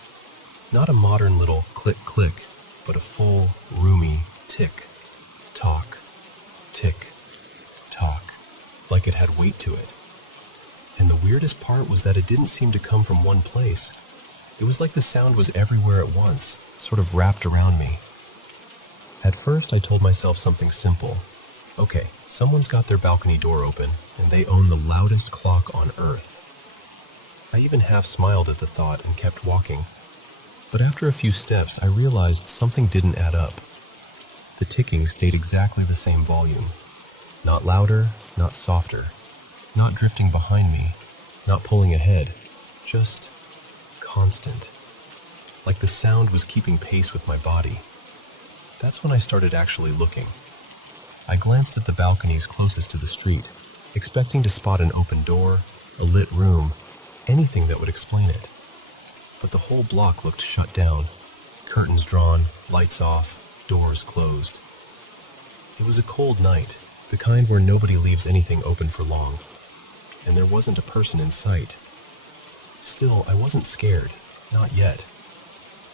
Not a modern little click-click, but a full, roomy tick, tock, tick, tock, like it had weight to it. And the weirdest part was that it didn't seem to come from one place. It was like the sound was everywhere at once, sort of wrapped around me. At first, I told myself something simple. Okay, someone's got their balcony door open, and they own the loudest clock on Earth. I even half smiled at the thought and kept walking. But after a few steps, I realized something didn't add up. The ticking stayed exactly the same volume. Not louder, not softer. Not drifting behind me, not pulling ahead. Just constant. Like the sound was keeping pace with my body. That's when I started actually looking. I glanced at the balconies closest to the street, expecting to spot an open door, a lit room, anything that would explain it. But the whole block looked shut down. Curtains drawn, lights off, doors closed. It was a cold night, the kind where nobody leaves anything open for long. And there wasn't a person in sight. Still, I wasn't scared, not yet.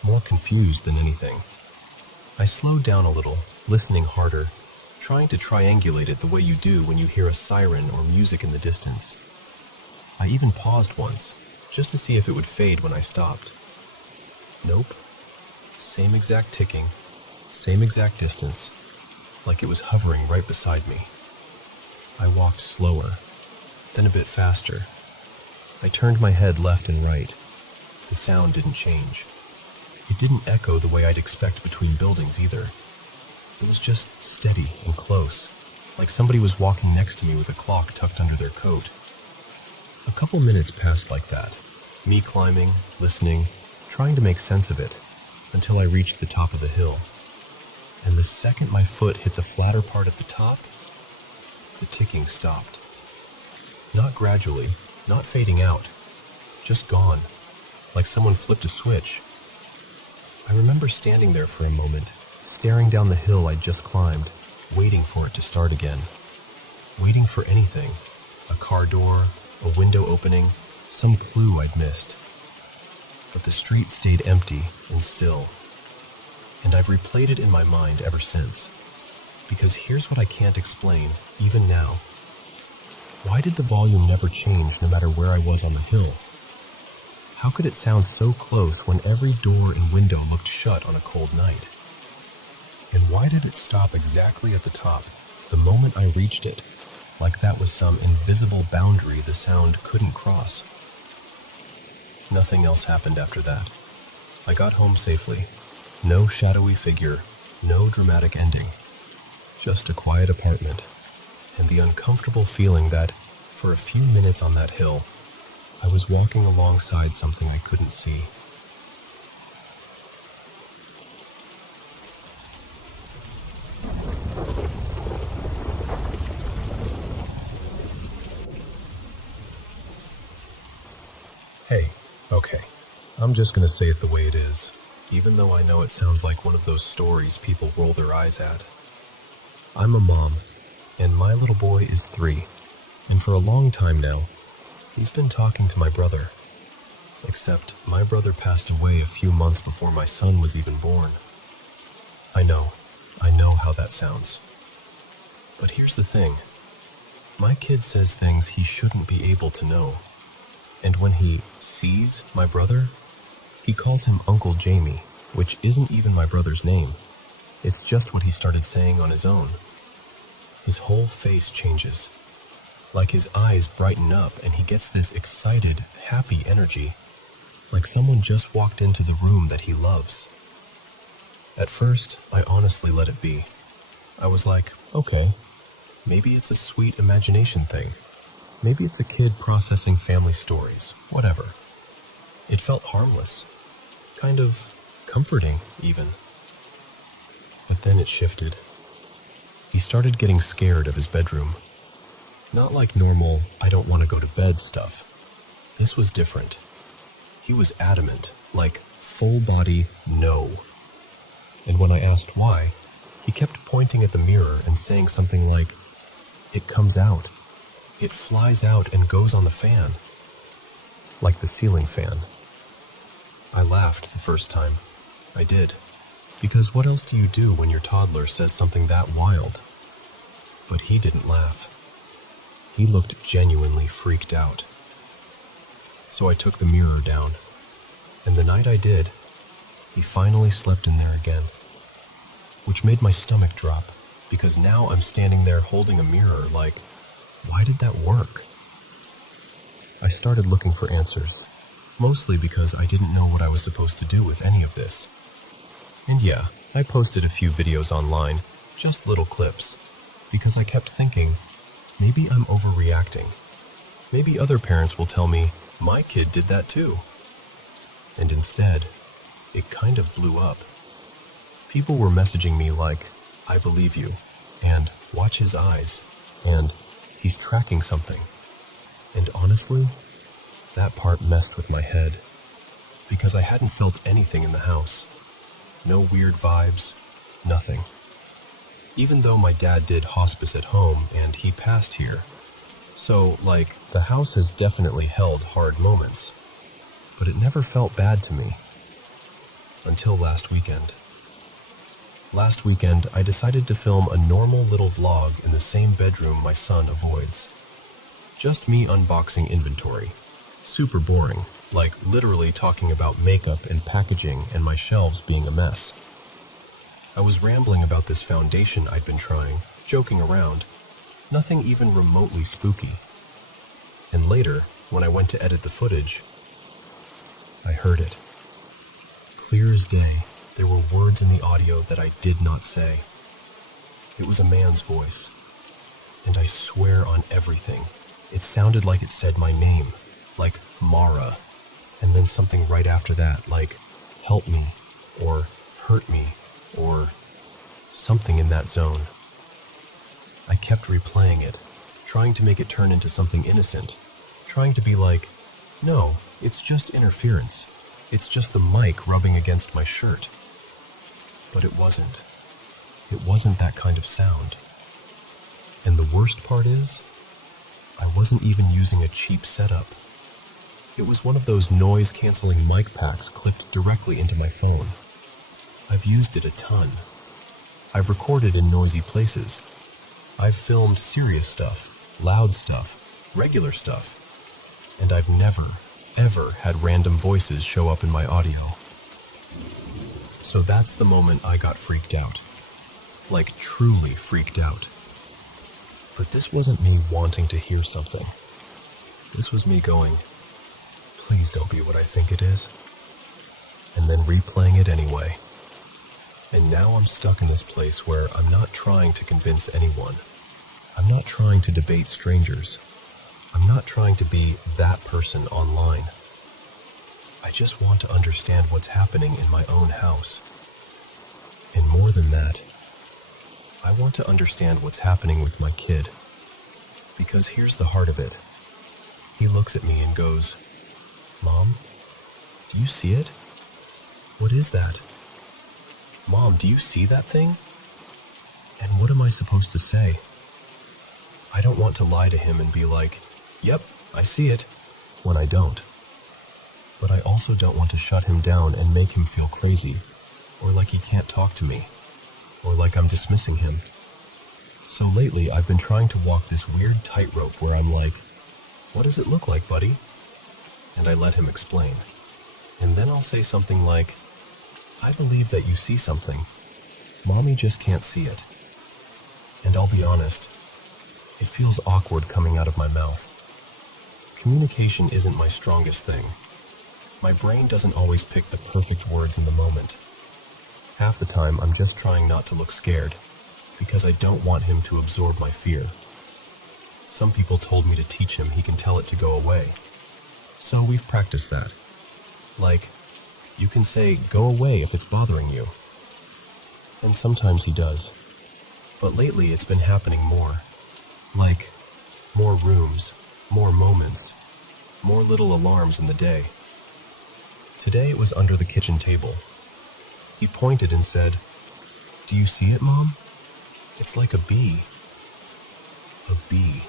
More confused than anything. I slowed down a little, listening harder, trying to triangulate it the way you do when you hear a siren or music in the distance. I even paused once, just to see if it would fade when I stopped. Nope. Same exact ticking, same exact distance, like it was hovering right beside me. I walked slower, then a bit faster. I turned my head left and right. The sound didn't change. It didn't echo the way I'd expect between buildings either. It was just steady and close, like somebody was walking next to me with a clock tucked under their coat. A couple minutes passed like that, me climbing, listening, trying to make sense of it, until I reached the top of the hill. And the second my foot hit the flatter part at the top, the ticking stopped. Not gradually, not fading out, just gone, like someone flipped a switch. I remember standing there for a moment, staring down the hill I'd just climbed, waiting for it to start again. Waiting for anything, a car door, a window opening, some clue I'd missed. But the street stayed empty and still, and I've replayed it in my mind ever since. Because here's what I can't explain, even now. Why did the volume never change no matter where I was on the hill? How could it sound so close when every door and window looked shut on a cold night? And why did it stop exactly at the top, the moment I reached it, like that was some invisible boundary the sound couldn't cross? Nothing else happened after that. I got home safely. No shadowy figure, no dramatic ending. Just a quiet apartment, and the uncomfortable feeling that, for a few minutes on that hill, I was walking alongside something I couldn't see. Hey, okay, I'm just gonna say it the way it is, even though I know it sounds like one of those stories people roll their eyes at. I'm a mom, and my little boy is 3, and for a long time now, he's been talking to my brother. Except my brother passed away a few months before my son was even born. I know how that sounds. But here's the thing. My kid says things he shouldn't be able to know. And when he sees my brother, he calls him Uncle Jamie, which isn't even my brother's name. It's just what he started saying on his own. His whole face changes. Like his eyes brighten up and he gets this excited, happy energy. Like someone just walked into the room that he loves. At first, I honestly let it be. I was like, okay, maybe it's a sweet imagination thing. Maybe it's a kid processing family stories, whatever. It felt harmless. Kind of comforting, even. But then it shifted. He started getting scared of his bedroom. Not like normal, I don't want to go to bed stuff. This was different. He was adamant, like full body no. And when I asked why, he kept pointing at the mirror and saying something like, "It comes out. It flies out and goes on the fan." Like the ceiling fan. I laughed the first time. I did. Because what else do you do when your toddler says something that wild? But he didn't laugh. He looked genuinely freaked out. So I took the mirror down. And the night I did, he finally slept in there again. Which made my stomach drop, because now I'm standing there holding a mirror like, why did that work? I started looking for answers, mostly because I didn't know what I was supposed to do with any of this. And yeah, I posted a few videos online, just little clips, because I kept thinking, maybe I'm overreacting. Maybe other parents will tell me, my kid did that too. And instead, it kind of blew up. People were messaging me like, I believe you, and watch his eyes, and he's tracking something. And honestly, that part messed with my head, because I hadn't felt anything in the house. No weird vibes, nothing. Even though my dad did hospice at home and he passed here. So, like, the house has definitely held hard moments, but it never felt bad to me. Until last weekend. Last weekend, I decided to film a normal little vlog in the same bedroom my son avoids. Just me unboxing inventory. Super boring, like literally talking about makeup and packaging and my shelves being a mess. I was rambling about this foundation I'd been trying, joking around. Nothing even remotely spooky. And later, when I went to edit the footage, I heard it. Clear as day, there were words in the audio that I did not say. It was a man's voice. And I swear on everything, it sounded like it said my name, like Mara, and then something right after that, like help me, or hurt me, or something in that zone. I kept replaying it, trying to make it turn into something innocent, trying to be like, no, it's just interference. It's just the mic rubbing against my shirt. But it wasn't. It wasn't that kind of sound. And the worst part is, I wasn't even using a cheap setup. It was one of those noise-canceling mic packs clipped directly into my phone. I've used it a ton. I've recorded in noisy places. I've filmed serious stuff, loud stuff, regular stuff. And I've never, ever had random voices show up in my audio. So that's the moment I got freaked out. Like truly freaked out. But this wasn't me wanting to hear something. This was me going, please don't be what I think it is. And then replaying it anyway. And now I'm stuck in this place where I'm not trying to convince anyone. I'm not trying to debate strangers. I'm not trying to be that person online. I just want to understand what's happening in my own house. And more than that, I want to understand what's happening with my kid. Because here's the heart of it. He looks at me and goes, "Mom, do you see it? What is that? Mom, do you see that thing?" And what am I supposed to say? I don't want to lie to him and be like, "Yep, I see it," when I don't. But I also don't want to shut him down and make him feel crazy, or like he can't talk to me, or like I'm dismissing him. So lately, I've been trying to walk this weird tightrope where I'm like, "What does it look like, buddy?" And I let him explain. And then I'll say something like, "I believe that you see something. Mommy just can't see it." And I'll be honest, it feels awkward coming out of my mouth. Communication isn't my strongest thing. My brain doesn't always pick the perfect words in the moment. Half the time, I'm just trying not to look scared, because I don't want him to absorb my fear. Some people told me to teach him he can tell it to go away. So we've practiced that. Like, you can say, "Go away" if it's bothering you. And sometimes he does. But lately it's been happening more. Like, more rooms, more moments, more little alarms in the day. Today it was under the kitchen table. He pointed and said, "Do you see it, Mom? It's like a bee." A bee.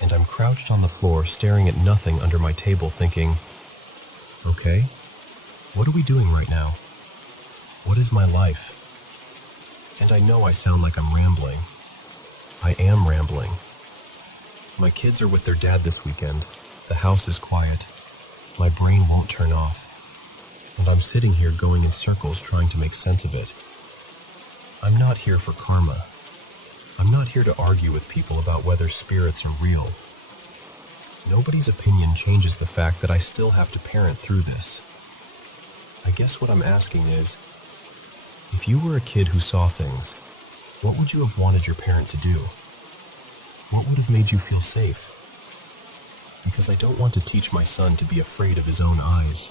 And I'm crouched on the floor staring at nothing under my table thinking, okay, what are we doing right now? What is my life? And I know I sound like I'm rambling. I am rambling. My kids are with their dad this weekend. The house is quiet. My brain won't turn off. And I'm sitting here going in circles trying to make sense of it. I'm not here for karma. I'm not here to argue with people about whether spirits are real. Nobody's opinion changes the fact that I still have to parent through this. I guess what I'm asking is, if you were a kid who saw things, what would you have wanted your parent to do? What would have made you feel safe? Because I don't want to teach my son to be afraid of his own eyes.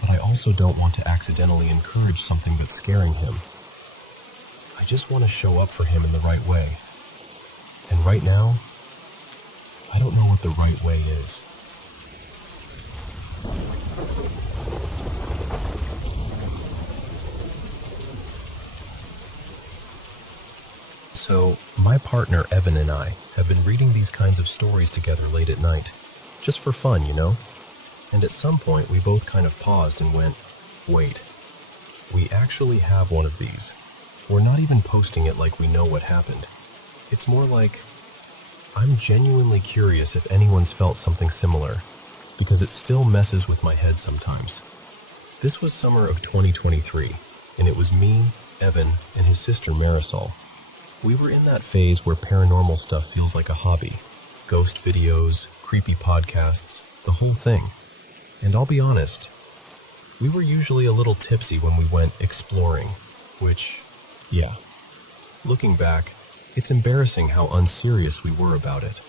But I also don't want to accidentally encourage something that's scaring him. I just want to show up for him in the right way. And right now, I don't know what the right way is. So, my partner Evan and I have been reading these kinds of stories together late at night. Just for fun, you know? And at some point, we both kind of paused and went, wait, we actually have one of these. We're not even posting it like we know what happened. It's more like, I'm genuinely curious if anyone's felt something similar, because it still messes with my head sometimes. This was summer of 2023, and it was me, Evan, and his sister Marisol. We were in that phase where paranormal stuff feels like a hobby. Ghost videos, creepy podcasts, the whole thing. And I'll be honest, we were usually a little tipsy when we went exploring, which, yeah. Looking back, it's embarrassing how unserious we were about it.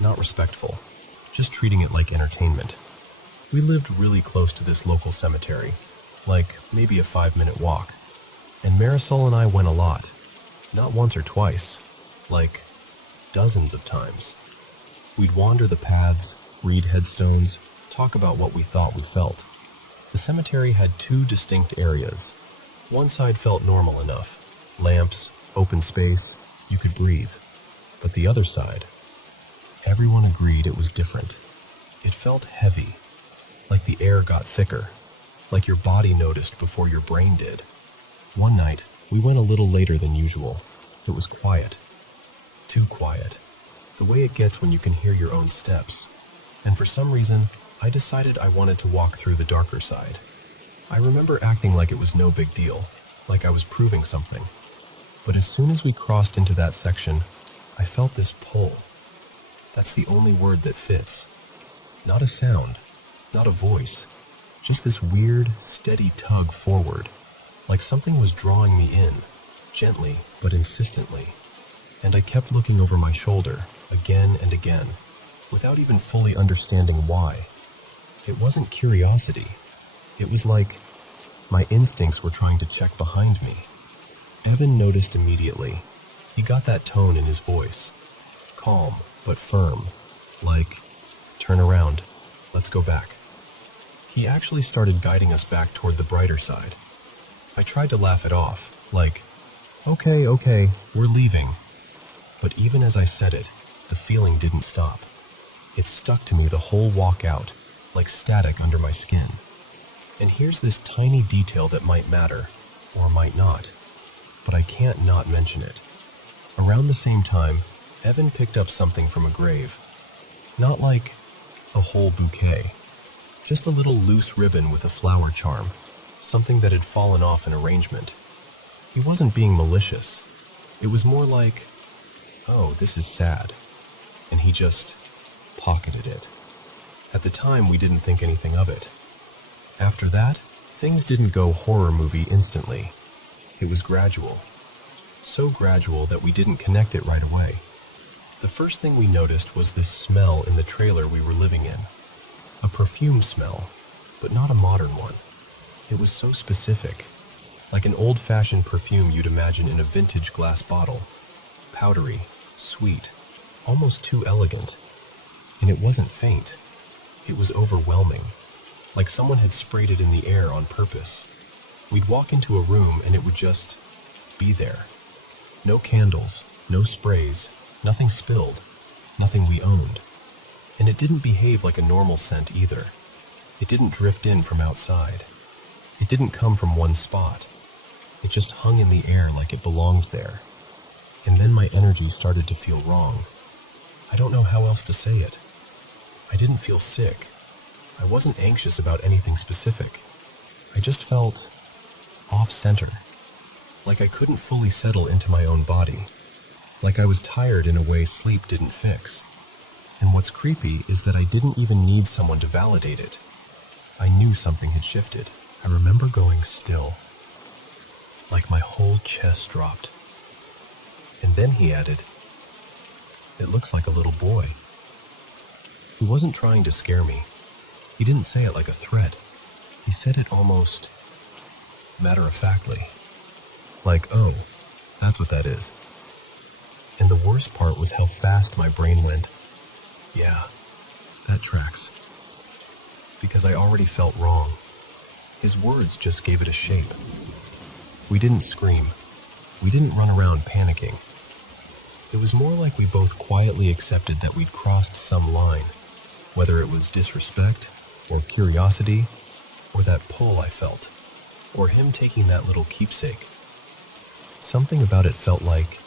Not respectful, just treating it like entertainment. We lived really close to this local cemetery, like maybe a 5-minute walk. And Marisol and I went a lot. Not once or twice, like dozens of times. We'd wander the paths, read headstones, talk about what we thought we felt. The cemetery had 2 distinct areas. One side felt normal enough. Lamps, open space, you could breathe. But the other side, everyone agreed it was different. It felt heavy, like the air got thicker, like your body noticed before your brain did. One night, we went a little later than usual. It was quiet. Too quiet. The way it gets when you can hear your own steps. And for some reason, I decided I wanted to walk through the darker side. I remember acting like it was no big deal, like I was proving something. But as soon as we crossed into that section, I felt this pull. That's the only word that fits. Not a sound, not a voice, just this weird, steady tug forward, like something was drawing me in, gently but insistently. and I kept looking over my shoulder again and again, without even fully understanding why. It wasn't curiosity. It was like my instincts were trying to check behind me. Evan noticed immediately. He got that tone in his voice. Calm, but firm. Like, turn around, let's go back. He actually started guiding us back toward the brighter side. I tried to laugh it off, like, okay, we're leaving. But even as I said it, the feeling didn't stop. It stuck to me the whole walk out, like static under my skin. And here's this tiny detail that might matter, or might not, but I can't not mention it. Around the same time, Evan picked up something from a grave. Not like a whole bouquet, just a little loose ribbon with a flower charm, something that had fallen off an arrangement. He wasn't being malicious. It was more like, oh, this is sad, and he just pocketed it. At the time, we didn't think anything of it. After that, things didn't go horror movie instantly. It was gradual. So gradual that we didn't connect it right away. The first thing we noticed was this smell in the trailer we were living in. A perfume smell, but not a modern one. It was so specific, like an old-fashioned perfume you'd imagine in a vintage glass bottle. Powdery, sweet, almost too elegant. And it wasn't faint. It was overwhelming, like someone had sprayed it in the air on purpose. We'd walk into a room and it would just be there. No candles, no sprays, nothing spilled, nothing we owned. And it didn't behave like a normal scent either. It didn't drift in from outside. It didn't come from one spot. It just hung in the air like it belonged there. And then my energy started to feel wrong. I don't know how else to say it. I didn't feel sick. I wasn't anxious about anything specific. I just felt off-center. Like I couldn't fully settle into my own body. Like I was tired in a way sleep didn't fix. And what's creepy is that I didn't even need someone to validate it. I knew something had shifted. I remember going still. Like my whole chest dropped. And then he added, "It looks like a little boy." He wasn't trying to scare me. He didn't say it like a threat. He said it almost matter-of-factly. Like, oh, that's what that is. And the worst part was how fast my brain went. Yeah, that tracks. Because I already felt wrong. His words just gave it a shape. We didn't scream. We didn't run around panicking. It was more like we both quietly accepted that we'd crossed some line, whether it was disrespect, or curiosity, or that pull I felt, or him taking that little keepsake. Something about it felt like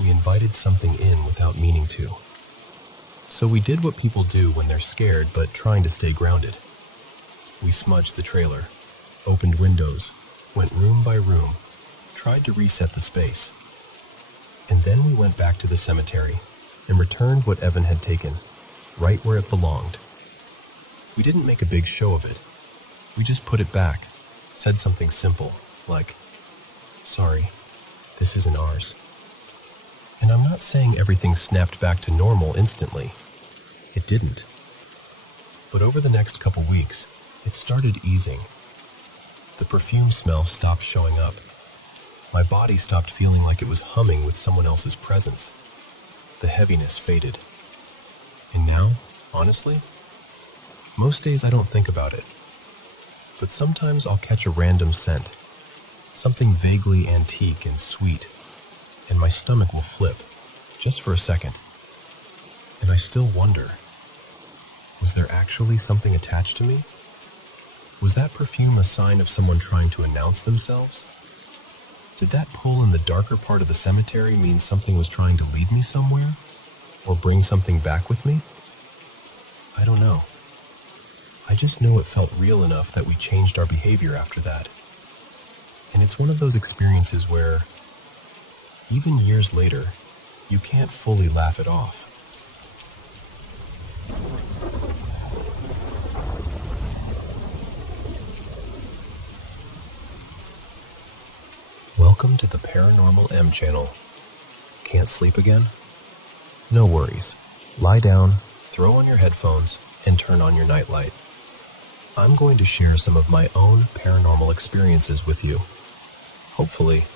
we invited something in without meaning to. So we did what people do when they're scared but trying to stay grounded. We smudged the trailer, opened windows, went room by room, tried to reset the space. And then we went back to the cemetery and returned what Evan had taken, right where it belonged. We didn't make a big show of it. We just put it back, said something simple, like, "Sorry, this isn't ours." And I'm not saying everything snapped back to normal instantly. It didn't. But over the next couple weeks, it started easing. The perfume smell stopped showing up. My body stopped feeling like it was humming with someone else's presence. The heaviness faded. And now, honestly, most days I don't think about it. But sometimes I'll catch a random scent, something vaguely antique and sweet, and my stomach will flip, just for a second. And I still wonder, was there actually something attached to me? Was that perfume a sign of someone trying to announce themselves? Did that pull in the darker part of the cemetery mean something was trying to lead me somewhere? Or bring something back with me? I don't know. I just know it felt real enough that we changed our behavior after that. And it's one of those experiences where, even years later, you can't fully laugh it off. Welcome to the Paranormal M channel. can't sleep again? No worries. Lie down, throw on your headphones, and turn on your nightlight. I'm going to share some of my own paranormal experiences with you. Hopefully,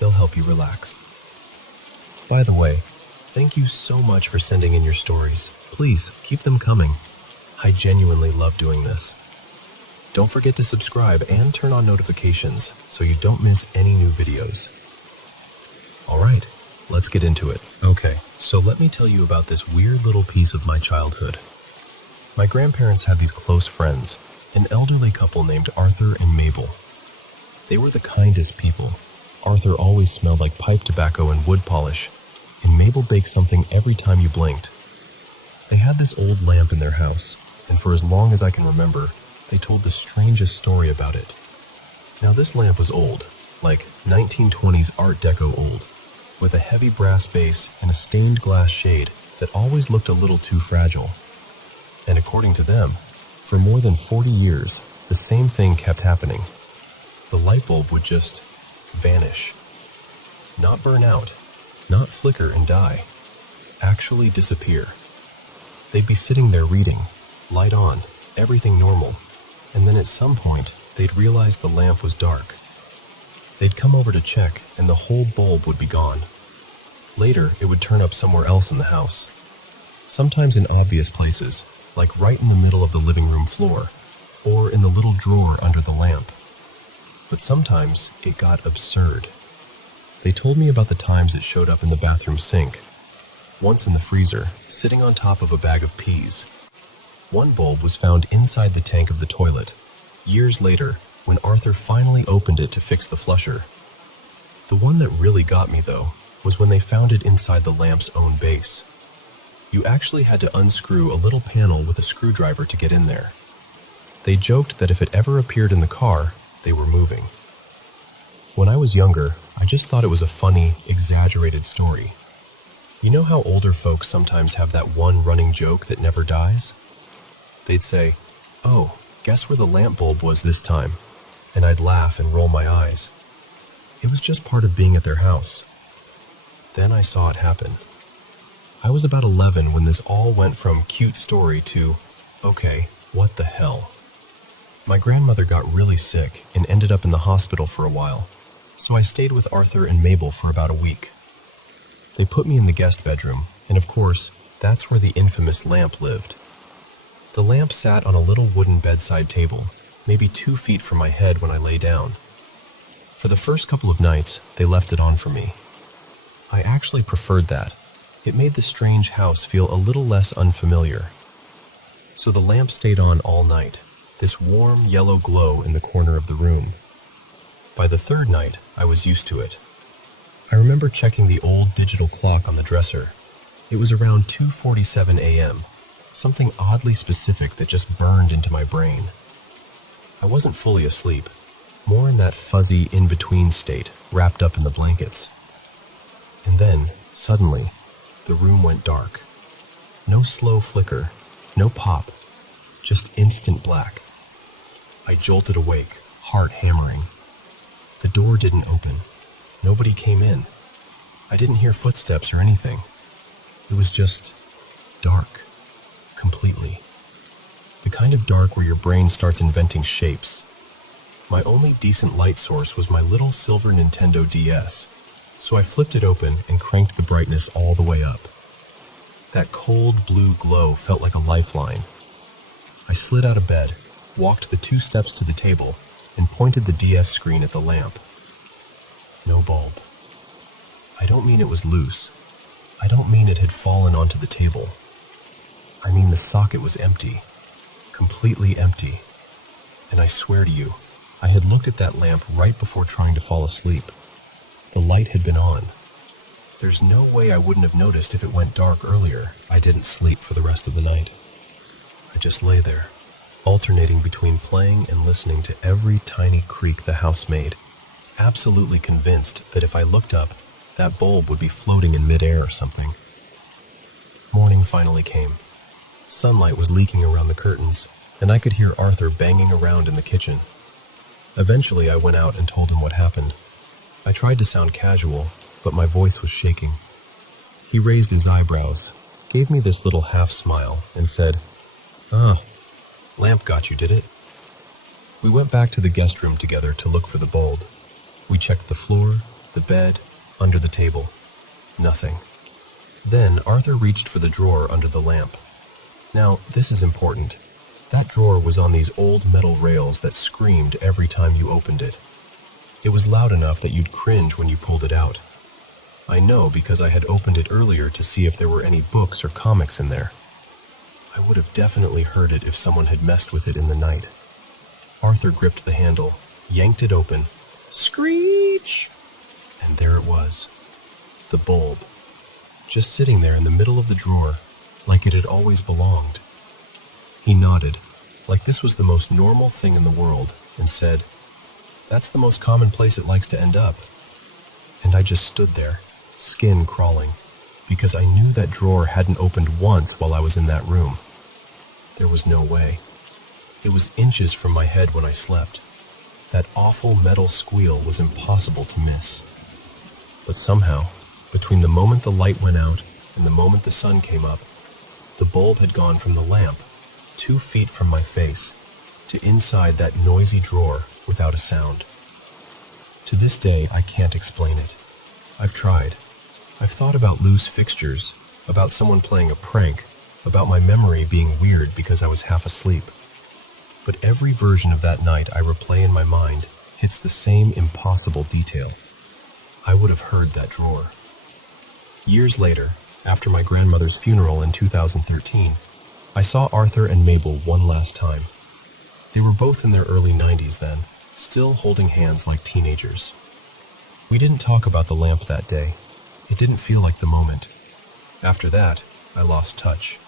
they'll help you relax. By the way, thank you so much for sending in your stories. Please, keep them coming. I genuinely love doing this. Don't forget to subscribe and turn on notifications so you don't miss any new videos. Alright, let's get into it. Okay, so let me tell you about this weird little piece of my childhood. My grandparents had these close friends, an elderly couple named Arthur and Mabel. They were the kindest people. Arthur always smelled like pipe tobacco and wood polish, and Mabel baked something every time you blinked. They had this old lamp in their house, and for as long as I can remember, they told the strangest story about it. Now this lamp was old, like 1920s Art Deco old, with a heavy brass base and a stained glass shade that always looked a little too fragile. And according to them, for more than 40 years, the same thing kept happening. The light bulb would just vanish. Not burn out, not flicker and die, actually disappear. They'd be sitting there reading, light on, everything normal, and then at some point, they'd realize the lamp was dark. They'd come over to check, and the whole bulb would be gone. Later, it would turn up somewhere else in the house. Sometimes in obvious places, like right in the middle of the living room floor, or in the little drawer under the lamp. But sometimes it got absurd. They told me about the times it showed up in the bathroom sink, once in the freezer, sitting on top of a bag of peas. One bulb was found inside the tank of the toilet, years later, when Arthur finally opened it to fix the flusher. The one that really got me, though, was when they found it inside the lamp's own base. You actually had to unscrew a little panel with a screwdriver to get in there. They joked that if it ever appeared in the car, they were moving. When I was younger, I just thought it was a funny, exaggerated story. You know how older folks sometimes have that one running joke that never dies? They'd say, "Oh, guess where the lamp bulb was this time?" And I'd laugh and roll my eyes. It was just part of being at their house. Then I saw it happen. I was about 11 when this all went from cute story to, okay, what the hell? My grandmother got really sick and ended up in the hospital for a while, so I stayed with Arthur and Mabel for about a week. They put me in the guest bedroom, and of course, that's where the infamous lamp lived. The lamp sat on a little wooden bedside table, maybe 2 feet from my head when I lay down. For the first couple of nights, they left it on for me. I actually preferred that. It made the strange house feel a little less unfamiliar. So the lamp stayed on all night, this warm yellow glow in the corner of the room. By the third night, I was used to it. I remember checking the old digital clock on the dresser. It was around 2:47 a.m., something oddly specific that just burned into my brain. I wasn't fully asleep, more in that fuzzy in-between state, wrapped up in the blankets. And then, suddenly, the room went dark. No slow flicker, no pop, just instant black. I jolted awake, heart hammering. The door didn't open. Nobody came in. I didn't hear footsteps or anything. It was just dark, completely. The kind of dark where your brain starts inventing shapes. My only decent light source was my little silver Nintendo DS, so I flipped it open and cranked the brightness all the way up. That cold blue glow felt like a lifeline. I slid out of bed, walked the 2 steps to the table, and pointed the DS screen at the lamp. No bulb. I don't mean it was loose. I don't mean it had fallen onto the table. I mean the socket was empty, completely empty. And I swear to you, I had looked at that lamp right before trying to fall asleep. The light had been on. There's no way I wouldn't have noticed if it went dark earlier. I didn't sleep for the rest of the night. I just lay there, alternating between playing and listening to every tiny creak the house made, absolutely convinced that if I looked up, that bulb would be floating in midair or something. Morning finally came. Sunlight was leaking around the curtains, and I could hear Arthur banging around in the kitchen. Eventually, I went out and told him what happened. I tried to sound casual, but my voice was shaking. He raised his eyebrows, gave me this little half smile, and said, "Ah, lamp got you, did it?" We went back to the guest room together to look for the bulb. We checked the floor, the bed, under the table. Nothing. Then Arthur reached for the drawer under the lamp. Now, this is important. That drawer was on these old metal rails that screamed every time you opened it. It was loud enough that you'd cringe when you pulled it out. I know because I had opened it earlier to see if there were any books or comics in there. I would have definitely heard it if someone had messed with it in the night. Arthur gripped the handle, yanked it open. Screech! And there it was. The bulb. Just sitting there in the middle of the drawer, like it had always belonged. He nodded, like this was the most normal thing in the world, and said, "That's the most common place it likes to end up." And I just stood there, skin crawling, because I knew that drawer hadn't opened once while I was in that room. There was no way. It was inches from my head when I slept. That awful metal squeal was impossible to miss. But somehow, between the moment the light went out and the moment the sun came up, the bulb had gone from the lamp, 2 feet from my face, to inside that noisy drawer without a sound. To this day, I can't explain it. I've tried. I've thought about loose fixtures, about someone playing a prank, about my memory being weird because I was half asleep. But every version of that night I replay in my mind hits the same impossible detail. I would have heard that drawer. Years later, after my grandmother's funeral in 2013, I saw Arthur and Mabel one last time. They were both in their early 90s then, still holding hands like teenagers. We didn't talk about the lamp that day. It didn't feel like the moment. After that, I lost touch.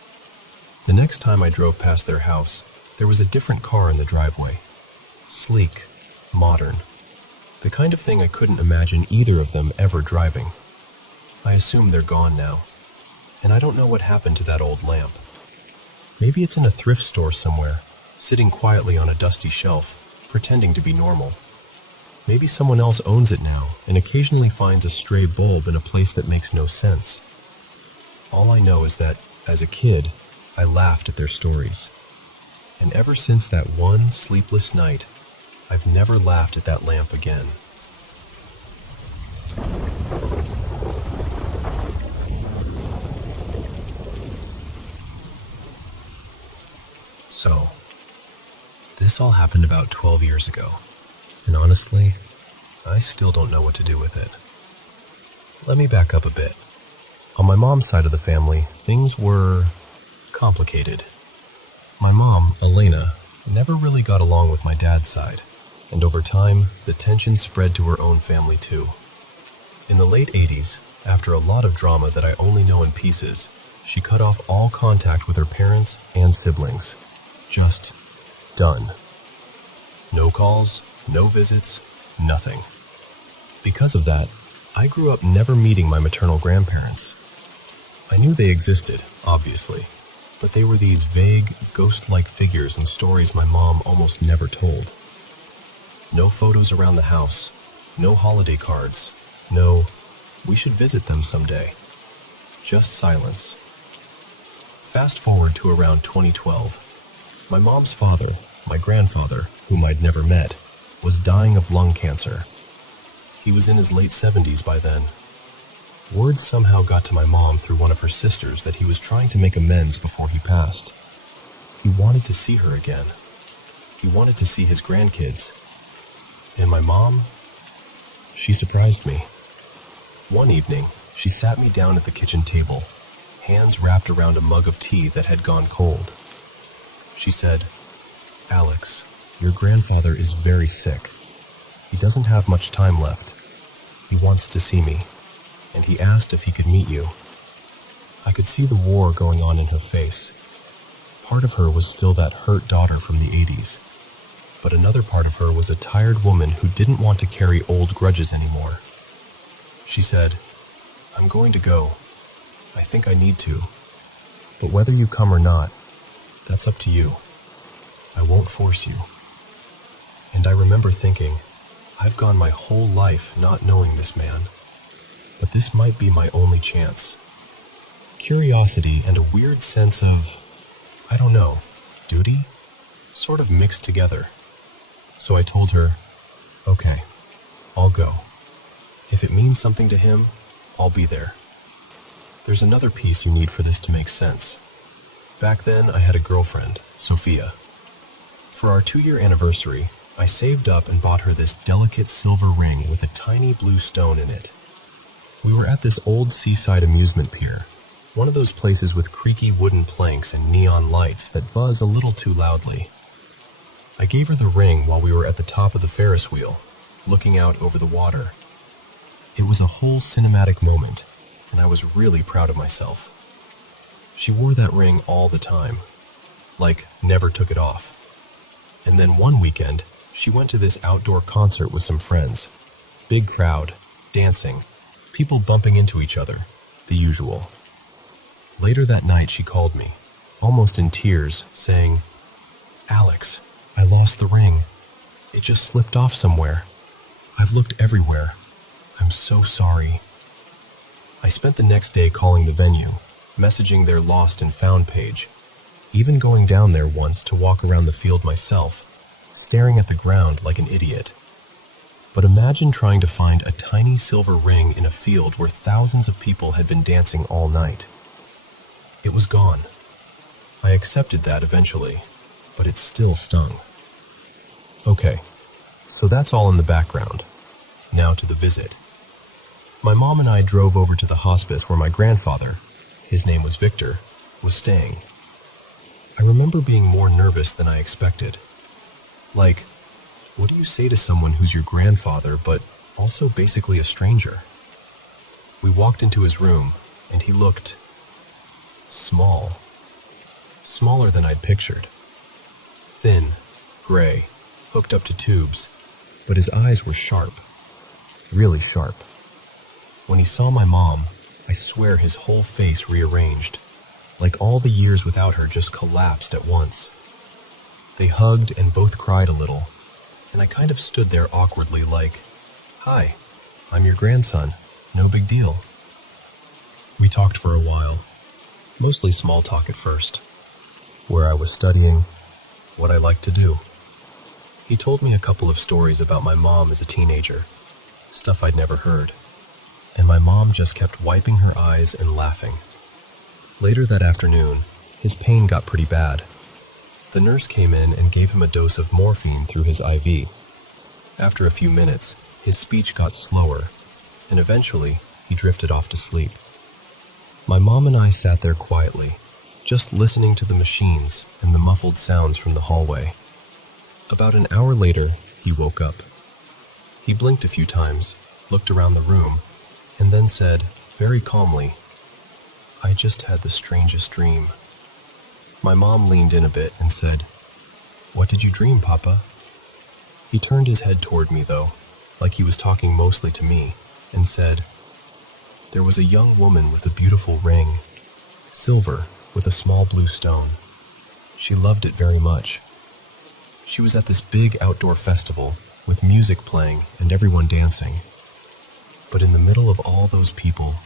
The next time I drove past their house, there was a different car in the driveway. Sleek, modern. The kind of thing I couldn't imagine either of them ever driving. I assume they're gone now. And I don't know what happened to that old lamp. Maybe it's in a thrift store somewhere, sitting quietly on a dusty shelf, pretending to be normal. Maybe someone else owns it now and occasionally finds a stray bulb in a place that makes no sense. All I know is that, as a kid, I laughed at their stories. And ever since that one sleepless night, I've never laughed at that lamp again. So, this all happened about 12 years ago, and honestly, I still don't know what to do with it. Let me back up a bit. On my mom's side of the family, things were complicated. My mom, Elena, never really got along with my dad's side, and over time, the tension spread to her own family too. In the late 80s, after a lot of drama that I only know in pieces, she cut off all contact with her parents and siblings. Just done. No calls, no visits, nothing. Because of that, I grew up never meeting my maternal grandparents. I knew they existed, obviously, but they were these vague, ghost-like figures in stories my mom almost never told. No photos around the house, no holiday cards, no, we should visit them someday. Just silence. Fast forward to around 2012. My mom's father, my grandfather, whom I'd never met, was dying of lung cancer. He was in his late 70s by then. Word somehow got to my mom through one of her sisters that he was trying to make amends before he passed. He wanted to see her again. He wanted to see his grandkids. And my mom, she surprised me. One evening, she sat me down at the kitchen table, hands wrapped around a mug of tea that had gone cold. She said, "Alex, your grandfather is very sick. He doesn't have much time left. He wants to see me, and he asked if he could meet you." I could see the war going on in her face. Part of her was still that hurt daughter from the 80s, but another part of her was a tired woman who didn't want to carry old grudges anymore. She said, "I'm going to go. I think I need to. But whether you come or not, that's up to you. I won't force you." And I remember thinking, I've gone my whole life not knowing this man, but this might be my only chance. Curiosity and a weird sense of, I don't know, duty, sort of mixed together. So I told her, okay, I'll go. If it means something to him, I'll be there. There's another piece you need for this to make sense. Back then, I had a girlfriend, Sophia. For our 2-year anniversary, I saved up and bought her this delicate silver ring with a tiny blue stone in it. We were at this old seaside amusement pier, one of those places with creaky wooden planks and neon lights that buzz a little too loudly. I gave her the ring while we were at the top of the Ferris wheel, looking out over the water. It was a whole cinematic moment, and I was really proud of myself. She wore that ring all the time, like never took it off. And then one weekend, she went to this outdoor concert with some friends. Big crowd, dancing, people bumping into each other, the usual. Later that night, she called me, almost in tears, saying, "Alex, I lost the ring. It just slipped off somewhere. I've looked everywhere. I'm so sorry." I spent the next day calling the venue, messaging their lost and found page, even going down there once to walk around the field myself, staring at the ground like an idiot. But imagine trying to find a tiny silver ring in a field where thousands of people had been dancing all night. It was gone. I accepted that eventually, but it still stung. Okay, so that's all in the background. Now to the visit. My mom and I drove over to the hospice where my grandfather, his name was Victor, was staying. I remember being more nervous than I expected. Like, what do you say to someone who's your grandfather, but also basically a stranger? We walked into his room, and he looked small. Smaller than I'd pictured. Thin, gray, hooked up to tubes, but his eyes were sharp. Really sharp. When he saw my mom, I swear his whole face rearranged, like all the years without her just collapsed at once. They hugged and both cried a little, and I kind of stood there awkwardly like, "Hi, I'm your grandson, no big deal." We talked for a while, mostly small talk at first, where I was studying, what I liked to do. He told me a couple of stories about my mom as a teenager, stuff I'd never heard, and my mom just kept wiping her eyes and laughing. Later that afternoon, his pain got pretty bad. The nurse came in and gave him a dose of morphine through his IV. After a few minutes, his speech got slower, and eventually he drifted off to sleep. My mom and I sat there quietly, just listening to the machines and the muffled sounds from the hallway. About an hour later, he woke up. He blinked a few times, looked around the room, and then said, very calmly, "I just had the strangest dream." My mom leaned in a bit and said, "What did you dream, Papa?" He turned his head toward me, though, like he was talking mostly to me, and said, "There was a young woman with a beautiful ring, silver with a small blue stone. She loved it very much. She was at this big outdoor festival with music playing and everyone dancing. But in the middle of all those people,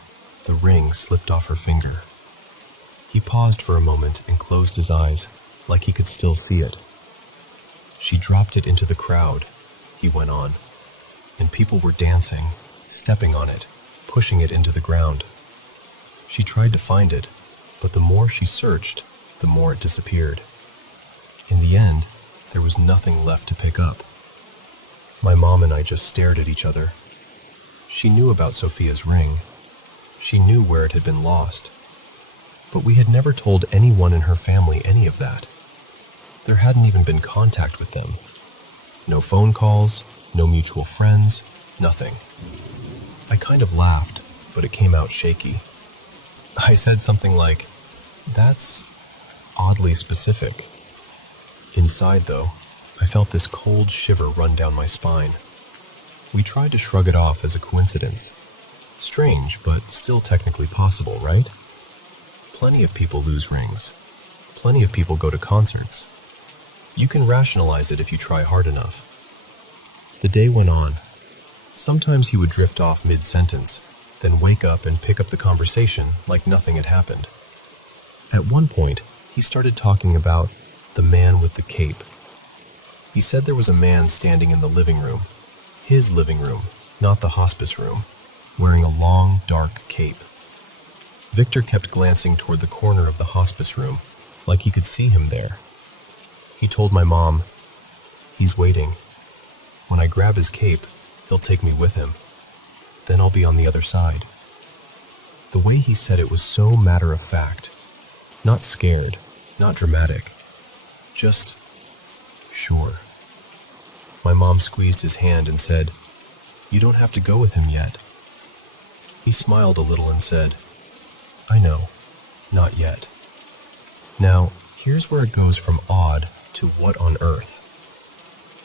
the ring slipped off her finger." He paused for a moment and closed his eyes, like he could still see it. "She dropped it into the crowd," he went on, "and people were dancing, stepping on it, pushing it into the ground. She tried to find it, but the more she searched, the more it disappeared. In the end, there was nothing left to pick up." My mom and I just stared at each other. She knew about Sophia's ring. She knew where it had been lost. But we had never told anyone in her family any of that. There hadn't even been contact with them. No phone calls, no mutual friends, nothing. I kind of laughed, but it came out shaky. I said something like, "That's oddly specific." Inside, though, I felt this cold shiver run down my spine. We tried to shrug it off as a coincidence. Strange, but still technically possible, right? Plenty of people lose rings. Plenty of people go to concerts. You can rationalize it if you try hard enough. The day went on. Sometimes he would drift off mid-sentence, then wake up and pick up the conversation like nothing had happened. At one point, he started talking about the man with the cape. He said there was a man standing in the living room, his living room, not the hospice room, wearing a long, dark cape. Victor kept glancing toward the corner of the hospice room, like he could see him there. He told my mom, "He's waiting. When I grab his cape, he'll take me with him. Then I'll be on the other side." The way he said it was so matter-of-fact, not scared, not dramatic, just sure. My mom squeezed his hand and said, "You don't have to go with him yet." He smiled a little and said, "I know, not yet." Now, here's where it goes from odd to what on earth.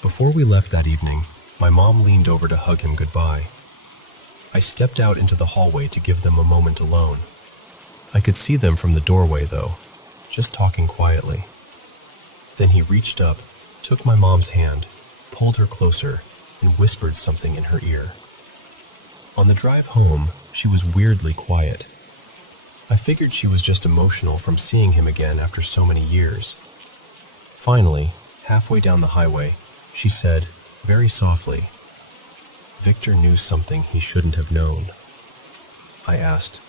Before we left that evening, my mom leaned over to hug him goodbye. I stepped out into the hallway to give them a moment alone. I could see them from the doorway, though, just talking quietly. Then he reached up, took my mom's hand, pulled her closer, and whispered something in her ear. On the drive home, she was weirdly quiet. I figured she was just emotional from seeing him again after so many years. Finally, halfway down the highway, she said, very softly, "Victor knew something he shouldn't have known." I asked,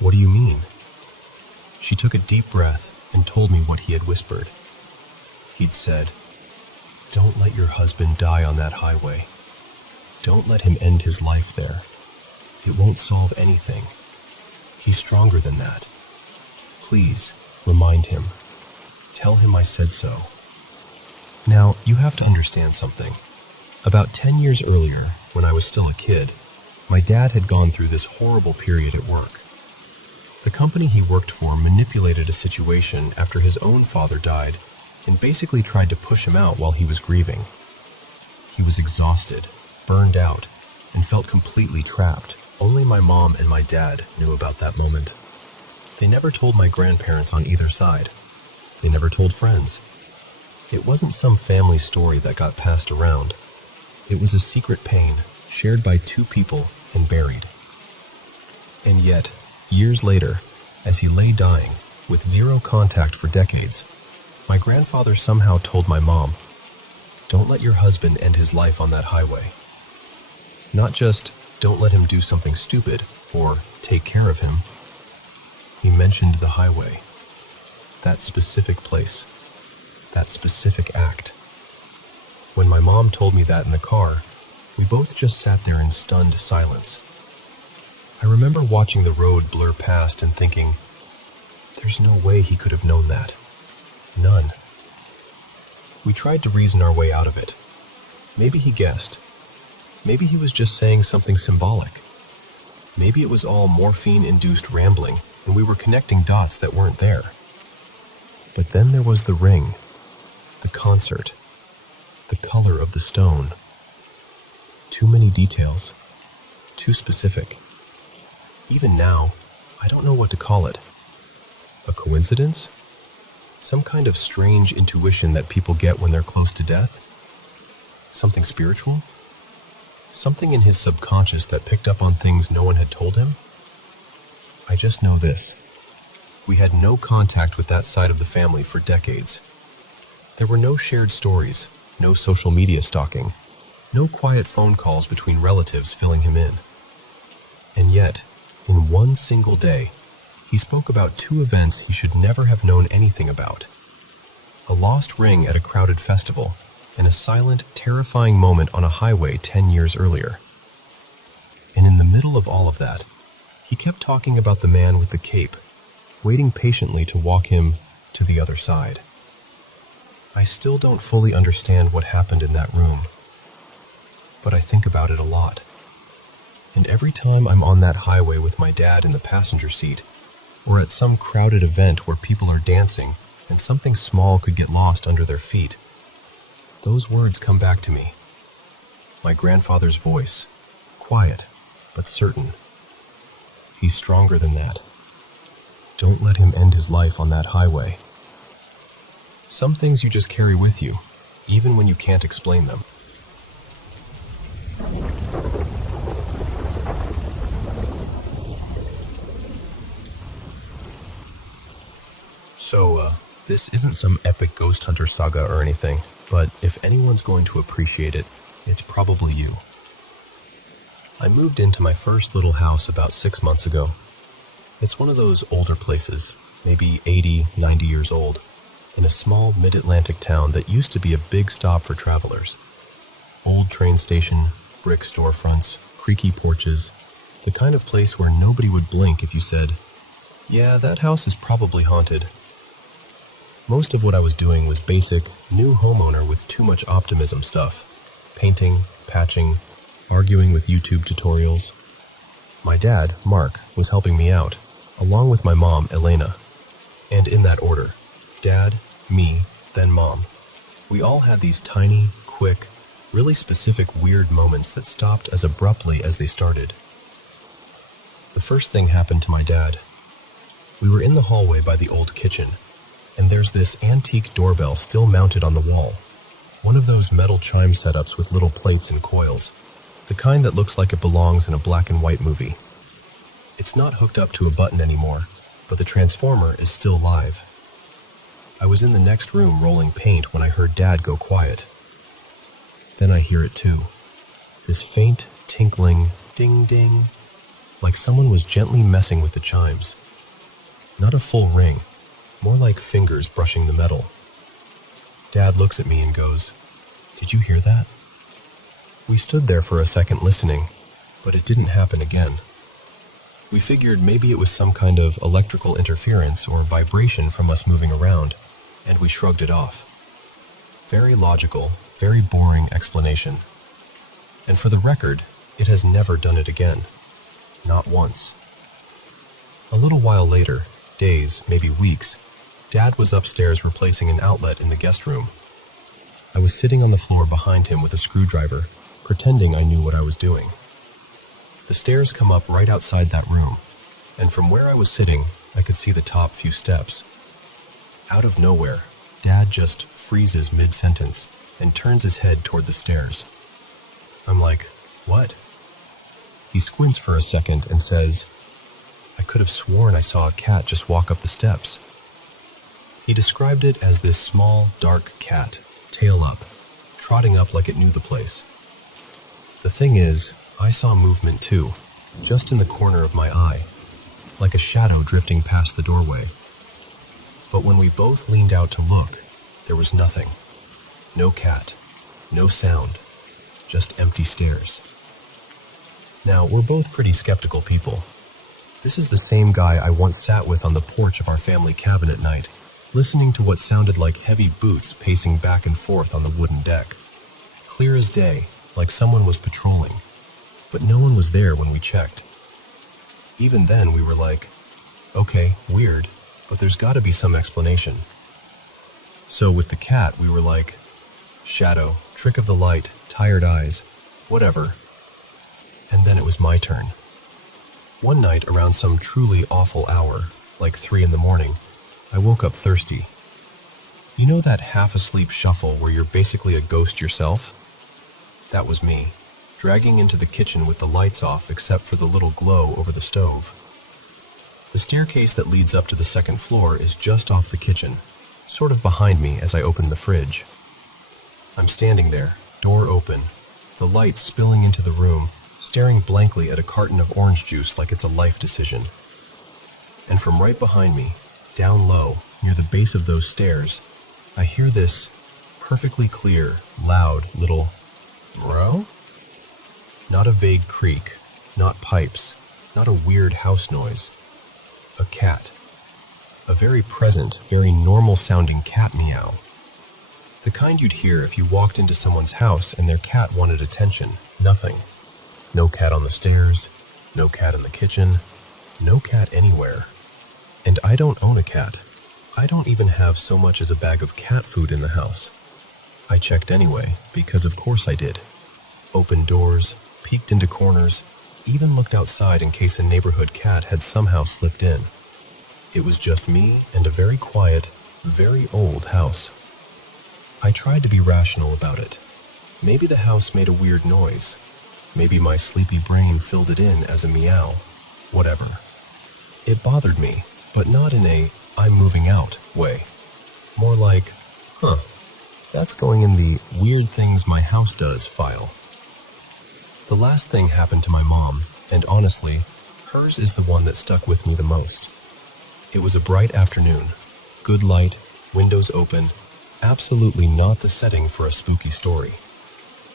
"What do you mean?" She took a deep breath and told me what he had whispered. He'd said, "Don't let your husband die on that highway. Don't let him end his life there. It won't solve anything. He's stronger than that. Please, remind him. Tell him I said so." Now, you have to understand something. About 10 years earlier, when I was still a kid, my dad had gone through this horrible period at work. The company he worked for manipulated a situation after his own father died and basically tried to push him out while he was grieving. He was exhausted, burned out, and felt completely trapped. Only my mom and my dad knew about that moment. They never told my grandparents on either side. They never told friends. It wasn't some family story that got passed around. It was a secret pain shared by two people and buried. And yet, years later, as he lay dying, with zero contact for decades, my grandfather somehow told my mom, "Don't let your husband end his life on that highway." Not just, "Don't let him do something stupid," or "take care of him." He mentioned the highway, that specific place, that specific act. When my mom told me that in the car, we both just sat there in stunned silence. I remember watching the road blur past and thinking, there's no way he could have known that. None. We tried to reason our way out of it. Maybe he guessed. Maybe he was just saying something symbolic. Maybe it was all morphine-induced rambling, and we were connecting dots that weren't there. But then there was the ring, the concert, the color of the stone. Too many details. Too specific. Even now, I don't know what to call it. A coincidence? Some kind of strange intuition that people get when they're close to death? Something spiritual? Something in his subconscious that picked up on things no one had told him? I just know this. We had no contact with that side of the family for decades. There were no shared stories, no social media stalking, no quiet phone calls between relatives filling him in. And yet, in one single day, he spoke about two events he should never have known anything about. A lost ring at a crowded festival, and a silent, terrifying moment on a highway 10 years earlier. And in the middle of all of that, he kept talking about the man with the cape, waiting patiently to walk him to the other side. I still don't fully understand what happened in that room, but I think about it a lot. And every time I'm on that highway with my dad in the passenger seat, or at some crowded event where people are dancing and something small could get lost under their feet, those words come back to me. My grandfather's voice, quiet but certain. He's stronger than that. Don't let him end his life on that highway. Some things you just carry with you, even when you can't explain them. This isn't some epic ghost hunter saga or anything, but if anyone's going to appreciate it, it's probably you. I moved into my first little house about 6 months ago. It's one of those older places, maybe 80, 90 years old, in a small mid-Atlantic town that used to be a big stop for travelers. Old train station, brick storefronts, creaky porches, the kind of place where nobody would blink if you said, "Yeah, that house is probably haunted." Most of what I was doing was basic, new homeowner with too much optimism stuff. Painting, patching, arguing with YouTube tutorials. My dad, Mark, was helping me out, along with my mom, Elena. And in that order, Dad, me, then Mom. We all had these tiny, quick, really specific weird moments that stopped as abruptly as they started. The first thing happened to my dad. We were in the hallway by the old kitchen, and there's this antique doorbell still mounted on the wall. One of those metal chime setups with little plates and coils, the kind that looks like it belongs in a black and white movie. It's not hooked up to a button anymore, but the transformer is still live. I was in the next room rolling paint when I heard Dad go quiet. Then I hear it too. This faint, tinkling ding-ding, like someone was gently messing with the chimes. Not a full ring, more like fingers brushing the metal. Dad looks at me and goes, "Did you hear that?" We stood there for a second listening, but it didn't happen again. We figured maybe it was some kind of electrical interference or vibration from us moving around, and we shrugged it off. Very logical, very boring explanation. And for the record, it has never done it again. Not once. A little while later, days, maybe weeks, Dad was upstairs replacing an outlet in the guest room. I was sitting on the floor behind him with a screwdriver, pretending I knew what I was doing. The stairs come up right outside that room, and from where I was sitting, I could see the top few steps. Out of nowhere, Dad just freezes mid-sentence and turns his head toward the stairs. I'm like, "What?" He squints for a second and says, "I could have sworn I saw a cat just walk up the steps." He described it as this small, dark cat, tail up, trotting up like it knew the place. The thing is, I saw movement too, just in the corner of my eye, like a shadow drifting past the doorway. But when we both leaned out to look, there was nothing. No cat, no sound, just empty stairs. Now, we're both pretty skeptical people. This is the same guy I once sat with on the porch of our family cabin at night, listening to what sounded like heavy boots pacing back and forth on the wooden deck. Clear as day, like someone was patrolling, but no one was there when we checked. Even then, we were like, okay, weird, but there's got to be some explanation. So with the cat, we were like, shadow, trick of the light, tired eyes, whatever. And then it was my turn. One night around some truly awful hour, like 3 a.m, I woke up thirsty. You know that half-asleep shuffle where you're basically a ghost yourself? That was me, dragging into the kitchen with the lights off except for the little glow over the stove. The staircase that leads up to the second floor is just off the kitchen, sort of behind me as I open the fridge. I'm standing there, door open, the light spilling into the room, staring blankly at a carton of orange juice like it's a life decision. And from right behind me, down low, near the base of those stairs, I hear this perfectly clear, loud little "Meow?" Not a vague creak, not pipes, not a weird house noise. A cat. A very present, very normal-sounding cat meow. The kind you'd hear if you walked into someone's house and their cat wanted attention. Nothing. No cat on the stairs, no cat in the kitchen, no cat anywhere. And I don't own a cat. I don't even have so much as a bag of cat food in the house. I checked anyway, because of course I did. Opened doors, peeked into corners, even looked outside in case a neighborhood cat had somehow slipped in. It was just me and a very quiet, very old house. I tried to be rational about it. Maybe the house made a weird noise. Maybe my sleepy brain filled it in as a meow. Whatever. It bothered me, but not in a I'm moving out way. More like, that's going in the weird things my house does file. The last thing happened to my mom, and honestly, hers is the one that stuck with me the most. It was a bright afternoon, good light, windows open, absolutely not the setting for a spooky story.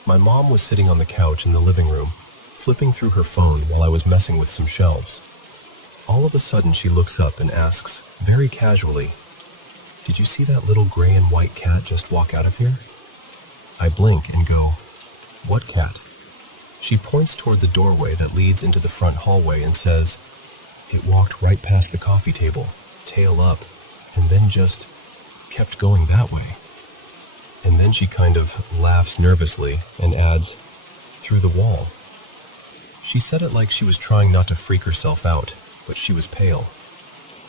My mom was sitting on the couch in the living room, flipping through her phone while I was messing with some shelves. All of a sudden she looks up and asks, very casually, "Did you see that little gray and white cat just walk out of here?" I blink and go, "What cat?" She points toward the doorway that leads into the front hallway and says, "It walked right past the coffee table, tail up, and then just kept going that way." And then she kind of laughs nervously and adds, "Through the wall." She said it like she was trying not to freak herself out, but she was pale.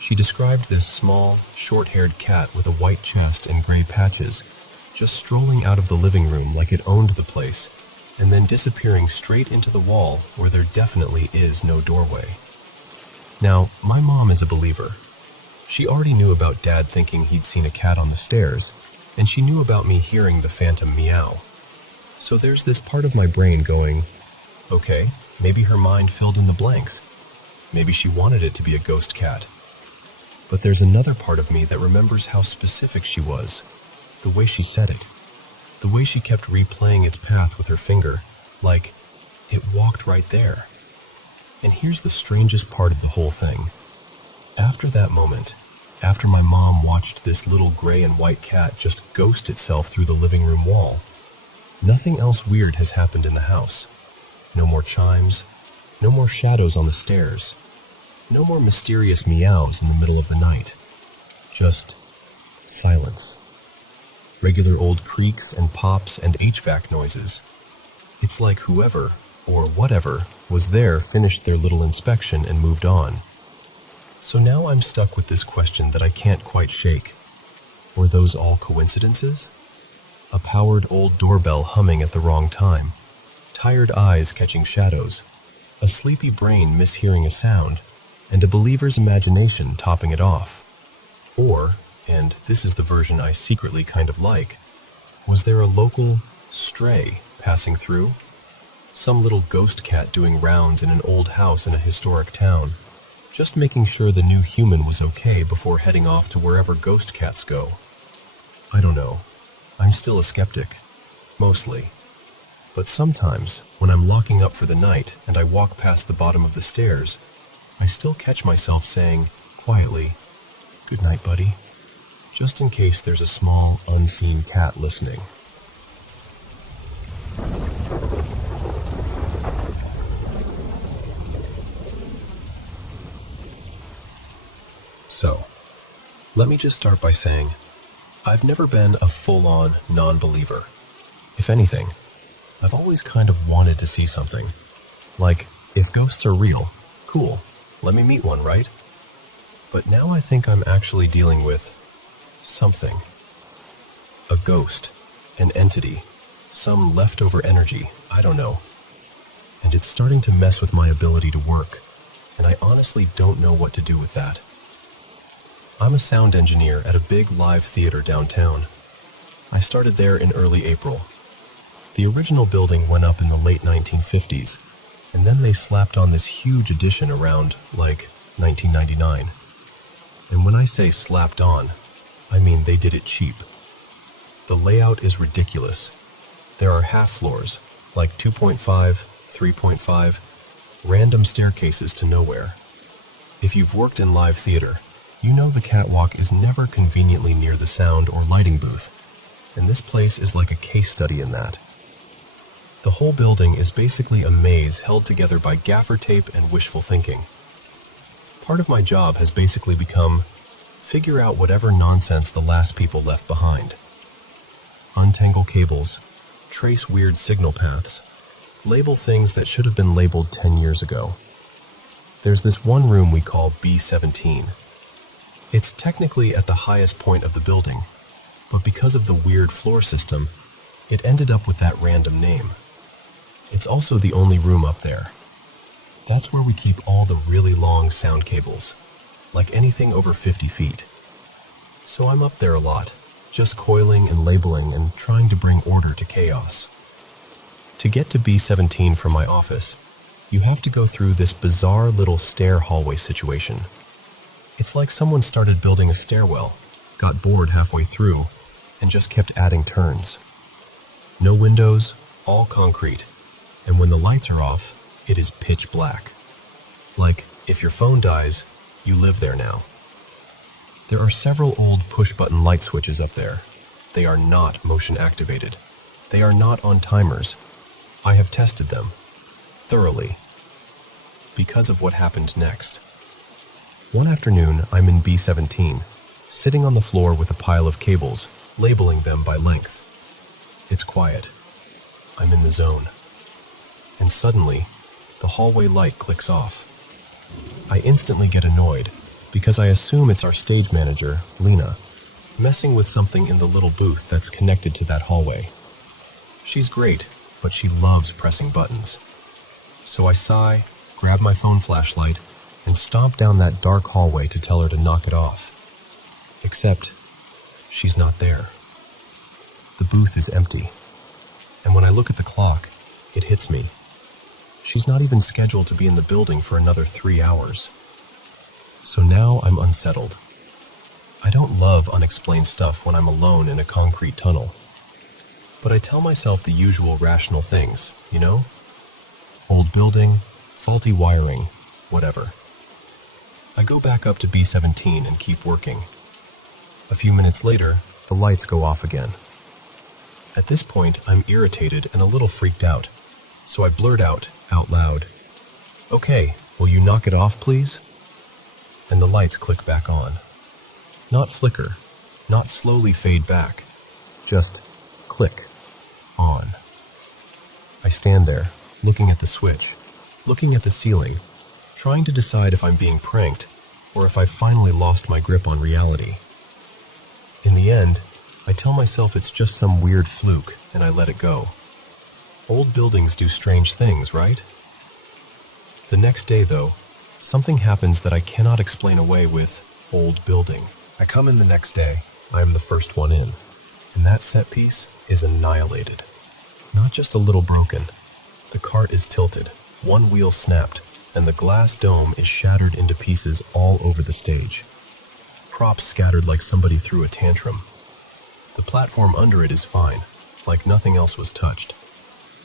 She described this small, short-haired cat with a white chest and gray patches, just strolling out of the living room like it owned the place, and then disappearing straight into the wall where there definitely is no doorway. Now, my mom is a believer. She already knew about Dad thinking he'd seen a cat on the stairs, and she knew about me hearing the phantom meow. So there's this part of my brain going, okay, maybe her mind filled in the blanks. Maybe she wanted it to be a ghost cat. But there's another part of me that remembers how specific she was, the way she said it, the way she kept replaying its path with her finger, like, it walked right there. And here's the strangest part of the whole thing. After that moment, after my mom watched this little gray and white cat just ghost itself through the living room wall, nothing else weird has happened in the house. No more chimes, no more shadows on the stairs, no more mysterious meows in the middle of the night. Just silence. Regular old creaks and pops and HVAC noises. It's like whoever, or whatever, was there finished their little inspection and moved on. So now I'm stuck with this question that I can't quite shake. Were those all coincidences? A powered old doorbell humming at the wrong time, tired eyes catching shadows, a sleepy brain mishearing a sound, and a believer's imagination topping it off. Or, and this is the version I secretly kind of like, was there a local stray passing through? Some little ghost cat doing rounds in an old house in a historic town, just making sure the new human was okay before heading off to wherever ghost cats go. I don't know. I'm still a skeptic. Mostly. But sometimes, when I'm locking up for the night and I walk past the bottom of the stairs, I still catch myself saying, quietly, "Good night, buddy," just in case there's a small, unseen cat listening. So, let me just start by saying, I've never been a full-on non-believer. If anything, I've always kind of wanted to see something. Like, if ghosts are real, cool, let me meet one, right? But now I think I'm actually dealing with something. A ghost, an entity, some leftover energy, I don't know. And it's starting to mess with my ability to work, and I honestly don't know what to do with that. I'm a sound engineer at a big live theater downtown. I started there in early April. The original building went up in the late 1950s, and then they slapped on this huge addition around, 1999. And when I say slapped on, I mean they did it cheap. The layout is ridiculous. There are half floors, like 2.5, 3.5, random staircases to nowhere. If you've worked in live theater, you know the catwalk is never conveniently near the sound or lighting booth, and this place is like a case study in that. The whole building is basically a maze held together by gaffer tape and wishful thinking. Part of my job has basically become figure out whatever nonsense the last people left behind. Untangle cables, trace weird signal paths, label things that should have been labeled 10 years ago. There's this one room we call B17. It's technically at the highest point of the building, but because of the weird floor system, it ended up with that random name. It's also the only room up there. That's where we keep all the really long sound cables, like anything over 50 feet. So I'm up there a lot, just coiling and labeling and trying to bring order to chaos. To get to B17 from my office, you have to go through this bizarre little stair hallway situation. It's like someone started building a stairwell, got bored halfway through, and just kept adding turns. No windows, all concrete, and when the lights are off, it is pitch black. Like, if your phone dies, you live there now. There are several old push-button light switches up there. They are not motion-activated. They are not on timers. I have tested them thoroughly because of what happened next. One afternoon, I'm in B17, sitting on the floor with a pile of cables, labeling them by length. It's quiet. I'm in the zone. And suddenly, the hallway light clicks off. I instantly get annoyed because I assume it's our stage manager, Lena, messing with something in the little booth that's connected to that hallway. She's great, but she loves pressing buttons. So I sigh, grab my phone flashlight, and stomp down that dark hallway to tell her to knock it off. Except, she's not there. The booth is empty, and when I look at the clock, it hits me. She's not even scheduled to be in the building for another 3 hours. So now I'm unsettled. I don't love unexplained stuff when I'm alone in a concrete tunnel. But I tell myself the usual rational things, you know? Old building, faulty wiring, whatever. I go back up to B17 and keep working. A few minutes later, the lights go off again. At this point, I'm irritated and a little freaked out, so I blurt out loud, "Okay, will you knock it off, please?" And the lights click back on. Not flicker, not slowly fade back, just click on. I stand there, looking at the switch, looking at the ceiling, trying to decide if I'm being pranked or if I've finally lost my grip on reality. In the end, I tell myself it's just some weird fluke and I let it go. Old buildings do strange things, right? The next day, though, something happens that I cannot explain away with old building. I come in the next day. I am the first one in, and that set piece is annihilated. Not just a little broken. The cart is tilted, one wheel snapped, and the glass dome is shattered into pieces all over the stage. Props scattered like somebody threw a tantrum. The platform under it is fine, like nothing else was touched.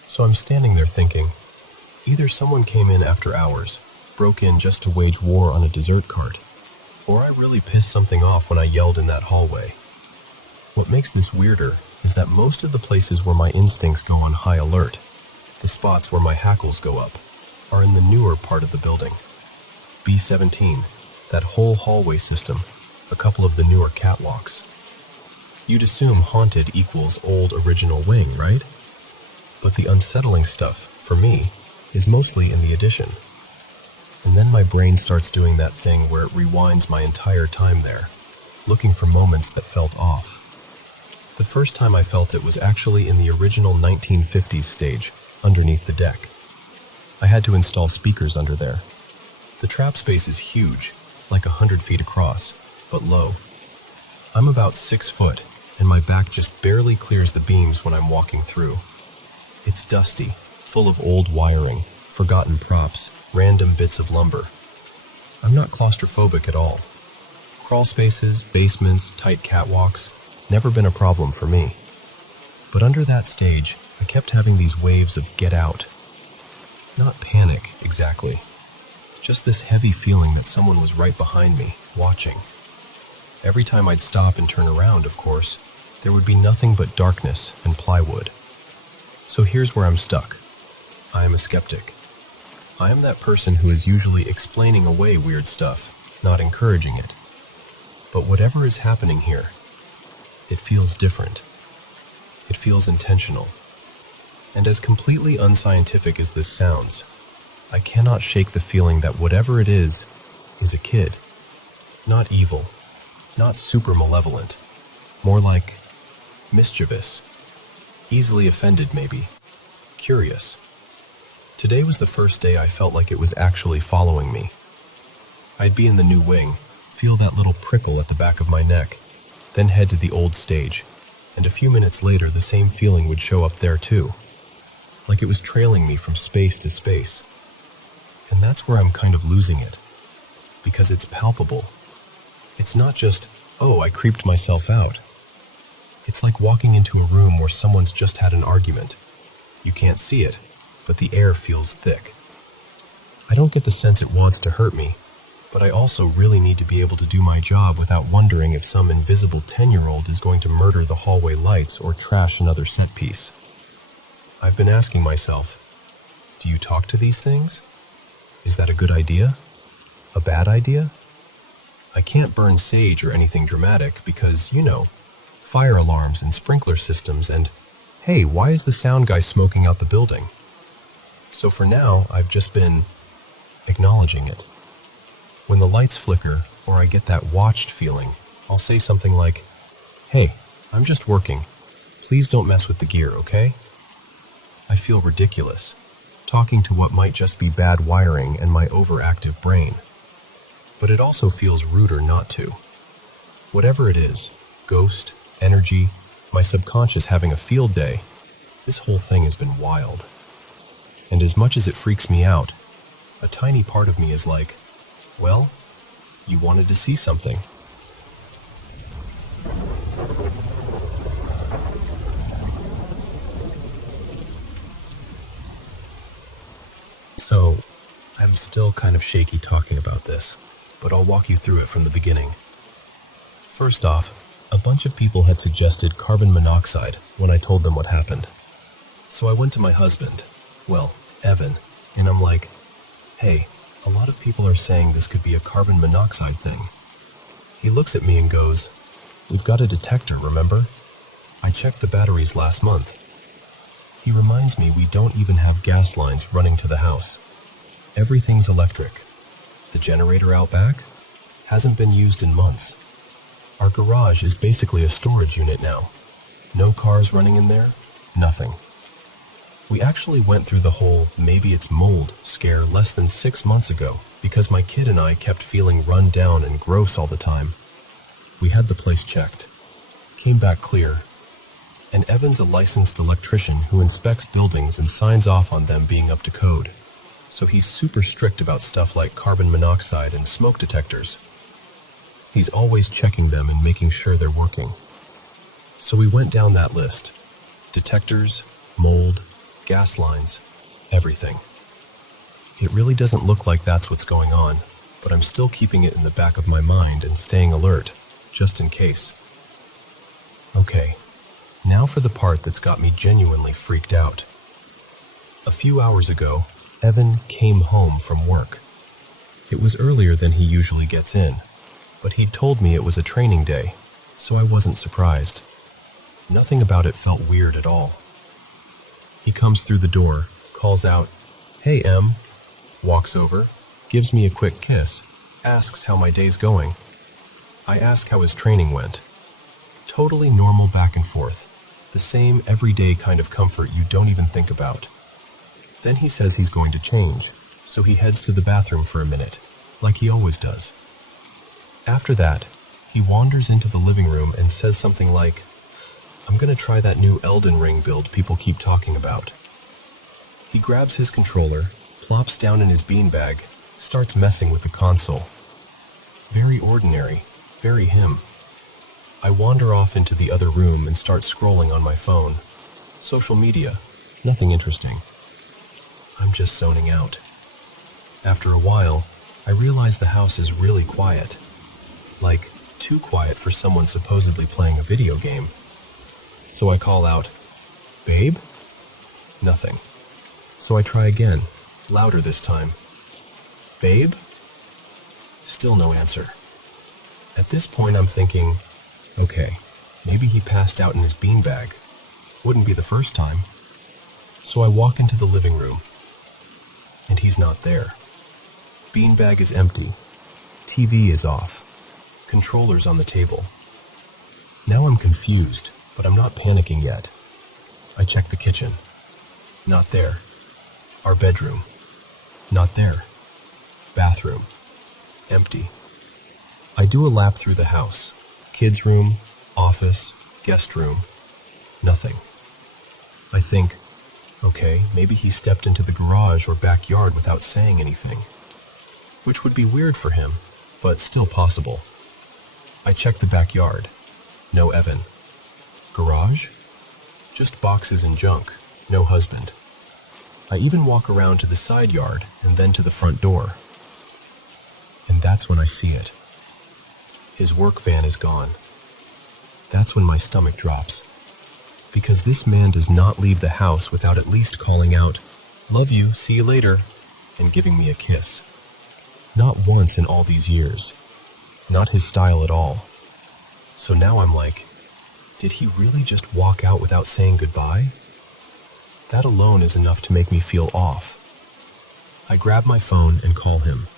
So I'm standing there thinking, either someone came in after hours, broke in just to wage war on a dessert cart, or I really pissed something off when I yelled in that hallway. What makes this weirder is that most of the places where my instincts go on high alert, the spots where my hackles go up, are in the newer part of the building. B17, that whole hallway system, a couple of the newer catwalks. You'd assume haunted equals old original wing, right? But the unsettling stuff, for me, is mostly in the addition. And then my brain starts doing that thing where it rewinds my entire time there, looking for moments that felt off. The first time I felt it was actually in the original 1950s stage, underneath the deck. I had to install speakers under there. The trap space is huge, like 100 feet across, but low. I'm about 6 foot, and my back just barely clears the beams when I'm walking through. It's dusty, full of old wiring, forgotten props, random bits of lumber. I'm not claustrophobic at all. Crawl spaces, basements, tight catwalks, never been a problem for me. But under that stage, I kept having these waves of get out. Not panic, exactly. Just this heavy feeling that someone was right behind me, watching. Every time I'd stop and turn around, of course, there would be nothing but darkness and plywood. So here's where I'm stuck. I am a skeptic. I am that person who is usually explaining away weird stuff, not encouraging it. But whatever is happening here, it feels different. It feels intentional. And as completely unscientific as this sounds, I cannot shake the feeling that whatever it is a kid. Not evil, not super malevolent, more like mischievous. Easily offended, maybe. Curious. Today was the first day I felt like it was actually following me. I'd be in the new wing, feel that little prickle at the back of my neck, then head to the old stage, and a few minutes later the same feeling would show up there too, like it was trailing me from space to space. And that's where I'm kind of losing it, because it's palpable. It's not just, oh, I creeped myself out. It's like walking into a room where someone's just had an argument. You can't see it, but the air feels thick. I don't get the sense it wants to hurt me, but I also really need to be able to do my job without wondering if some invisible 10-year-old is going to murder the hallway lights or trash another set piece. I've been asking myself, do you talk to these things? Is that a good idea? A bad idea? I can't burn sage or anything dramatic because, fire alarms and sprinkler systems and, hey, why is the sound guy smoking out the building? So for now, I've just been acknowledging it. When the lights flicker or I get that watched feeling, I'll say something like, hey, I'm just working. Please don't mess with the gear, okay? I feel ridiculous, talking to what might just be bad wiring and my overactive brain. But it also feels ruder not to. Whatever it is, ghost, energy, my subconscious having a field day, this whole thing has been wild. And as much as it freaks me out, a tiny part of me is like, well, you wanted to see something. So, I'm still kind of shaky talking about this, but I'll walk you through it from the beginning. First off, a bunch of people had suggested carbon monoxide when I told them what happened. So I went to my husband, Evan, and I'm like, hey, a lot of people are saying this could be a carbon monoxide thing. He looks at me and goes, we've got a detector, remember? I checked the batteries last month. He reminds me we don't even have gas lines running to the house. Everything's electric. The generator out back hasn't been used in months. Our garage is basically a storage unit now. No cars running in there, nothing. We actually went through the whole maybe it's mold scare less than 6 months ago because my kid and I kept feeling run down and gross all the time. We had the place checked. Came back clear. And Evan's a licensed electrician who inspects buildings and signs off on them being up to code. So he's super strict about stuff like carbon monoxide and smoke detectors. He's always checking them and making sure they're working. So we went down that list. Detectors, mold, gas lines, everything. It really doesn't look like that's what's going on, but I'm still keeping it in the back of my mind and staying alert, just in case. Okay, now for the part that's got me genuinely freaked out. A few hours ago, Evan came home from work. It was earlier than he usually gets in, but he'd told me it was a training day, so I wasn't surprised. Nothing about it felt weird at all. He comes through the door, calls out, "Hey, Em," walks over, gives me a quick kiss, asks how my day's going. I ask how his training went. Totally normal back and forth, the same everyday kind of comfort you don't even think about. Then he says he's going to change, so he heads to the bathroom for a minute, like he always does. After that, he wanders into the living room and says something like, "I'm gonna try that new Elden Ring build people keep talking about." He grabs his controller, plops down in his beanbag, starts messing with the console. Very ordinary, very him. I wander off into the other room and start scrolling on my phone. Social media, nothing interesting. I'm just zoning out. After a while, I realize the house is really quiet. Like, too quiet for someone supposedly playing a video game. So I call out, "Babe?" Nothing. So I try again, louder this time. "Babe?" Still no answer. At this point I'm thinking, okay, maybe he passed out in his beanbag. Wouldn't be the first time. So I walk into the living room, and he's not there. Beanbag is empty. TV is off. Controller's on the table. Now I'm confused, but I'm not panicking yet. I check the kitchen. Not there. Our bedroom. Not there. Bathroom. Empty. I do a lap through the house. Kids' room, Office, guest room, nothing. I think, okay, maybe he stepped into the garage or backyard without saying anything, which would be weird for him, but still possible. I check the backyard. No Evan. Garage? Just boxes and junk. No husband. I even walk around to the side yard and then to the front door. And that's when I see it. His work van is gone. That's when my stomach drops. Because this man does not leave the house without at least calling out, "Love you, see you later," and giving me a kiss. Not once in all these years. Not his style at all. So now I'm like, did he really just walk out without saying goodbye? That alone is enough to make me feel off. I grab my phone and call him.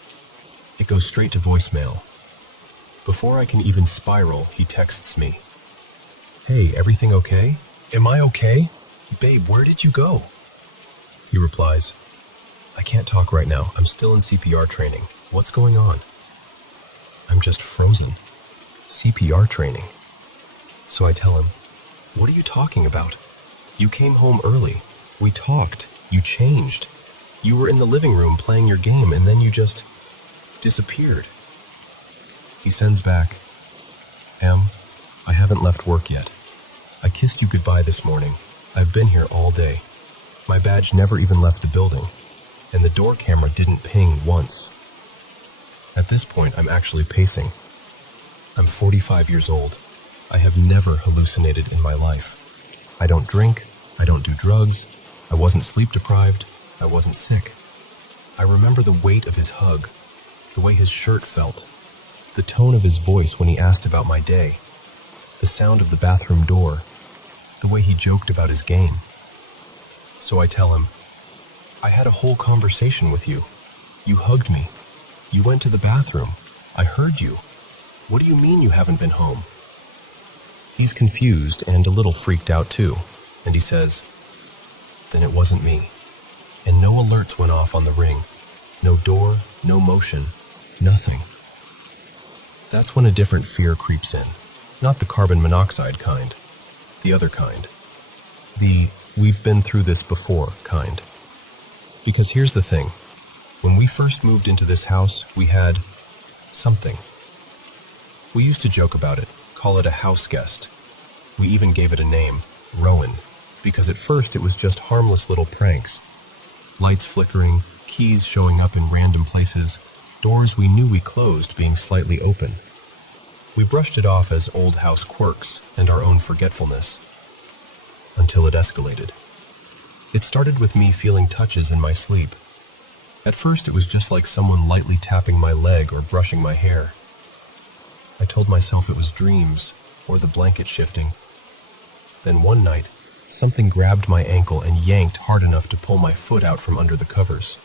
It goes straight to voicemail. Before I can even spiral, he texts me. "Hey, everything okay? Am I okay? Babe, where did you go?" He replies, "I can't talk right now. I'm still in CPR training. What's going on?" I'm just frozen. CPR training. So I tell him, "What are you talking about? You came home early. We talked. You changed. You were in the living room playing your game and then you just disappeared." He sends back, I haven't left work yet. I kissed you goodbye this morning. I've been here all day. My badge never even left the building, and the door camera didn't ping once." At this point, I'm actually pacing. I'm 45 years old. I have never hallucinated in my life. I don't drink. I don't do drugs. I wasn't sleep deprived. I wasn't sick. I remember the weight of his hug, the way his shirt felt, the tone of his voice when he asked about my day, the sound of the bathroom door, the way he joked about his game. So I tell him, "I had a whole conversation with you. You hugged me. You went to the bathroom. I heard you. What do you mean you haven't been home?" He's confused and a little freaked out too, and he says, "Then it wasn't me." And no alerts went off on the ring. No door, no motion, nothing. That's when a different fear creeps in. Not the carbon monoxide kind. The other kind. The "we've been through this before" kind. Because here's the thing. When we first moved into this house, we had something. We used to joke about it, call it a house guest. We even gave it a name, Rowan, because at first it was just harmless little pranks. Lights flickering, keys showing up in random places, doors we knew we closed being slightly open. We brushed it off as old house quirks and our own forgetfulness. Until it escalated. It started with me feeling touches in my sleep. At first it was just like someone lightly tapping my leg or brushing my hair. I told myself it was dreams or the blanket shifting. Then one night, something grabbed my ankle and yanked hard enough to pull my foot out from under the covers.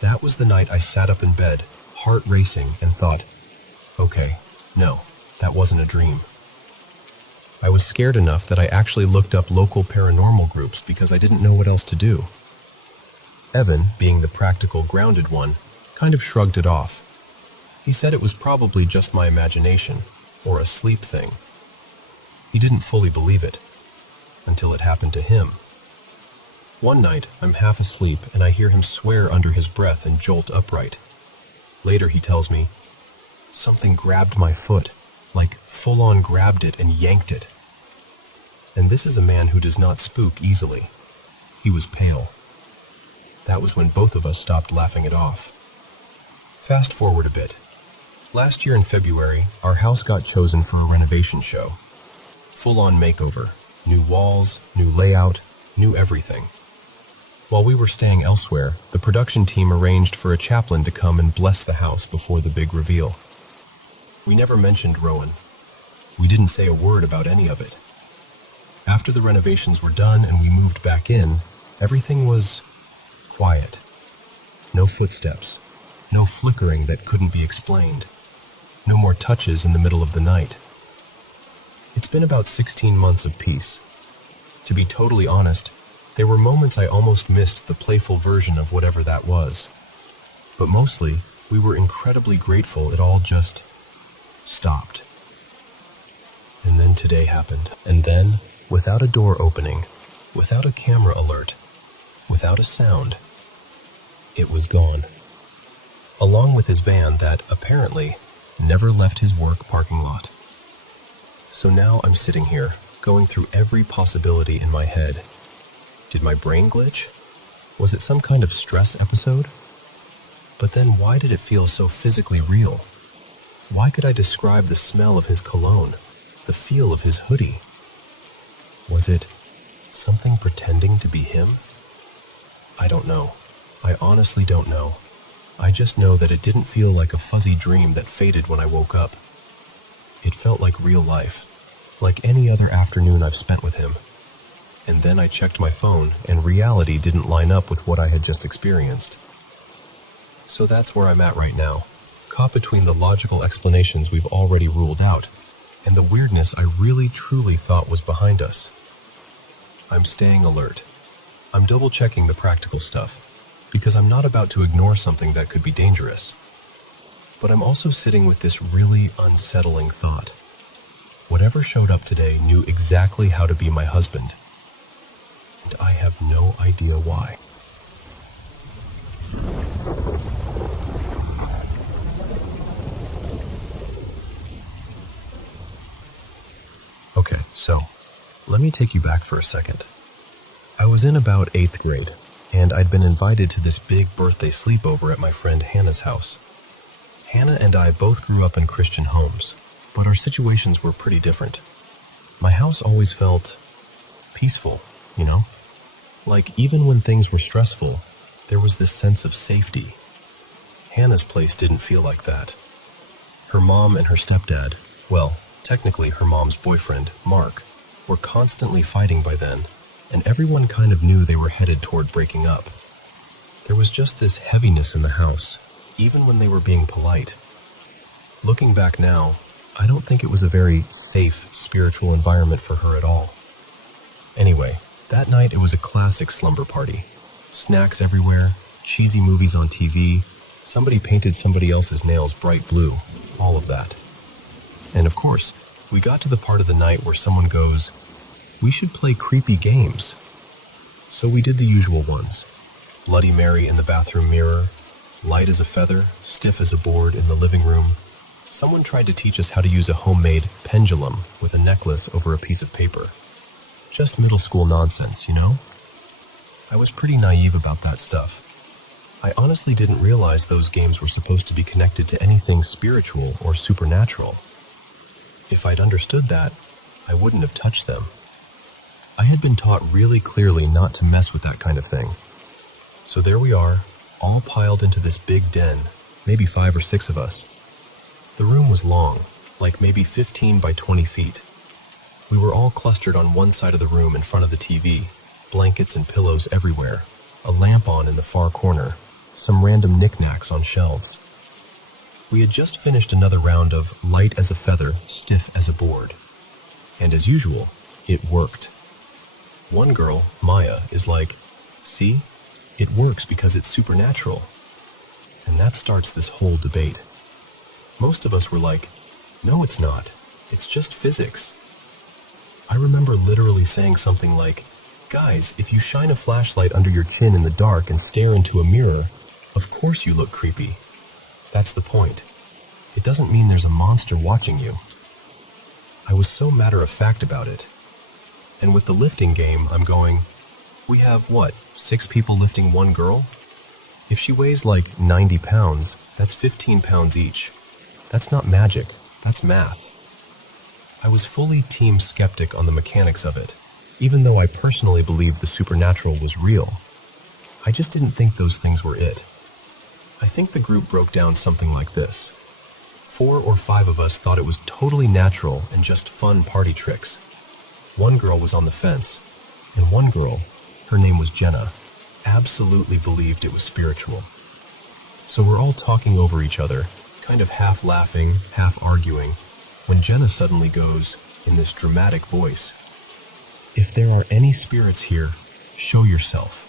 That was the night I sat up in bed, heart racing, and thought, okay, no, that wasn't a dream. I was scared enough that I actually looked up local paranormal groups because I didn't know what else to do. Evan, being the practical, grounded one, kind of shrugged it off. He said it was probably just my imagination, or a sleep thing. He didn't fully believe it, until it happened to him. One night, I'm half asleep and I hear him swear under his breath and jolt upright. Later he tells me, something grabbed my foot, like full-on grabbed it and yanked it. And this is a man who does not spook easily. He was pale. That was when both of us stopped laughing it off. Fast forward a bit. Last year in February, our house got chosen for a renovation show. Full-on makeover. New walls, new layout, new everything. While we were staying elsewhere, the production team arranged for a chaplain to come and bless the house before the big reveal. We never mentioned Rowan. We didn't say a word about any of it. After the renovations were done and we moved back in, everything was quiet. No footsteps. No flickering that couldn't be explained. No more touches in the middle of the night. It's been about 16 months of peace. To be totally honest, there were moments I almost missed the playful version of whatever that was. But mostly, we were incredibly grateful it all just stopped. And then today happened. And then, without a door opening, without a camera alert, without a sound, it was gone. Along with his van that, apparently, never left his work parking lot. So now I'm sitting here, going through every possibility in my head. Did my brain glitch? Was it some kind of stress episode? But then why did it feel so physically real? Why could I describe the smell of his cologne, the feel of his hoodie? Was it something pretending to be him? I don't know. I honestly don't know. I just know that it didn't feel like a fuzzy dream that faded when I woke up. It felt like real life, like any other afternoon I've spent with him. And then I checked my phone, and reality didn't line up with what I had just experienced. So that's where I'm at right now, caught between the logical explanations we've already ruled out, and the weirdness I really truly thought was behind us. I'm staying alert. I'm double-checking the practical stuff, because I'm not about to ignore something that could be dangerous. But I'm also sitting with this really unsettling thought. Whatever showed up today knew exactly how to be my husband, and I have no idea why. Okay, so let me take you back for a second. I was in about 8th grade, and I'd been invited to this big birthday sleepover at my friend Hannah's house. Hannah and I both grew up in Christian homes, but our situations were pretty different. My house always felt peaceful, you know? Like even when things were stressful, there was this sense of safety. Hannah's place didn't feel like that. Her mom and her stepdad, well, technically her mom's boyfriend, Mark, were constantly fighting by then, and everyone kind of knew they were headed toward breaking up. There was just this heaviness in the house, even when they were being polite. Looking back now, I don't think it was a very safe, spiritual environment for her at all. Anyway, that night it was a classic slumber party. Snacks everywhere, cheesy movies on TV, somebody painted somebody else's nails bright blue, all of that. And of course, we got to the part of the night where someone goes, "We should play creepy games." So we did the usual ones. Bloody Mary in the bathroom mirror, light as a feather, stiff as a board in the living room. Someone tried to teach us how to use a homemade pendulum with a necklace over a piece of paper. Just middle school nonsense, you know? I was pretty naive about that stuff. I honestly didn't realize those games were supposed to be connected to anything spiritual or supernatural. If I'd understood that, I wouldn't have touched them. I had been taught really clearly not to mess with that kind of thing. So there we are, all piled into this big den, maybe 5 or 6 of us. The room was long, like maybe 15 by 20 feet. We were all clustered on one side of the room in front of the TV, blankets and pillows everywhere, a lamp on in the far corner, some random knickknacks on shelves. We had just finished another round of light as a feather, stiff as a board. And as usual, it worked. One girl, Maya, is like, "See? It works because it's supernatural." And that starts this whole debate. Most of us were like, "No, it's not. It's just physics." I remember literally saying something like, "Guys, if you shine a flashlight under your chin in the dark and stare into a mirror, of course you look creepy. That's the point. It doesn't mean there's a monster watching you." I was so matter-of-fact about it. And with the lifting game, I'm going, we have, 6 people lifting one girl? If she weighs like 90 pounds, that's 15 pounds each. That's not magic, that's math. I was fully team skeptic on the mechanics of it, even though I personally believed the supernatural was real. I just didn't think those things were it. I think the group broke down something like this. 4 or 5 of us thought it was totally natural and just fun party tricks. One girl was on the fence, and one girl, her name was Jenna, absolutely believed it was spiritual. So we're all talking over each other, kind of half laughing, half arguing, when Jenna suddenly goes, in this dramatic voice, "If there are any spirits here, show yourself."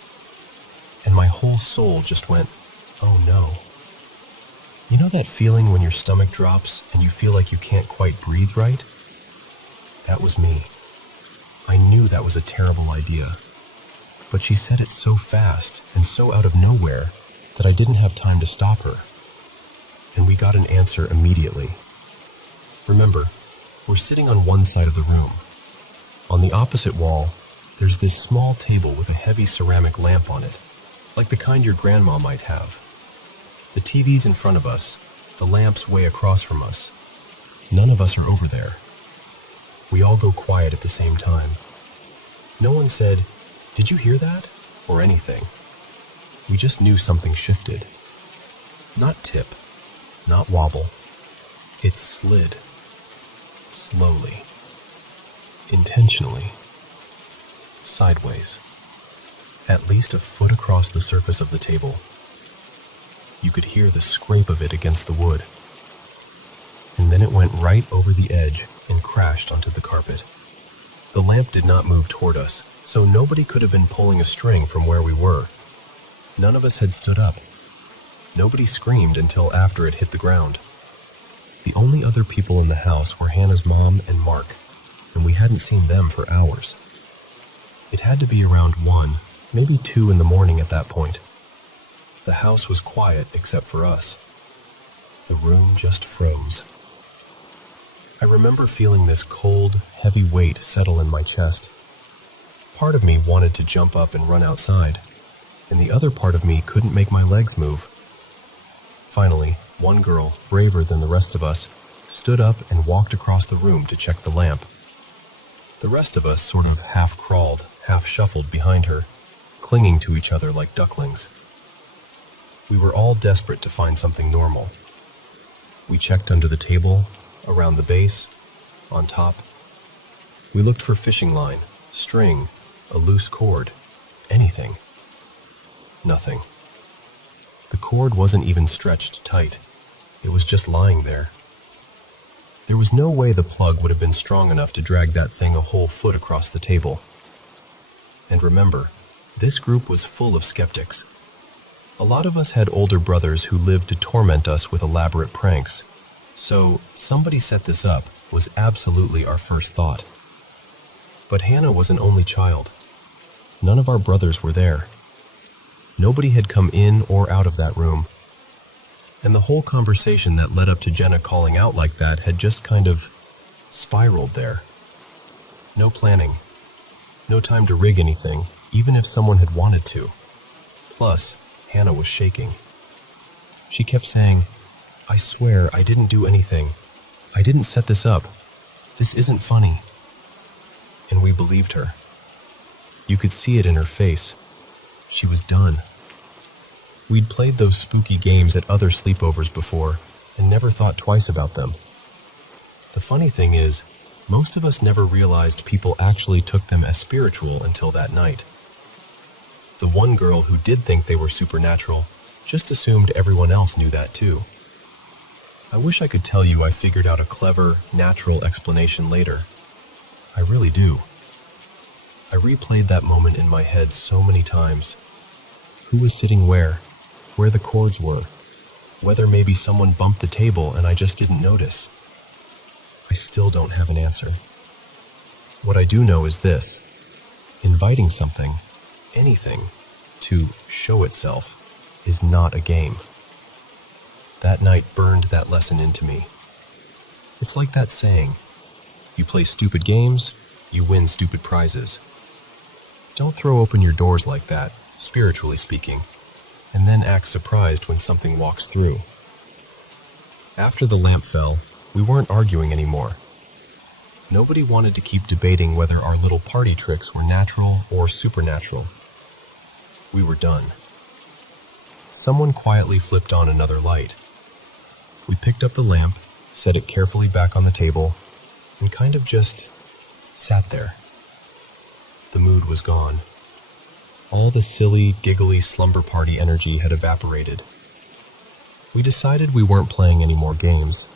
And my whole soul just went, oh no. You know that feeling when your stomach drops and you feel like you can't quite breathe right? That was me. I knew that was a terrible idea, but she said it so fast and so out of nowhere that I didn't have time to stop her. And we got an answer immediately. Remember, we're sitting on one side of the room. On the opposite wall, there's this small table with a heavy ceramic lamp on it, like the kind your grandma might have. The TV's in front of us, the lamp's way across from us. None of us are over there. We all go quiet at the same time. No one said, "Did you hear that?" or anything. We just knew something shifted. Not tip, not wobble. It slid. Slowly. Intentionally. Sideways. At least a foot across the surface of the table. You could hear the scrape of it against the wood. And then it went right over the edge and crashed onto the carpet. The lamp did not move toward us, so nobody could have been pulling a string from where we were. None of us had stood up. Nobody screamed until after it hit the ground. The only other people in the house were Hannah's mom and Mark, and we hadn't seen them for hours. It had to be around 1, maybe 2 in the morning at that point. The house was quiet except for us. The room just froze. I remember feeling this cold, heavy weight settle in my chest. Part of me wanted to jump up and run outside, and the other part of me couldn't make my legs move. Finally, one girl, braver than the rest of us, stood up and walked across the room to check the lamp. The rest of us sort of half-crawled, half-shuffled behind her, clinging to each other like ducklings. We were all desperate to find something normal. We checked under the table, around the base, on top. We looked for fishing line, string, a loose cord, anything. Nothing. The cord wasn't even stretched tight. It was just lying there. There was no way the plug would have been strong enough to drag that thing a whole foot across the table. And remember, this group was full of skeptics. A lot of us had older brothers who lived to torment us with elaborate pranks, so somebody set this up was absolutely our first thought. But Hannah was an only child. None of our brothers were there. Nobody had come in or out of that room. And the whole conversation that led up to Jenna calling out like that had just kind of spiraled there. No planning. No time to rig anything, even if someone had wanted to. Plus, Hannah was shaking. She kept saying, "I swear I didn't do anything. I didn't set this up. This isn't funny." And we believed her. You could see it in her face. She was done. We'd played those spooky games at other sleepovers before and never thought twice about them. The funny thing is, most of us never realized people actually took them as spiritual until that night. The one girl who did think they were supernatural just assumed everyone else knew that too. I wish I could tell you I figured out a clever, natural explanation later. I really do. I replayed that moment in my head so many times. Who was sitting where the cords were, whether maybe someone bumped the table and I just didn't notice. I still don't have an answer. What I do know is this: inviting something, anything, to show itself is not a game. That night burned that lesson into me. It's like that saying, you play stupid games, you win stupid prizes. Don't throw open your doors like that, spiritually speaking, and then act surprised when something walks through. After the lamp fell, we weren't arguing anymore. Nobody wanted to keep debating whether our little party tricks were natural or supernatural. We were done. Someone quietly flipped on another light. We picked up the lamp, set it carefully back on the table, and kind of just sat there. The mood was gone. All the silly, giggly slumber party energy had evaporated. We decided we weren't playing any more games.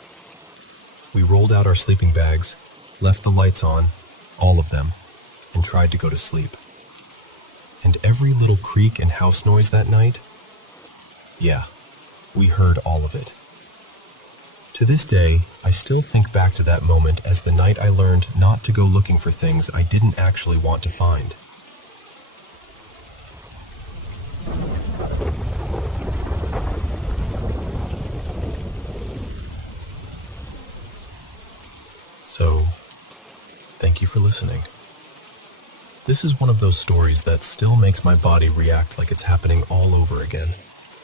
We rolled out our sleeping bags, left the lights on, all of them, and tried to go to sleep. And every little creak and house noise that night, yeah, we heard all of it. To this day, I still think back to that moment as the night I learned not to go looking for things I didn't actually want to find. So, thank you for listening. This is one of those stories that still makes my body react like it's happening all over again,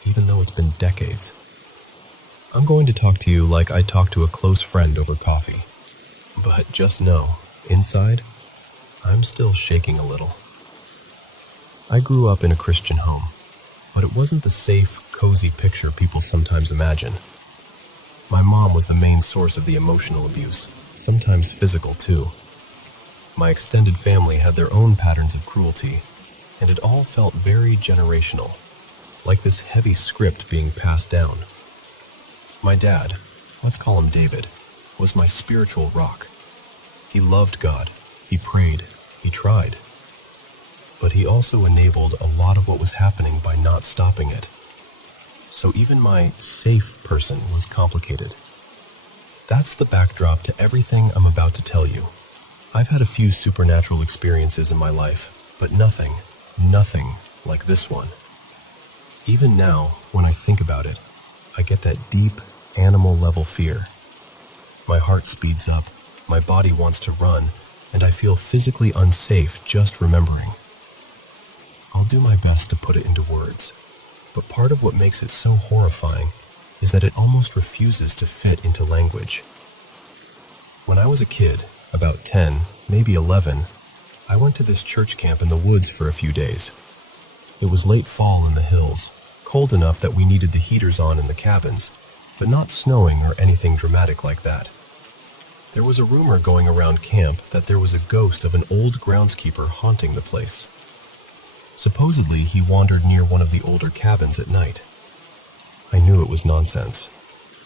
even though it's been decades. I'm going to talk to you like I'd talk to a close friend over coffee. But just know, inside, I'm still shaking a little. I grew up in a Christian home, but it wasn't the safe, cozy picture people sometimes imagine. My mom was the main source of the emotional abuse, sometimes physical too. My extended family had their own patterns of cruelty, and it all felt very generational, like this heavy script being passed down. My dad, let's call him David, was my spiritual rock. He loved God, he prayed, he tried. But he also enabled a lot of what was happening by not stopping it. So even my safe person was complicated. That's the backdrop to everything I'm about to tell you. I've had a few supernatural experiences in my life, but nothing like this one. Even now, when I think about it, I get that deep, animal-level fear. My heart speeds up, my body wants to run, and I feel physically unsafe just remembering. I'll do my best to put it into words, but part of what makes it so horrifying is that it almost refuses to fit into language. When I was a kid, about 10, maybe 11, I went to this church camp in the woods for a few days. It was late fall in the hills, cold enough that we needed the heaters on in the cabins, but not snowing or anything dramatic like that. There was a rumor going around camp that there was a ghost of an old groundskeeper haunting the place. Supposedly, he wandered near one of the older cabins at night. I knew it was nonsense.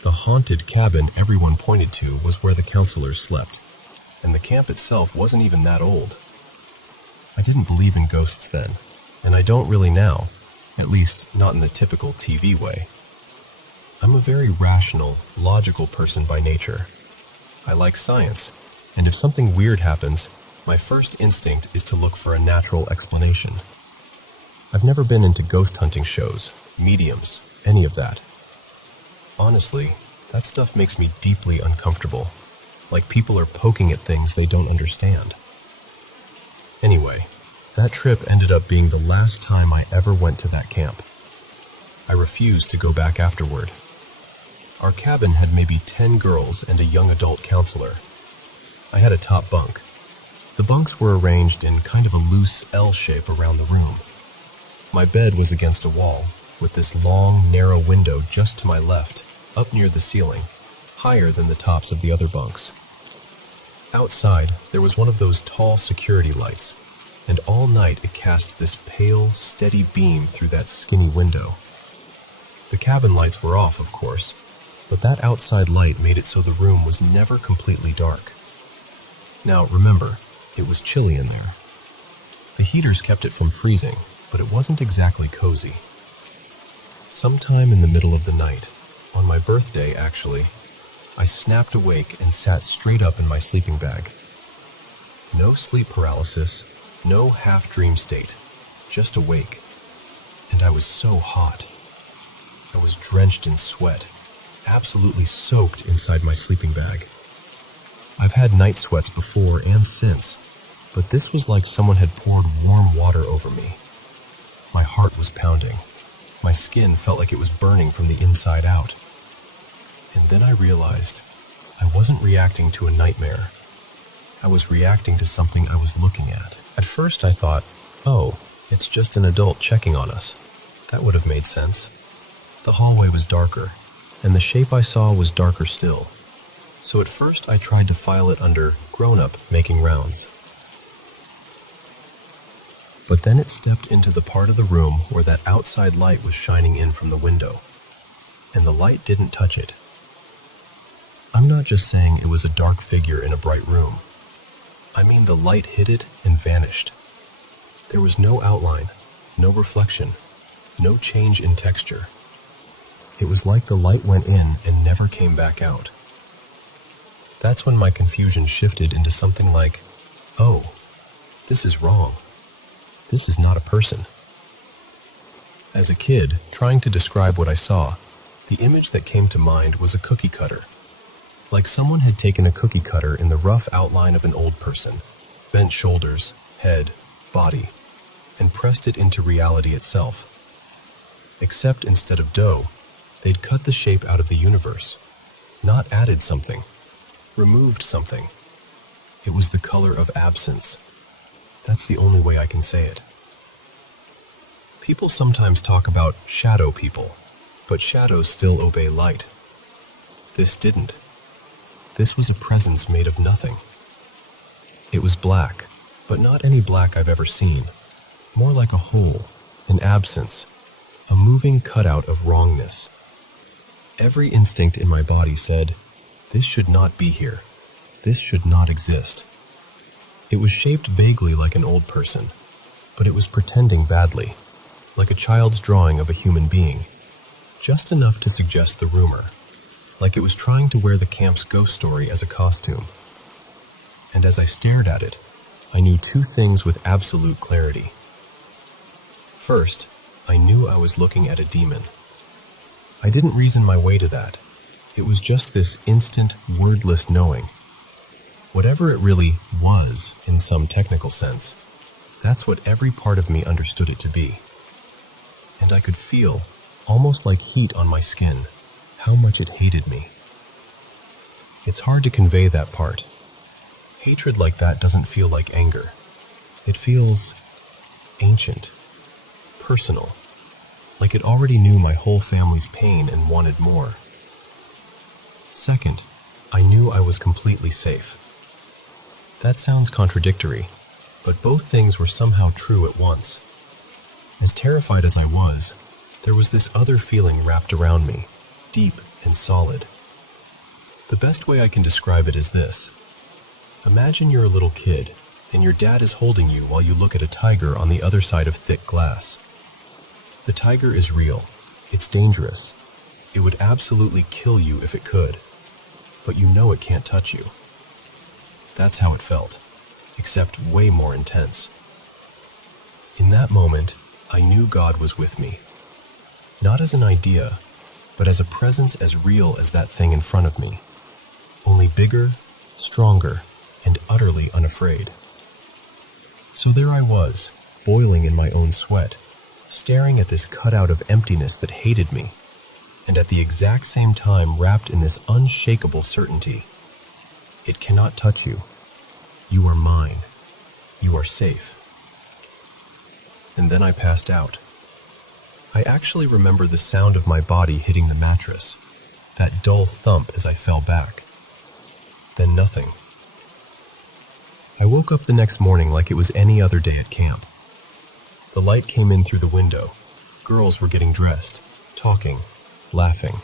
The haunted cabin everyone pointed to was where the counselors slept, and the camp itself wasn't even that old. I didn't believe in ghosts then, and I don't really now, at least not in the typical TV way. I'm a very rational, logical person by nature. I like science, and if something weird happens, my first instinct is to look for a natural explanation. I've never been into ghost hunting shows, mediums, any of that. Honestly, that stuff makes me deeply uncomfortable, like people are poking at things they don't understand. Anyway, that trip ended up being the last time I ever went to that camp. I refused to go back afterward. Our cabin had maybe 10 girls and a young adult counselor. I had a top bunk. The bunks were arranged in kind of a loose L shape around the room. My bed was against a wall, with this long, narrow window just to my left, up near the ceiling, higher than the tops of the other bunks. Outside, there was one of those tall security lights, and all night it cast this pale, steady beam through that skinny window. The cabin lights were off, of course, but that outside light made it so the room was never completely dark. Now, remember, it was chilly in there. The heaters kept it from freezing, but it wasn't exactly cozy. Sometime in the middle of the night, on my birthday actually, I snapped awake and sat straight up in my sleeping bag. No sleep paralysis, no half-dream state, just awake. And I was so hot. I was drenched in sweat, absolutely soaked inside my sleeping bag. I've had night sweats before and since, but this was like someone had poured warm water over me. My heart was pounding. My skin felt like it was burning from the inside out. And then I realized I wasn't reacting to a nightmare. I was reacting to something I was looking at. At first I thought, oh, it's just an adult checking on us. That would have made sense. The hallway was darker, and the shape I saw was darker still. So at first I tried to file it under grown-up making rounds. But then it stepped into the part of the room where that outside light was shining in from the window, and the light didn't touch it. I'm not just saying it was a dark figure in a bright room. I mean the light hit it and vanished. There was no outline, no reflection, no change in texture. It was like the light went in and never came back out. That's when my confusion shifted into something like, oh, this is wrong. This is not a person. As a kid, trying to describe what I saw, the image that came to mind was a cookie cutter. Like someone had taken a cookie cutter in the rough outline of an old person, bent shoulders, head, body, and pressed it into reality itself. Except instead of dough, they'd cut the shape out of the universe, not added something, removed something. It was the color of absence. That's the only way I can say it. People sometimes talk about shadow people, but shadows still obey light. This didn't. This was a presence made of nothing. It was black, but not any black I've ever seen. More like a hole, an absence, a moving cutout of wrongness. Every instinct in my body said, this should not be here. This should not exist. It was shaped vaguely like an old person, but it was pretending badly, like a child's drawing of a human being, just enough to suggest the rumor, like it was trying to wear the camp's ghost story as a costume. And as I stared at it, I knew two things with absolute clarity. First, I knew I was looking at a demon. I didn't reason my way to that. It was just this instant, wordless knowing. Whatever it really was, in some technical sense, that's what every part of me understood it to be. And I could feel, almost like heat on my skin, how much it hated me. It's hard to convey that part. Hatred like that doesn't feel like anger. It feels ancient, personal, like it already knew my whole family's pain and wanted more. Second, I knew I was completely safe. That sounds contradictory, but both things were somehow true at once. As terrified as I was, there was this other feeling wrapped around me, deep and solid. The best way I can describe it is this. Imagine you're a little kid, and your dad is holding you while you look at a tiger on the other side of thick glass. The tiger is real. It's dangerous. It would absolutely kill you if it could, but you know it can't touch you. That's how it felt, except way more intense. In that moment, I knew God was with me. Not as an idea, but as a presence as real as that thing in front of me. Only bigger, stronger, and utterly unafraid. So there I was, boiling in my own sweat, staring at this cutout of emptiness that hated me, and at the exact same time wrapped in this unshakable certainty. It cannot touch you. You are mine. You are safe. And then I passed out. I actually remember the sound of my body hitting the mattress, that dull thump as I fell back. Then nothing. I woke up the next morning like it was any other day at camp. The light came in through the window. Girls were getting dressed, talking, laughing.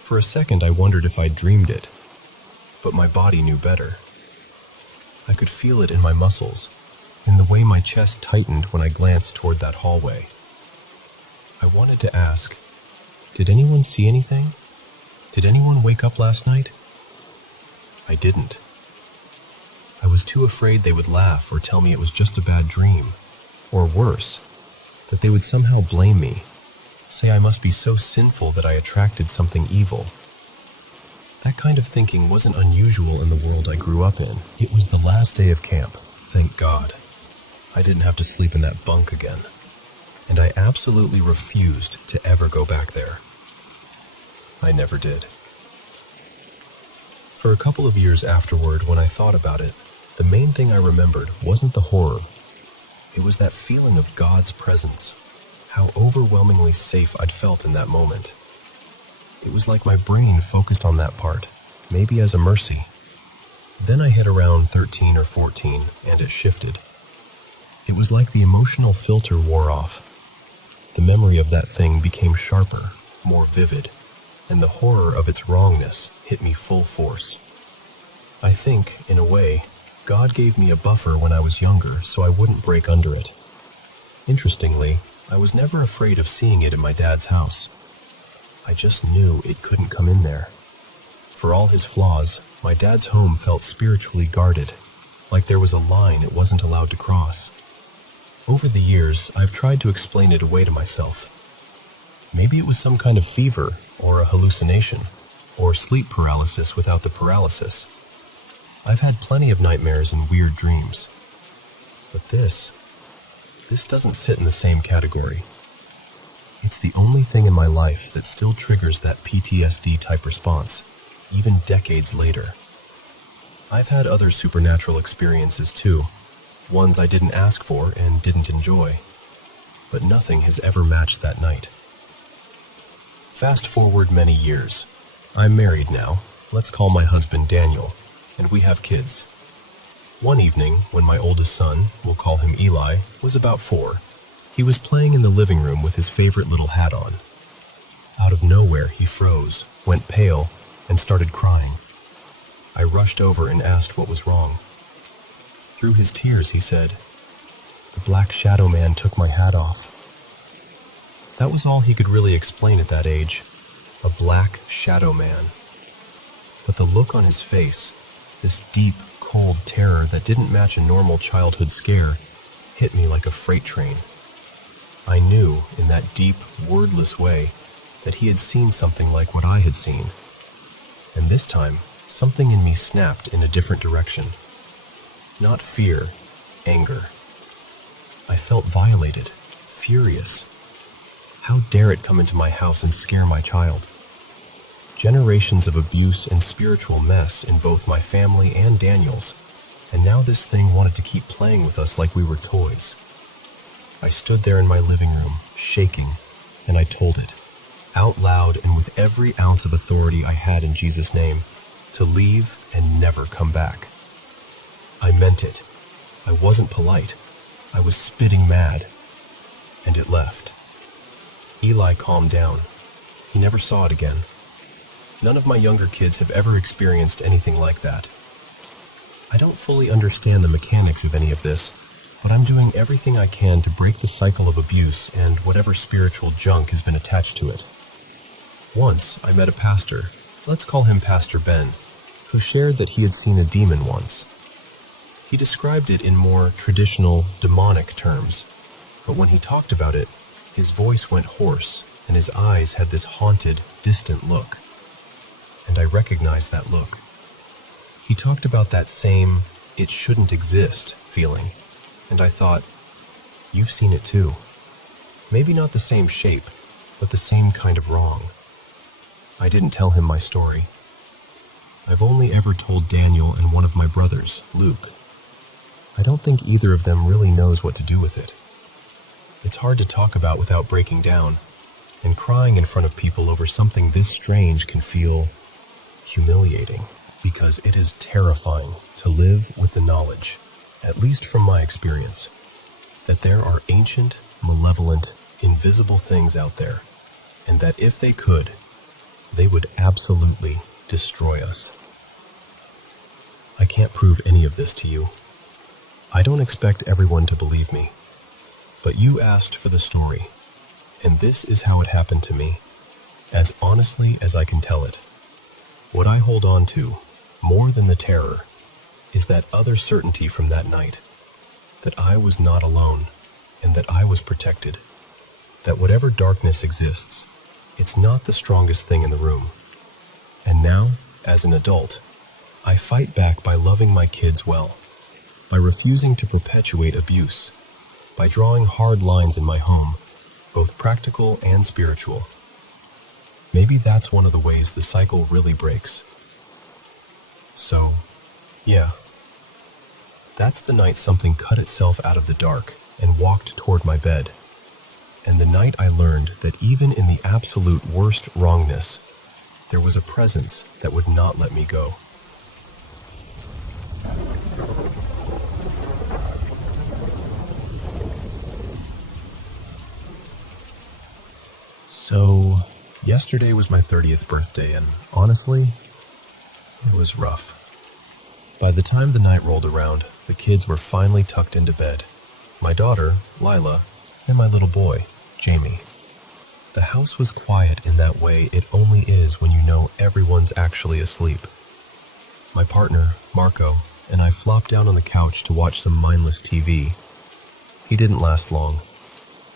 For a second I wondered if I'd dreamed it, but my body knew better. I could feel it in my muscles, in the way my chest tightened when I glanced toward that hallway. I wanted to ask, did anyone see anything? Did anyone wake up last night? I didn't. I was too afraid they would laugh or tell me it was just a bad dream, or worse, that they would somehow blame me, say I must be so sinful that I attracted something evil. That kind of thinking wasn't unusual in the world I grew up in. It was the last day of camp, thank God. I didn't have to sleep in that bunk again, and I absolutely refused to ever go back there. I never did. For a couple of years afterward, when I thought about it, the main thing I remembered wasn't the horror. It was that feeling of God's presence, how overwhelmingly safe I'd felt in that moment. It was like my brain focused on that part, maybe as a mercy. Then I hit around 13 or 14, and it shifted. It was like the emotional filter wore off. The memory of that thing became sharper, more vivid, and the horror of its wrongness hit me full force. I think, in a way, God gave me a buffer when I was younger so I wouldn't break under it. Interestingly, I was never afraid of seeing it in my dad's house. I just knew it couldn't come in there. For all his flaws, My dad's home felt spiritually guarded, like there was a line it wasn't allowed to cross. Over the years, I've tried to explain it away to myself. Maybe it was some kind of fever, or a hallucination, or sleep paralysis without the paralysis. I've had plenty of nightmares and weird dreams. But this doesn't sit in the same category. It's the only thing in my life that still triggers that PTSD-type response, even decades later. I've had other supernatural experiences too, ones I didn't ask for and didn't enjoy, but nothing has ever matched that night. Fast forward many years. I'm married now. Let's call my husband Daniel, and we have kids. One evening, when my oldest son, we'll call him Eli, was about 4, he was playing in the living room with his favorite little hat on. Out of nowhere, he froze, went pale, and started crying. I rushed over and asked what was wrong. Through his tears, he said, "The black shadow man took my hat off." That was all he could really explain at that age, a black shadow man. But the look on his face, this deep, cold terror that didn't match a normal childhood scare, hit me like a freight train. I knew, in that deep, wordless way, that he had seen something like what I had seen. And this time, something in me snapped in a different direction. Not fear, anger. I felt violated, furious. How dare it come into my house and scare my child? Generations of abuse and spiritual mess in both my family and Daniel's, and now this thing wanted to keep playing with us like we were toys. I stood there in my living room, shaking, and I told it, out loud and with every ounce of authority I had in Jesus' name, to leave and never come back. I meant it. I wasn't polite. I was spitting mad. And it left. Eli calmed down. He never saw it again. None of my younger kids have ever experienced anything like that. I don't fully understand the mechanics of any of this, but I'm doing everything I can to break the cycle of abuse and whatever spiritual junk has been attached to it. Once, I met a pastor, let's call him Pastor Ben, who shared that he had seen a demon once. He described it in more traditional, demonic terms, but when he talked about it, his voice went hoarse and his eyes had this haunted, distant look. And I recognized that look. He talked about that same, it shouldn't exist feeling, and I thought, you've seen it too. Maybe not the same shape, but the same kind of wrong. I didn't tell him my story. I've only ever told Daniel and one of my brothers, Luke. I don't think either of them really knows what to do with it. It's hard to talk about without breaking down, and crying in front of people over something this strange can feel humiliating, because it is terrifying to live with the knowledge, at least from my experience, that there are ancient, malevolent, invisible things out there, and that if they could, they would absolutely destroy us. I can't prove any of this to you. I don't expect everyone to believe me, but you asked for the story, and this is how it happened to me, as honestly as I can tell it. What I hold on to, more than the terror, is that other certainty from that night, that I was not alone, and that I was protected, that whatever darkness exists, it's not the strongest thing in the room. And now, as an adult, I fight back by loving my kids well, by refusing to perpetuate abuse, by drawing hard lines in my home, both practical and spiritual. Maybe that's one of the ways the cycle really breaks. So, yeah. That's the night something cut itself out of the dark and walked toward my bed. And the night I learned that even in the absolute worst wrongness, there was a presence that would not let me go. So, yesterday was my 30th birthday, and honestly, it was rough. By the time the night rolled around, the kids were finally tucked into bed. My daughter, Lila, and my little boy, Jamie. The house was quiet in that way it only is when you know everyone's actually asleep. My partner, Marco, and I flopped down on the couch to watch some mindless TV. He didn't last long.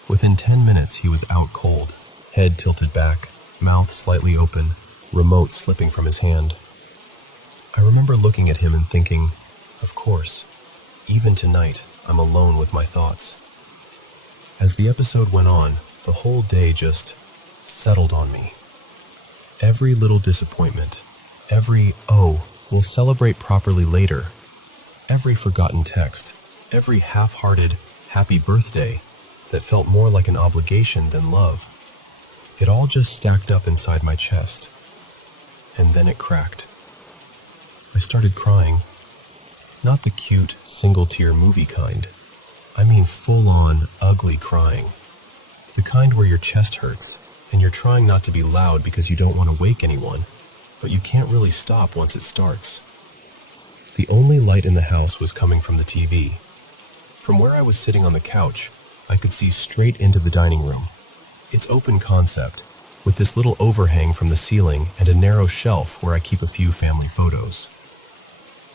Within 10 minutes, he was out cold, head tilted back, mouth slightly open, remote slipping from his hand. I remember looking at him and thinking, of course, even tonight, I'm alone with my thoughts. As the episode went on, the whole day just settled on me. Every little disappointment, every, "oh, we'll celebrate properly later," every forgotten text, every half-hearted happy birthday that felt more like an obligation than love, it all just stacked up inside my chest. And then it cracked. I started crying. Not the cute, single-tear movie kind. I mean full-on, ugly crying. The kind where your chest hurts, and you're trying not to be loud because you don't want to wake anyone, but you can't really stop once it starts. The only light in the house was coming from the TV. From where I was sitting on the couch, I could see straight into the dining room. It's open concept, with this little overhang from the ceiling and a narrow shelf where I keep a few family photos.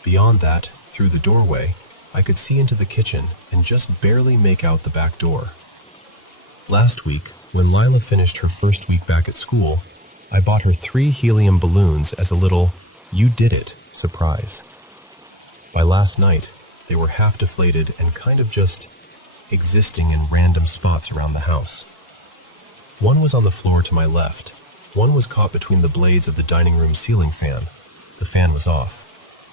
Beyond that, through the doorway, I could see into the kitchen and just barely make out the back door. Last week, when Lila finished her first week back at school, I bought her 3 helium balloons as a little "you did it" surprise. By last night, they were half deflated and kind of just existing in random spots around the house. One was on the floor to my left. One was caught between the blades of the dining room ceiling fan. The fan was off.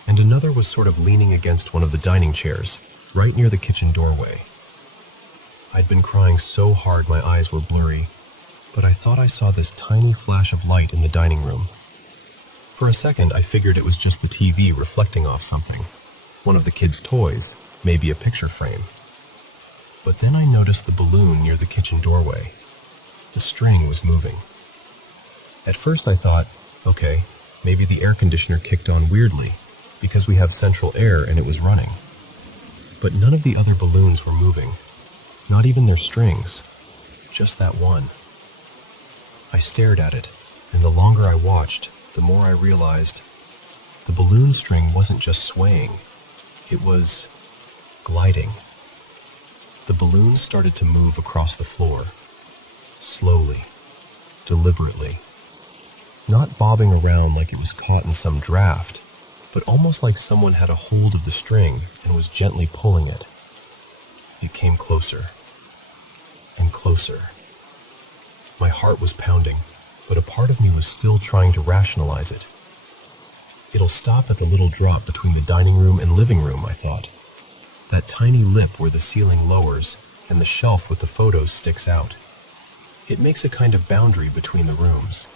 And another was sort of leaning against one of the dining chairs, right near the kitchen doorway. I'd been crying so hard my eyes were blurry, but I thought I saw this tiny flash of light in the dining room. For a second, I figured it was just the TV reflecting off something. One of the kids' toys, maybe a picture frame. But then I noticed the balloon near the kitchen doorway. The string was moving. At first I thought, okay, maybe the air conditioner kicked on weirdly, because we have central air and it was running. But none of the other balloons were moving, not even their strings, just that one. I stared at it, and the longer I watched, the more I realized the balloon string wasn't just swaying, it was gliding. The balloon started to move across the floor, slowly, deliberately, not bobbing around like it was caught in some draft, but almost like someone had a hold of the string and was gently pulling it. It came closer and closer. My heart was pounding, but a part of me was still trying to rationalize it. It'll stop at the little drop between the dining room and living room, I thought. That tiny lip where the ceiling lowers and the shelf with the photos sticks out. It makes a kind of boundary between the rooms.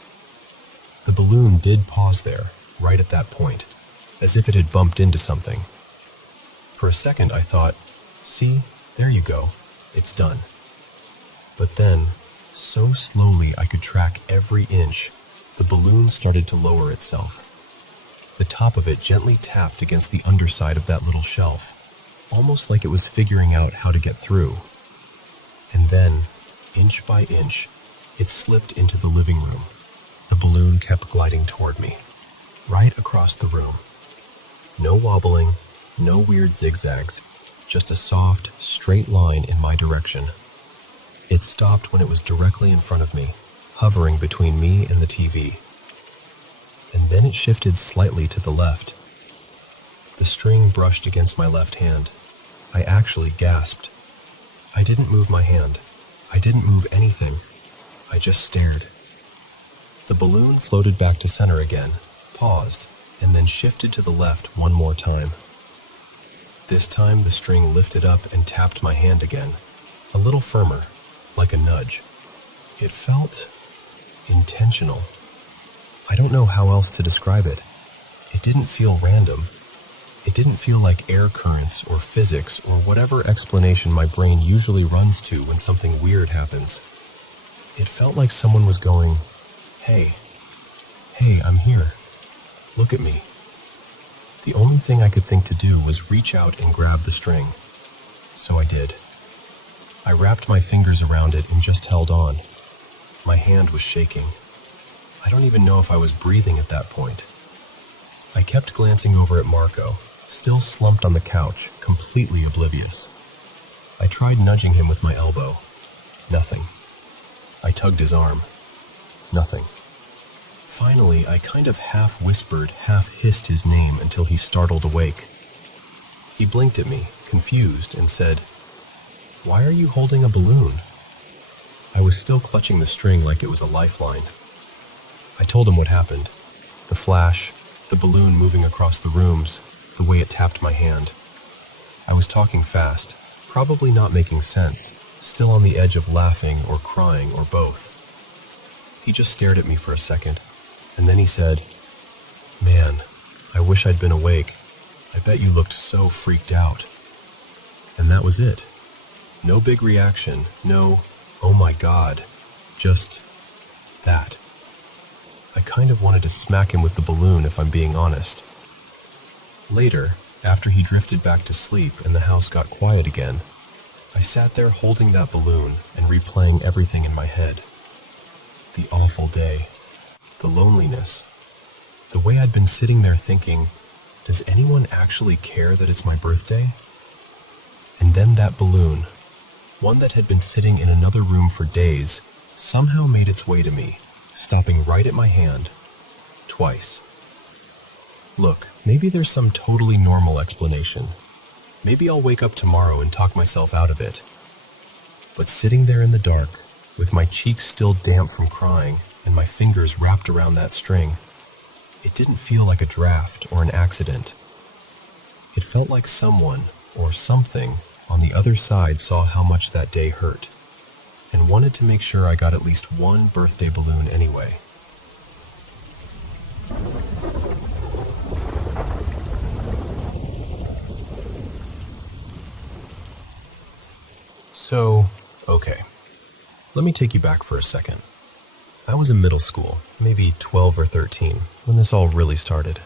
The balloon did pause there, right at that point, as if it had bumped into something. For a second I thought, see, there you go, it's done. But then, so slowly I could track every inch, the balloon started to lower itself. The top of it gently tapped against the underside of that little shelf, almost like it was figuring out how to get through. And then, inch by inch, it slipped into the living room. The balloon kept gliding toward me, right across the room. No wobbling, no weird zigzags, just a soft, straight line in my direction. It stopped when it was directly in front of me, hovering between me and the TV. And then it shifted slightly to the left. The string brushed against my left hand. I actually gasped. I didn't move my hand. I didn't move anything. I just stared. The balloon floated back to center again, paused, and then shifted to the left one more time. This time the string lifted up and tapped my hand again, a little firmer, like a nudge. It felt intentional. I don't know how else to describe it. It didn't feel random. It didn't feel like air currents or physics or whatever explanation my brain usually runs to when something weird happens. It felt like someone was going, hey, I'm here. Look at me. The only thing I could think to do was reach out and grab the string. So I did. I wrapped my fingers around it and just held on. My hand was shaking. I don't even know if I was breathing at that point. I kept glancing over at Marco, still slumped on the couch, completely oblivious. I tried nudging him with my elbow. Nothing. I tugged his arm. Nothing. Finally, I kind of half-whispered, half-hissed his name until he startled awake. He blinked at me, confused, and said, "Why are you holding a balloon?" I was still clutching the string like it was a lifeline. I told him what happened. The flash, the balloon moving across the rooms, the way it tapped my hand. I was talking fast, probably not making sense, still on the edge of laughing or crying or both. He just stared at me for a second, and then he said, "Man, I wish I'd been awake. I bet you looked so freaked out." And that was it. No big reaction, no, "Oh my God," just that. I kind of wanted to smack him with the balloon if I'm being honest. Later, after he drifted back to sleep and the house got quiet again, I sat there holding that balloon and replaying everything in my head. The awful day, the loneliness, the way I'd been sitting there thinking, does anyone actually care that it's my birthday? And then that balloon, one that had been sitting in another room for days, somehow made its way to me, stopping right at my hand, twice. Look, maybe there's some totally normal explanation. Maybe I'll wake up tomorrow and talk myself out of it. But sitting there in the dark, with my cheeks still damp from crying and my fingers wrapped around that string, it didn't feel like a draft or an accident. It felt like someone or something on the other side saw how much that day hurt and wanted to make sure I got at least one birthday balloon anyway. So, okay. Let me take you back for a second. I was in middle school, maybe 12 or 13, when this all really started.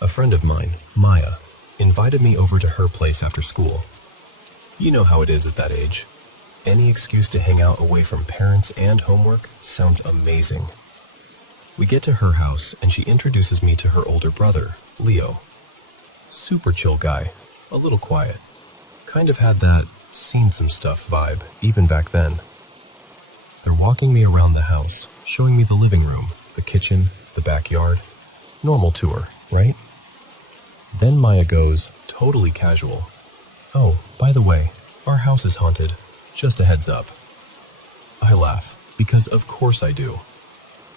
A friend of mine, Maya, invited me over to her place after school. You know how it is at that age. Any excuse to hang out away from parents and homework sounds amazing. We get to her house and she introduces me to her older brother, Leo. Super chill guy, a little quiet. Kind of had that seen some stuff vibe, even back then. They're walking me around the house, showing me the living room, the kitchen, the backyard. Normal tour, right? Then Maya goes, totally casual, "Oh, by the way, our house is haunted. Just a heads up." I laugh, because of course I do.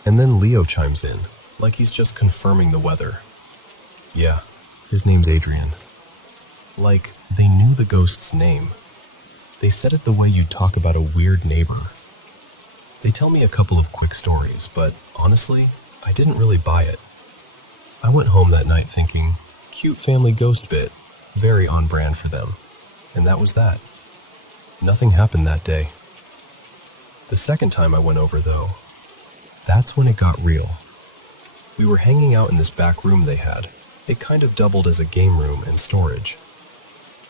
And then Leo chimes in, like he's just confirming the weather. Yeah, his name's Adrian. Like, they knew the ghost's name. They said it the way you'd talk about a weird neighbor. They tell me a couple of quick stories, but honestly, I didn't really buy it. I went home that night thinking, cute family ghost bit, very on brand for them. And that was that. Nothing happened that day. The second time I went over, though, that's when it got real. We were hanging out in this back room they had. It kind of doubled as a game room and storage.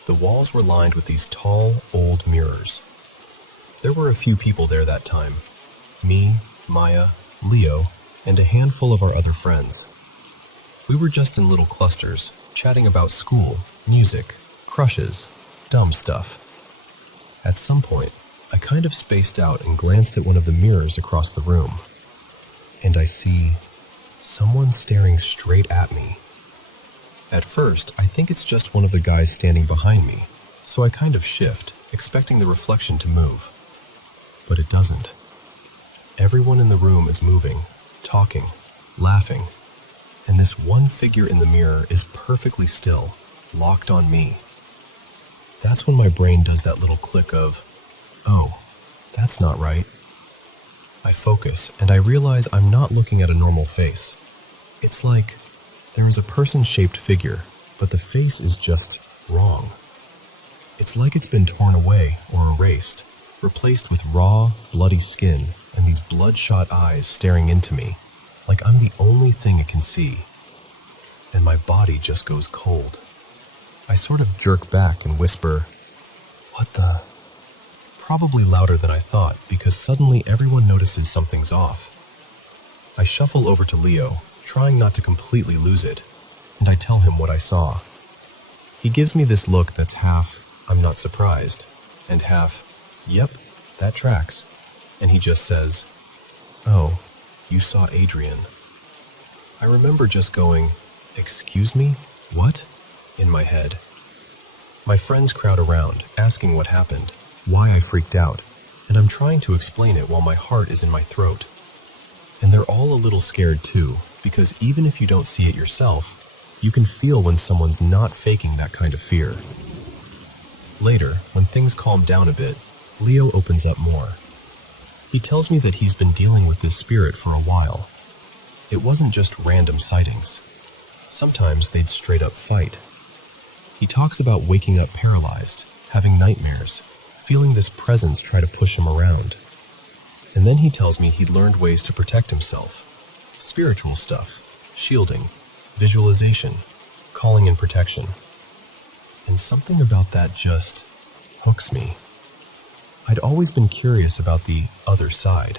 The walls were lined with these tall, old mirrors. There were a few people there that time. Me, Maya, Leo, and a handful of our other friends. We were just in little clusters, chatting about school, music, crushes, dumb stuff. At some point, I kind of spaced out and glanced at one of the mirrors across the room. And I see someone staring straight at me. At first, I think it's just one of the guys standing behind me, so I kind of shift, expecting the reflection to move. But it doesn't. Everyone in the room is moving, talking, laughing, and this one figure in the mirror is perfectly still, locked on me. That's when my brain does that little click of, oh, that's not right. I focus, and I realize I'm not looking at a normal face. It's like there is a person-shaped figure, but the face is just wrong. It's like it's been torn away or erased, replaced with raw, bloody skin and these bloodshot eyes staring into me, like I'm the only thing it can see. And my body just goes cold. I sort of jerk back and whisper, "What the?" Probably louder than I thought, because suddenly everyone notices something's off. I shuffle over to Leo, trying not to completely lose it, and I tell him what I saw. He gives me this look that's half, I'm not surprised, and half, yep, that tracks. And he just says, "Oh, you saw Adrian." I remember just going, "Excuse me? What?" in my head. My friends crowd around, asking what happened, why I freaked out, and I'm trying to explain it while my heart is in my throat. And they're all a little scared too, because even if you don't see it yourself, you can feel when someone's not faking that kind of fear. Later, when things calm down a bit, Leo opens up more. He tells me that he's been dealing with this spirit for a while. It wasn't just random sightings. Sometimes they'd straight up fight. He talks about waking up paralyzed, having nightmares, feeling this presence try to push him around. And then he tells me he'd learned ways to protect himself. Spiritual stuff, shielding, visualization, calling in protection. And something about that just hooks me. I'd always been curious about the other side,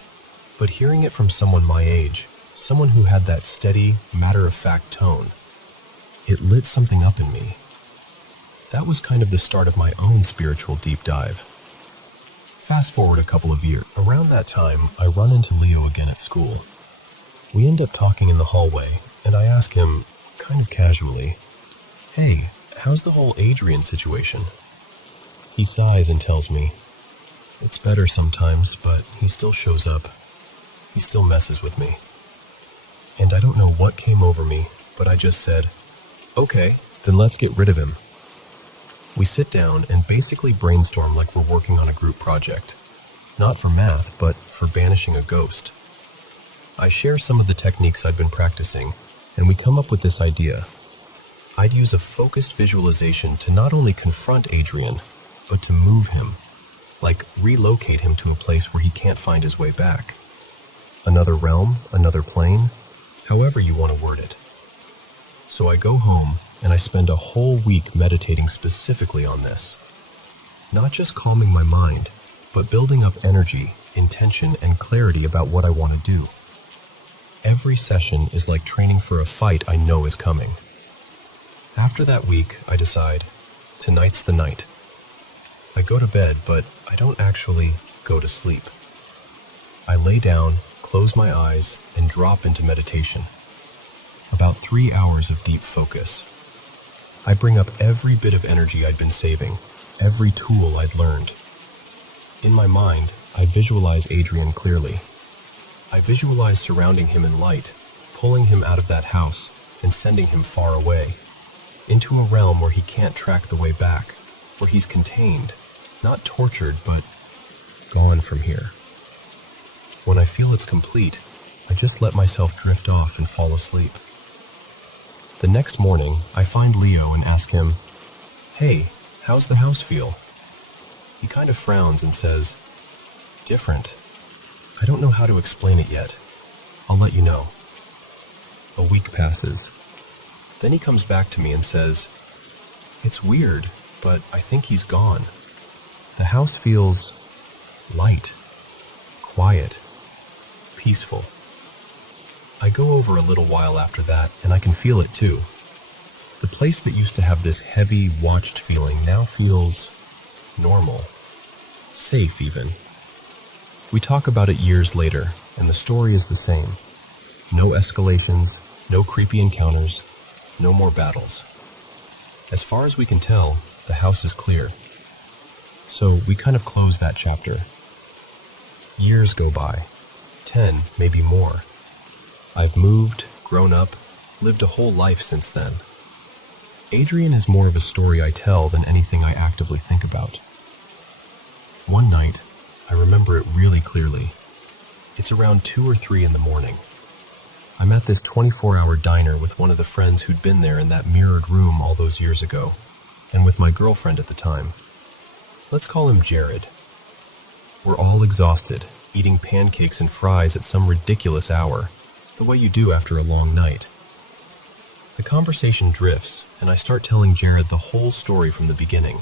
but hearing it from someone my age, someone who had that steady, matter-of-fact tone, it lit something up in me. That was kind of the start of my own spiritual deep dive. Fast forward a couple of years. Around that time, I run into Leo again at school. We end up talking in the hallway, and I ask him, kind of casually, "Hey, how's the whole Adrian situation?" He sighs and tells me, "It's better sometimes, but he still shows up. He still messes with me." And I don't know what came over me, but I just said, "Okay, then let's get rid of him." We sit down and basically brainstorm like we're working on a group project. Not for math, but for banishing a ghost. I share some of the techniques I've been practicing, and we come up with this idea. I'd use a focused visualization to not only confront Adrian, but to move him, like relocate him to a place where he can't find his way back. Another realm, another plane, however you want to word it. So I go home and I spend a whole week meditating specifically on this. Not just calming my mind, but building up energy, intention, and clarity about what I want to do. Every session is like training for a fight I know is coming. After that week, I decide, tonight's the night. I go to bed, but I don't actually go to sleep. I lay down, close my eyes, and drop into meditation. About 3 hours of deep focus. I bring up every bit of energy I'd been saving, every tool I'd learned. In my mind, I visualize Adrian clearly. I visualize surrounding him in light, pulling him out of that house, and sending him far away, into a realm where he can't track the way back, where he's contained, not tortured, but gone from here. When I feel it's complete, I just let myself drift off and fall asleep. The next morning, I find Leo and ask him, "Hey, how's the house feel?" He kind of frowns and says, "Different. I don't know how to explain it yet. I'll let you know." A week passes. Then he comes back to me and says, "It's weird, but I think he's gone. The house feels light, quiet, peaceful." I go over a little while after that, and I can feel it too. The place that used to have this heavy, watched feeling now feels normal, safe even. We talk about it years later, and the story is the same. No escalations, no creepy encounters, no more battles. As far as we can tell, the house is clear. So we kind of close that chapter. Years go by, 10, maybe more. I've moved, grown up, lived a whole life since then. Adrian is more of a story I tell than anything I actively think about. One night, I remember it really clearly. It's around 2 or 3 in the morning. I'm at this 24-hour diner with one of the friends who'd been there in that mirrored room all those years ago, and with my girlfriend at the time. Let's call him Jared. We're all exhausted, eating pancakes and fries at some ridiculous hour, the way you do after a long night. The conversation drifts, and I start telling Jared the whole story from the beginning.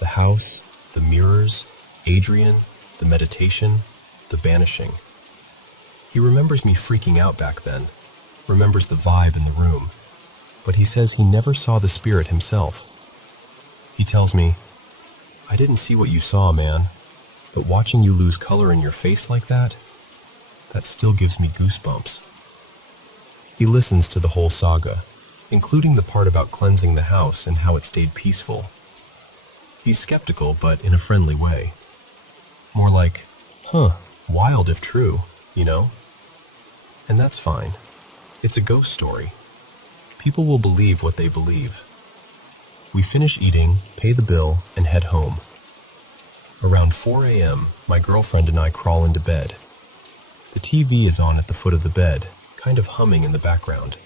The house, the mirrors, Adrian, the meditation, the banishing. He remembers me freaking out back then, remembers the vibe in the room. but he says he never saw the spirit himself. He tells me, "I didn't see what you saw, man, but watching you lose color in your face like that still gives me goosebumps." He listens to the whole saga, including the part about cleansing the house and how it stayed peaceful. He's skeptical, but in a friendly way. More like, wild if true, you know? And that's fine. It's a ghost story. People will believe what they believe. We finish eating, pay the bill, and head home. Around 4 a.m., my girlfriend and I crawl into bed. The TV is on at the foot of the bed, kind of humming in the background.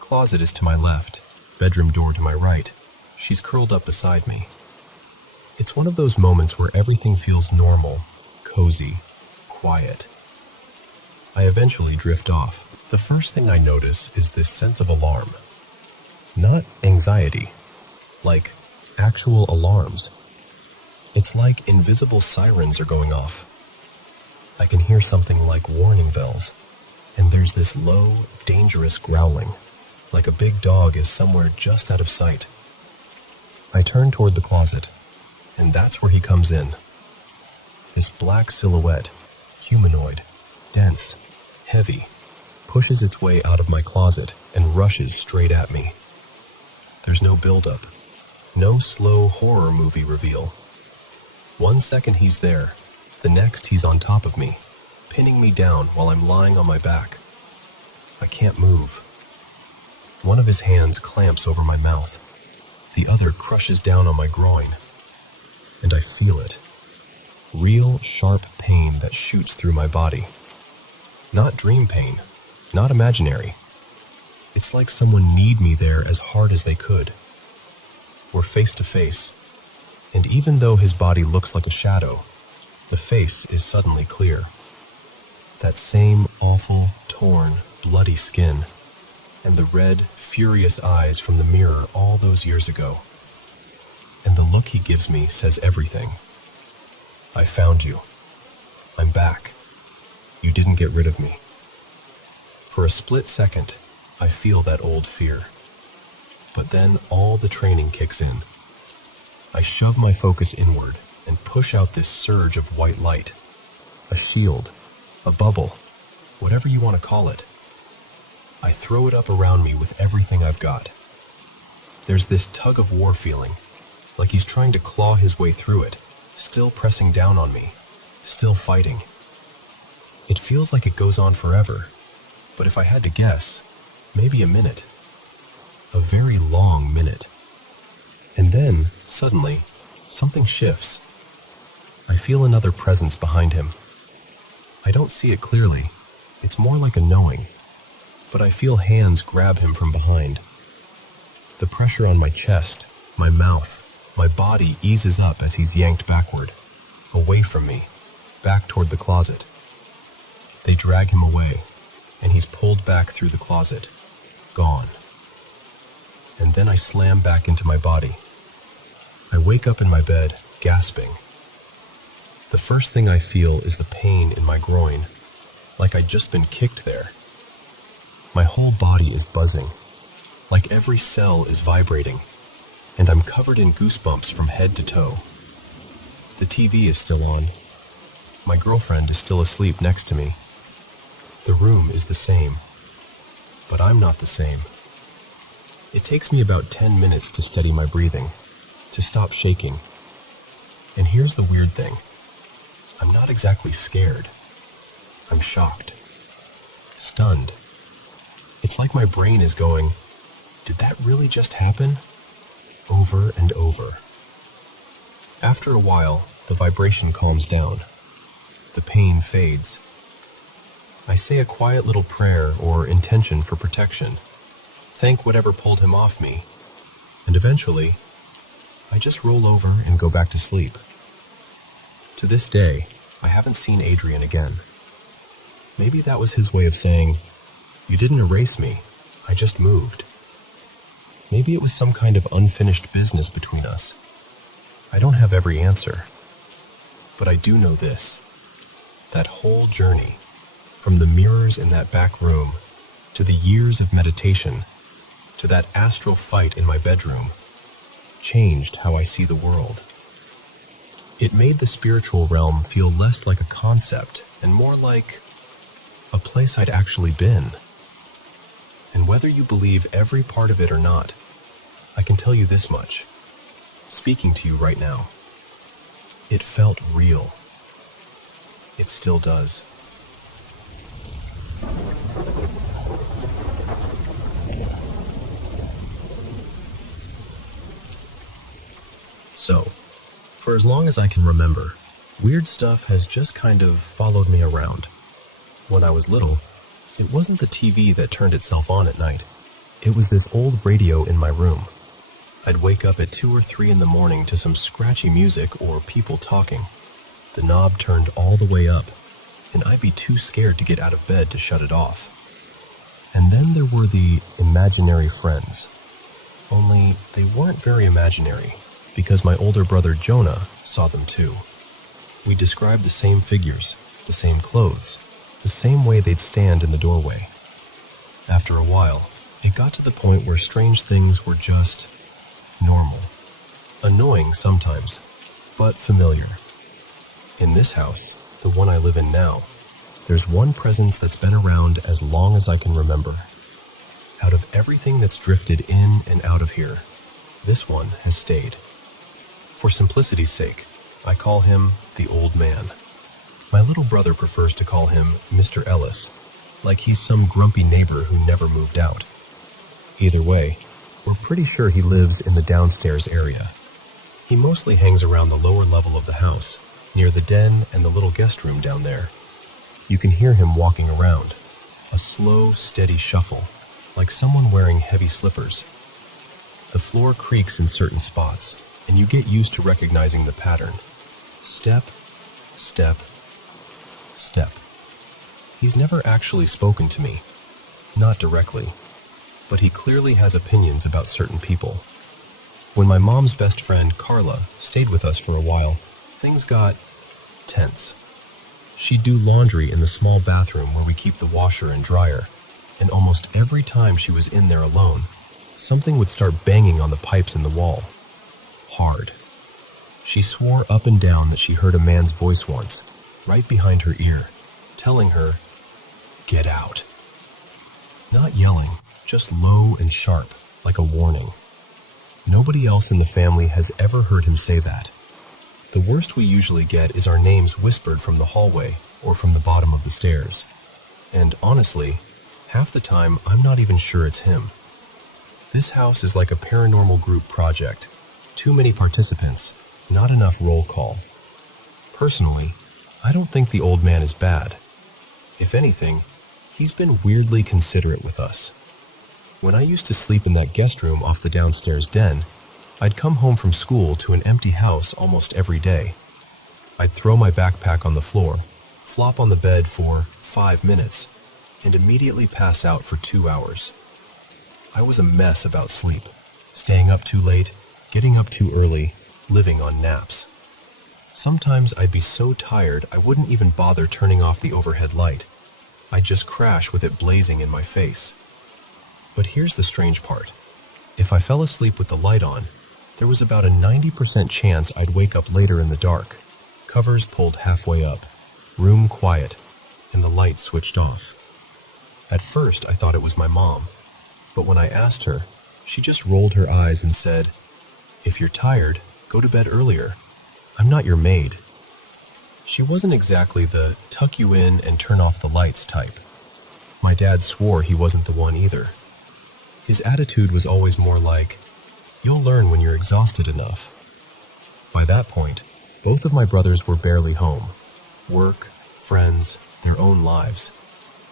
Closet is to my left, bedroom door to my right. She's curled up beside me. It's one of those moments where everything feels normal, cozy, quiet. I eventually drift off. The first thing I notice is this sense of alarm. Not anxiety, like actual alarms. It's like invisible sirens are going off. I can hear something like warning bells, and there's this low, dangerous growling, like a big dog is somewhere just out of sight. I turn toward the closet, and that's where he comes in. This black silhouette, humanoid, dense, heavy, pushes its way out of my closet and rushes straight at me. There's no build-up, no slow horror movie reveal. 1 second he's there, the next he's on top of me, pinning me down while I'm lying on my back. I can't move. One of his hands clamps over my mouth. The other crushes down on my groin. And I feel it. Real, sharp pain that shoots through my body. Not dream pain, not imaginary. It's like someone kneed me there as hard as they could. We're face to face, and even though his body looks like a shadow, the face is suddenly clear. That same awful, torn, bloody skin, and the red, furious eyes from the mirror all those years ago. And the look he gives me says everything. I found you. I'm back. You didn't get rid of me. For a split second, I feel that old fear. But then all the training kicks in. I shove my focus inward and push out this surge of white light. A shield, a bubble, whatever you want to call it. I throw it up around me with everything I've got. There's this tug-of-war feeling, like he's trying to claw his way through it, still pressing down on me, still fighting. It feels like it goes on forever, but if I had to guess, maybe a minute. A very long minute. And then, suddenly, something shifts. I feel another presence behind him. I don't see it clearly. It's more like a knowing. But I feel hands grab him from behind. The pressure on my chest, my mouth, my body eases up as he's yanked backward, away from me, back toward the closet. They drag him away, and he's pulled back through the closet, gone. And then I slam back into my body. I wake up in my bed, gasping. The first thing I feel is the pain in my groin, like I'd just been kicked there. My whole body is buzzing, like every cell is vibrating, and I'm covered in goosebumps from head to toe. The TV is still on. My girlfriend is still asleep next to me. The room is the same, but I'm not the same. It takes me about 10 minutes to steady my breathing, to stop shaking. And here's the weird thing. I'm not exactly scared. I'm shocked. Stunned. It's like my brain is going, did that really just happen? Over and over. After a while, the vibration calms down. The pain fades. I say a quiet little prayer or intention for protection. Thank whatever pulled him off me. And eventually, I just roll over and go back to sleep. To this day, I haven't seen Adrian again. Maybe that was his way of saying, you didn't erase me, I just moved. Maybe it was some kind of unfinished business between us. I don't have every answer. But I do know this. That whole journey, from the mirrors in that back room, to the years of meditation, to that astral fight in my bedroom, changed how I see the world. It made the spiritual realm feel less like a concept and more like a place I'd actually been. And whether you believe every part of it or not, I can tell you this much, speaking to you right now. It felt real. It still does. So, for as long as I can remember, weird stuff has just kind of followed me around. When I was little, it wasn't the TV that turned itself on at night. It was this old radio in my room. I'd wake up at 2 or 3 in the morning to some scratchy music or people talking. The knob turned all the way up, and I'd be too scared to get out of bed to shut it off. And then there were the imaginary friends. Only they weren't very imaginary, because my older brother Jonah saw them too. We described the same figures, the same clothes, the same way they'd stand in the doorway. After a while, it got to the point where strange things were just normal. Annoying sometimes, but familiar. In this house, the one I live in now, there's one presence that's been around as long as I can remember. Out of everything that's drifted in and out of here, this one has stayed. For simplicity's sake, I call him the Old Man. My little brother prefers to call him Mr. Ellis, like he's some grumpy neighbor who never moved out. Either way, we're pretty sure he lives in the downstairs area. He mostly hangs around the lower level of the house, near the den and the little guest room down there. You can hear him walking around, a slow, steady shuffle, like someone wearing heavy slippers. The floor creaks in certain spots, and you get used to recognizing the pattern. Step, step, step. He's never actually spoken to me, not directly, but he clearly has opinions about certain people. When my mom's best friend, Carla, stayed with us for a while, things got tense. She'd do laundry in the small bathroom where we keep the washer and dryer, and almost every time she was in there alone, something would start banging on the pipes in the wall. Hard. She swore up and down that she heard a man's voice once, right behind her ear, telling her, "Get out." Not yelling, just low and sharp, like a warning. Nobody else in the family has ever heard him say that. The worst we usually get is our names whispered from the hallway or from the bottom of the stairs. And honestly, half the time I'm not even sure it's him. This house is like a paranormal group project. Too many participants, not enough roll call. Personally, I don't think the Old Man is bad. If anything, he's been weirdly considerate with us. When I used to sleep in that guest room off the downstairs den, I'd come home from school to an empty house almost every day. I'd throw my backpack on the floor, flop on the bed for 5 minutes, and immediately pass out for 2 hours. I was a mess about sleep, staying up too late, getting up too early, living on naps. Sometimes I'd be so tired I wouldn't even bother turning off the overhead light. I'd just crash with it blazing in my face. But here's the strange part. If I fell asleep with the light on, there was about a 90% chance I'd wake up later in the dark, covers pulled halfway up, room quiet, and the light switched off. At first, I thought it was my mom, but when I asked her, she just rolled her eyes and said, "If you're tired, go to bed earlier. I'm not your maid." She wasn't exactly the tuck you in and turn off the lights type. My dad swore he wasn't the one either. His attitude was always more like, "You'll learn when you're exhausted enough." By that point, both of my brothers were barely home. Work, friends, their own lives.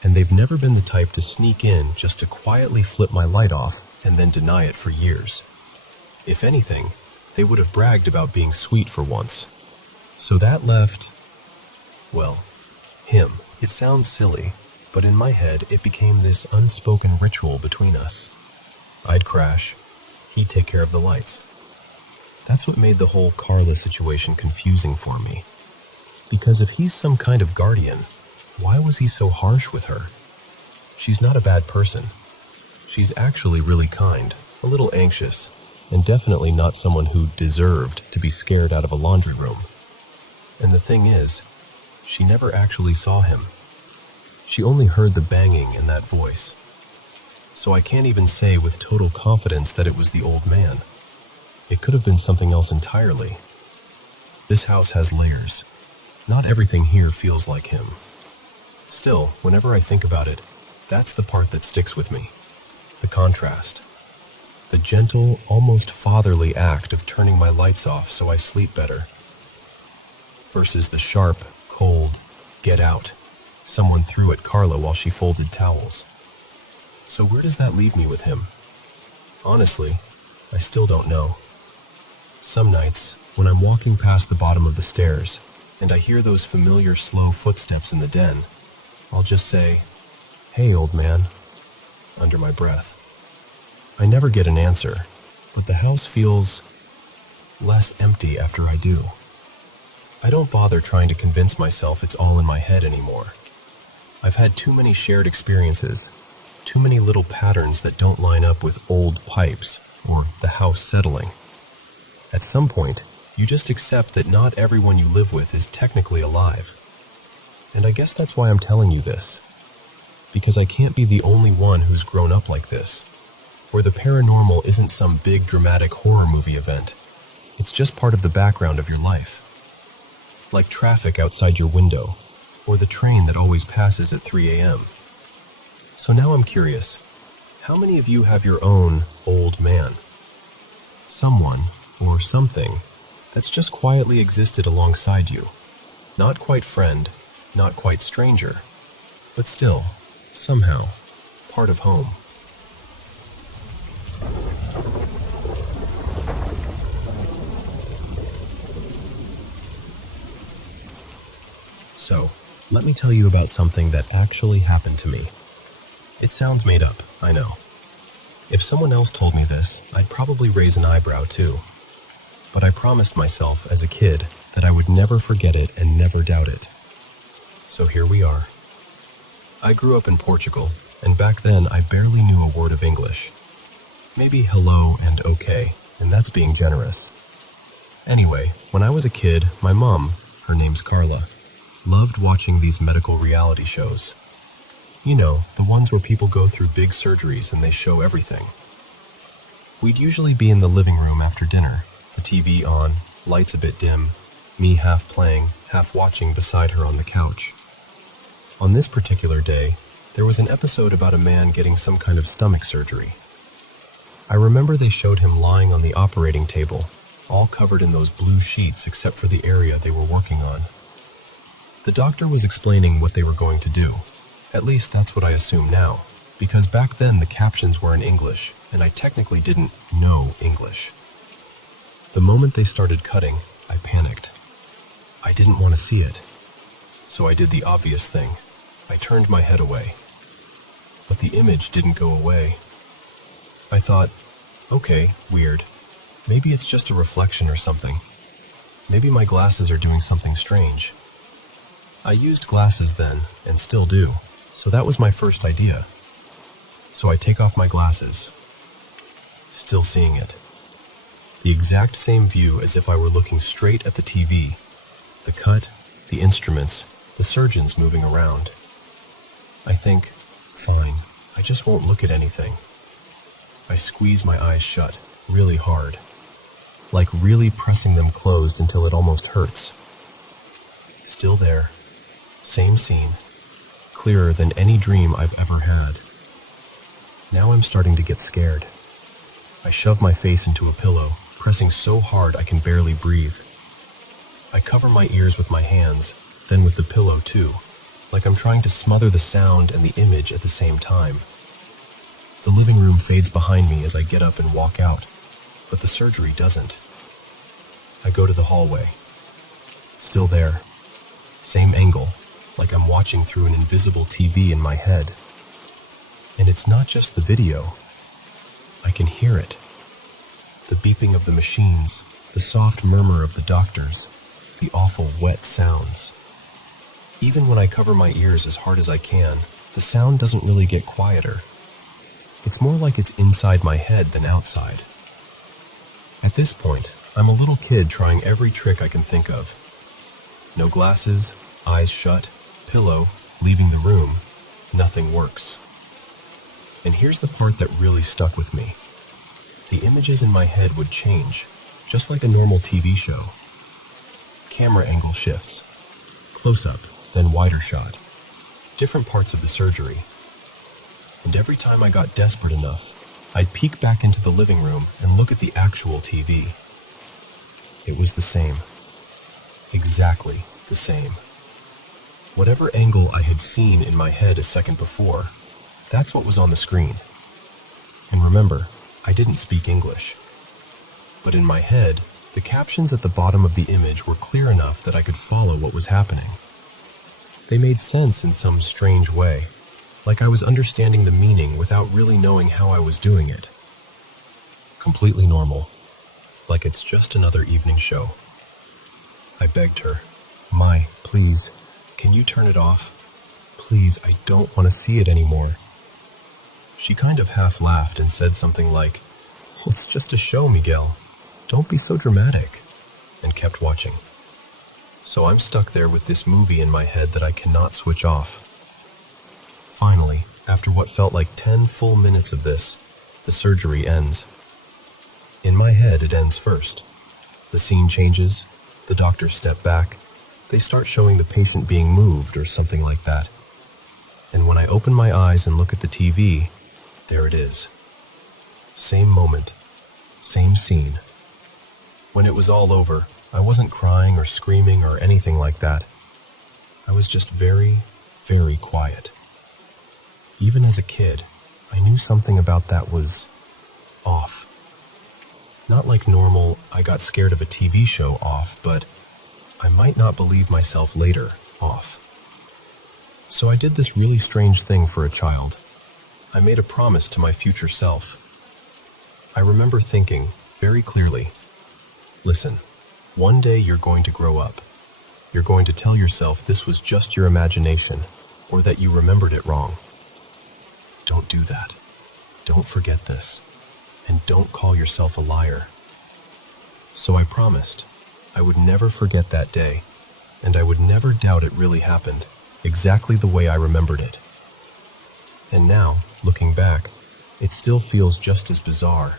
And they've never been the type to sneak in just to quietly flip my light off and then deny it for years. If anything, they would have bragged about being sweet for once. So that left, well, him. It sounds silly, but in my head it became this unspoken ritual between us. I'd crash, he'd take care of the lights. That's what made the whole Carla situation confusing for me. Because if he's some kind of guardian, why was he so harsh with her? She's not a bad person. She's actually really kind, a little anxious, and definitely not someone who deserved to be scared out of a laundry room. And the thing is, she never actually saw him. She only heard the banging and that voice. So I can't even say with total confidence that it was the old man. It could have been something else entirely. This house has layers. Not everything here feels like him. Still, whenever I think about it, that's the part that sticks with me. The contrast. The gentle, almost fatherly act of turning my lights off so I sleep better. Versus the sharp, cold, get out. Someone threw at Carla while she folded towels. So where does that leave me with him? Honestly, I still don't know. Some nights, when I'm walking past the bottom of the stairs, and I hear those familiar slow footsteps in the den, I'll just say, "Hey, old man," under my breath. I never get an answer, but the house feels less empty after I do. I don't bother trying to convince myself it's all in my head anymore. I've had too many shared experiences, too many little patterns that don't line up with old pipes or the house settling. At some point, you just accept that not everyone you live with is technically alive. And I guess that's why I'm telling you this. Because I can't be the only one who's grown up like this, where the paranormal isn't some big dramatic horror movie event. It's just part of the background of your life. Like traffic outside your window, or the train that always passes at 3 a.m. So now I'm curious, how many of you have your own old man? Someone, or something, that's just quietly existed alongside you. Not quite friend, not quite stranger, but still, somehow, part of home. So, let me tell you about something that actually happened to me. It sounds made up, I know. If someone else told me this, I'd probably raise an eyebrow too. But I promised myself as a kid that I would never forget it and never doubt it. So here we are. I grew up in Portugal, and back then I barely knew a word of English. Maybe hello and okay, and that's being generous. Anyway, when I was a kid, my mom, her name's Carla, loved watching these medical reality shows. You know, the ones where people go through big surgeries and they show everything. We'd usually be in the living room after dinner, the TV on, lights a bit dim, me half playing, half watching beside her on the couch. On this particular day, there was an episode about a man getting some kind of stomach surgery. I remember they showed him lying on the operating table, all covered in those blue sheets except for the area they were working on. The doctor was explaining what they were going to do. At least that's what I assume now, because back then the captions were in English, and I technically didn't know English. The moment they started cutting, I panicked. I didn't want to see it, so I did the obvious thing. I turned my head away. But the image didn't go away. I thought, okay, weird. Maybe it's just a reflection or something. Maybe my glasses are doing something strange. I used glasses then, and still do, so that was my first idea. So I take off my glasses. Still seeing it. The exact same view as if I were looking straight at the TV. The cut, the instruments, the surgeons moving around. I think, fine, I just won't look at anything. I squeeze my eyes shut, really hard. Like really pressing them closed until it almost hurts. Still there. Same scene. Clearer than any dream I've ever had. Now I'm starting to get scared. I shove my face into a pillow, pressing so hard I can barely breathe. I cover my ears with my hands, then with the pillow too, like I'm trying to smother the sound and the image at the same time. The living room fades behind me as I get up and walk out, but the surgery doesn't. I go to the hallway. Still there. Same angle, like I'm watching through an invisible TV in my head. And it's not just the video. I can hear it. The beeping of the machines, the soft murmur of the doctors, the awful wet sounds. Even when I cover my ears as hard as I can, the sound doesn't really get quieter. It's more like it's inside my head than outside. At this point, I'm a little kid trying every trick I can think of. No glasses, eyes shut, pillow, leaving the room. Nothing works. And here's the part that really stuck with me. The images in my head would change, just like a normal TV show. Camera angle shifts. Close-up, then wider shot. Different parts of the surgery. And every time I got desperate enough, I'd peek back into the living room and look at the actual TV. It was the same. Exactly the same. Whatever angle I had seen in my head a second before, that's what was on the screen. And remember, I didn't speak English. But in my head, the captions at the bottom of the image were clear enough that I could follow what was happening. They made sense in some strange way, like I was understanding the meaning without really knowing how I was doing it. Completely normal, like it's just another evening show. I begged her, "My, please, can you turn it off? Please, I don't want to see it anymore." She kind of half laughed and said something like, "It's just a show, Miguel. Don't be so dramatic," and kept watching. So I'm stuck there with this movie in my head that I cannot switch off. Finally, after what felt like 10 full minutes of this, the surgery ends. In my head, it ends first. The scene changes, the doctors step back, they start showing the patient being moved or something like that. And when I open my eyes and look at the TV, there it is. Same moment, same scene. When it was all over, I wasn't crying or screaming or anything like that. I was just very, very quiet. Even as a kid, I knew something about that was off. Not like normal, I got scared of a TV show off, but I might not believe myself later off. So I did this really strange thing for a child. I made a promise to my future self. I remember thinking, very clearly, listen, one day you're going to grow up. You're going to tell yourself this was just your imagination, or that you remembered it wrong. Don't do that. Don't forget this. And don't call yourself a liar. So I promised I would never forget that day, and I would never doubt it really happened, exactly the way I remembered it. And now, looking back, it still feels just as bizarre.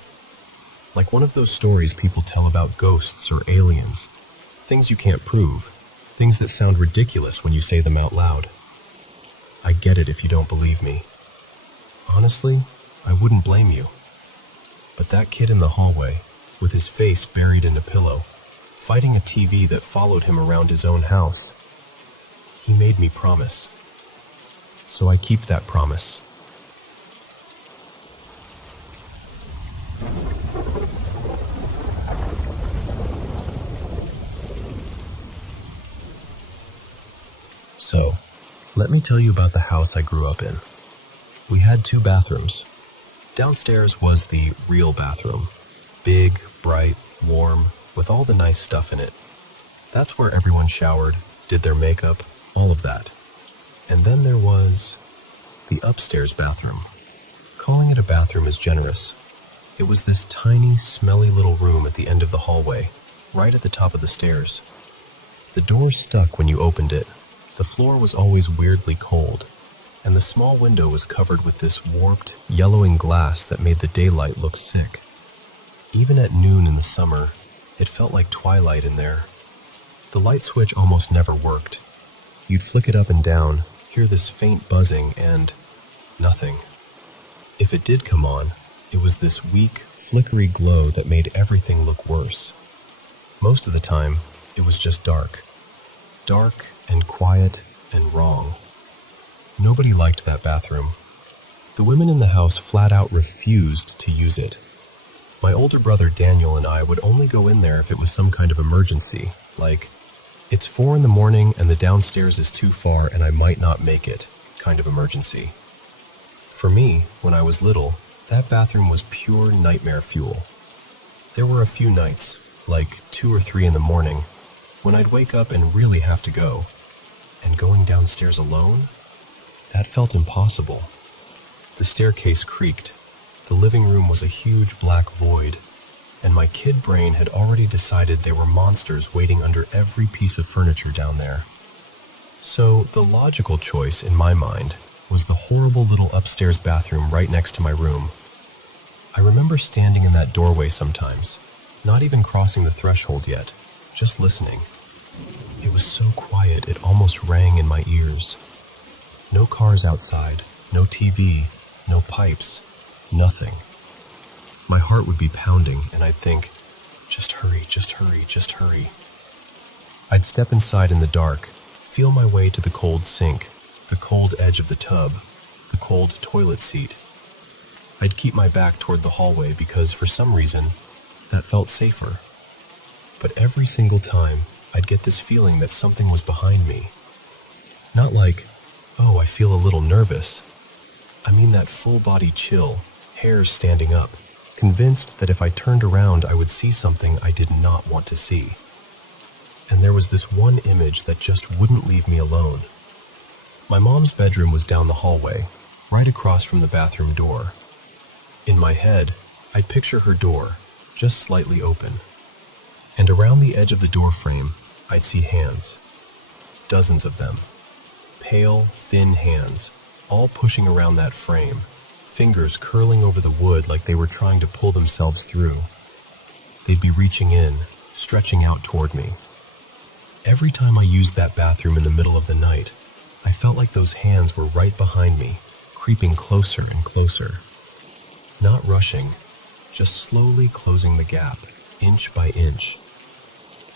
Like one of those stories people tell about ghosts or aliens. Things you can't prove. Things that sound ridiculous when you say them out loud. I get it if you don't believe me. Honestly, I wouldn't blame you. But that kid in the hallway, with his face buried in a pillow, fighting a TV that followed him around his own house, he made me promise. So I keep that promise. So, let me tell you about the house I grew up in. We had 2 bathrooms. Downstairs was the real bathroom. Big, bright, warm, with all the nice stuff in it. That's where everyone showered, did their makeup, all of that. And then there was the upstairs bathroom. Calling it a bathroom is generous. It was this tiny, smelly little room at the end of the hallway, right at the top of the stairs. The door stuck when you opened it. The floor was always weirdly cold, and the small window was covered with this warped, yellowing glass that made the daylight look sick. Even at noon in the summer, it felt like twilight in there. The light switch almost never worked. You'd flick it up and down, hear this faint buzzing, and nothing. If it did come on, it was this weak, flickery glow that made everything look worse. Most of the time, it was just dark. Dark and quiet and wrong. Nobody liked that bathroom. The women in the house flat out refused to use it. My older brother Daniel and I would only go in there if it was some kind of emergency, like, it's 4 in the morning and the downstairs is too far and I might not make it, kind of emergency. For me, when I was little, that bathroom was pure nightmare fuel. There were a few nights, like 2 or 3 in the morning, when I'd wake up and really have to go. And going downstairs alone? That felt impossible. The staircase creaked, The living room was a huge black void, and my kid brain had already decided there were monsters waiting under every piece of furniture down there. So the logical choice in my mind was the horrible little upstairs bathroom right next to my room. I remember standing in that doorway sometimes, not even crossing the threshold yet, just listening. It was so quiet it almost rang in my ears. No cars outside, no TV, no pipes, nothing. My heart would be pounding and I'd think, just hurry, just hurry, just hurry. I'd step inside in the dark, feel my way to the cold sink, the cold edge of the tub, the cold toilet seat. I'd keep my back toward the hallway because, for some reason, that felt safer. But every single time, I'd get this feeling that something was behind me. Not like, oh, I feel a little nervous. I mean that full-body chill, hairs standing up, convinced that if I turned around I would see something I did not want to see. And there was this one image that just wouldn't leave me alone. My mom's bedroom was down the hallway, right across from the bathroom door. In my head, I'd picture her door, just slightly open. And around the edge of the door frame, I'd see hands. Dozens of them. Pale, thin hands, all pushing around that frame, fingers curling over the wood like they were trying to pull themselves through. They'd be reaching in, stretching out toward me. Every time I used that bathroom in the middle of the night, I felt like those hands were right behind me, creeping closer and closer. Not rushing, just slowly closing the gap, inch by inch.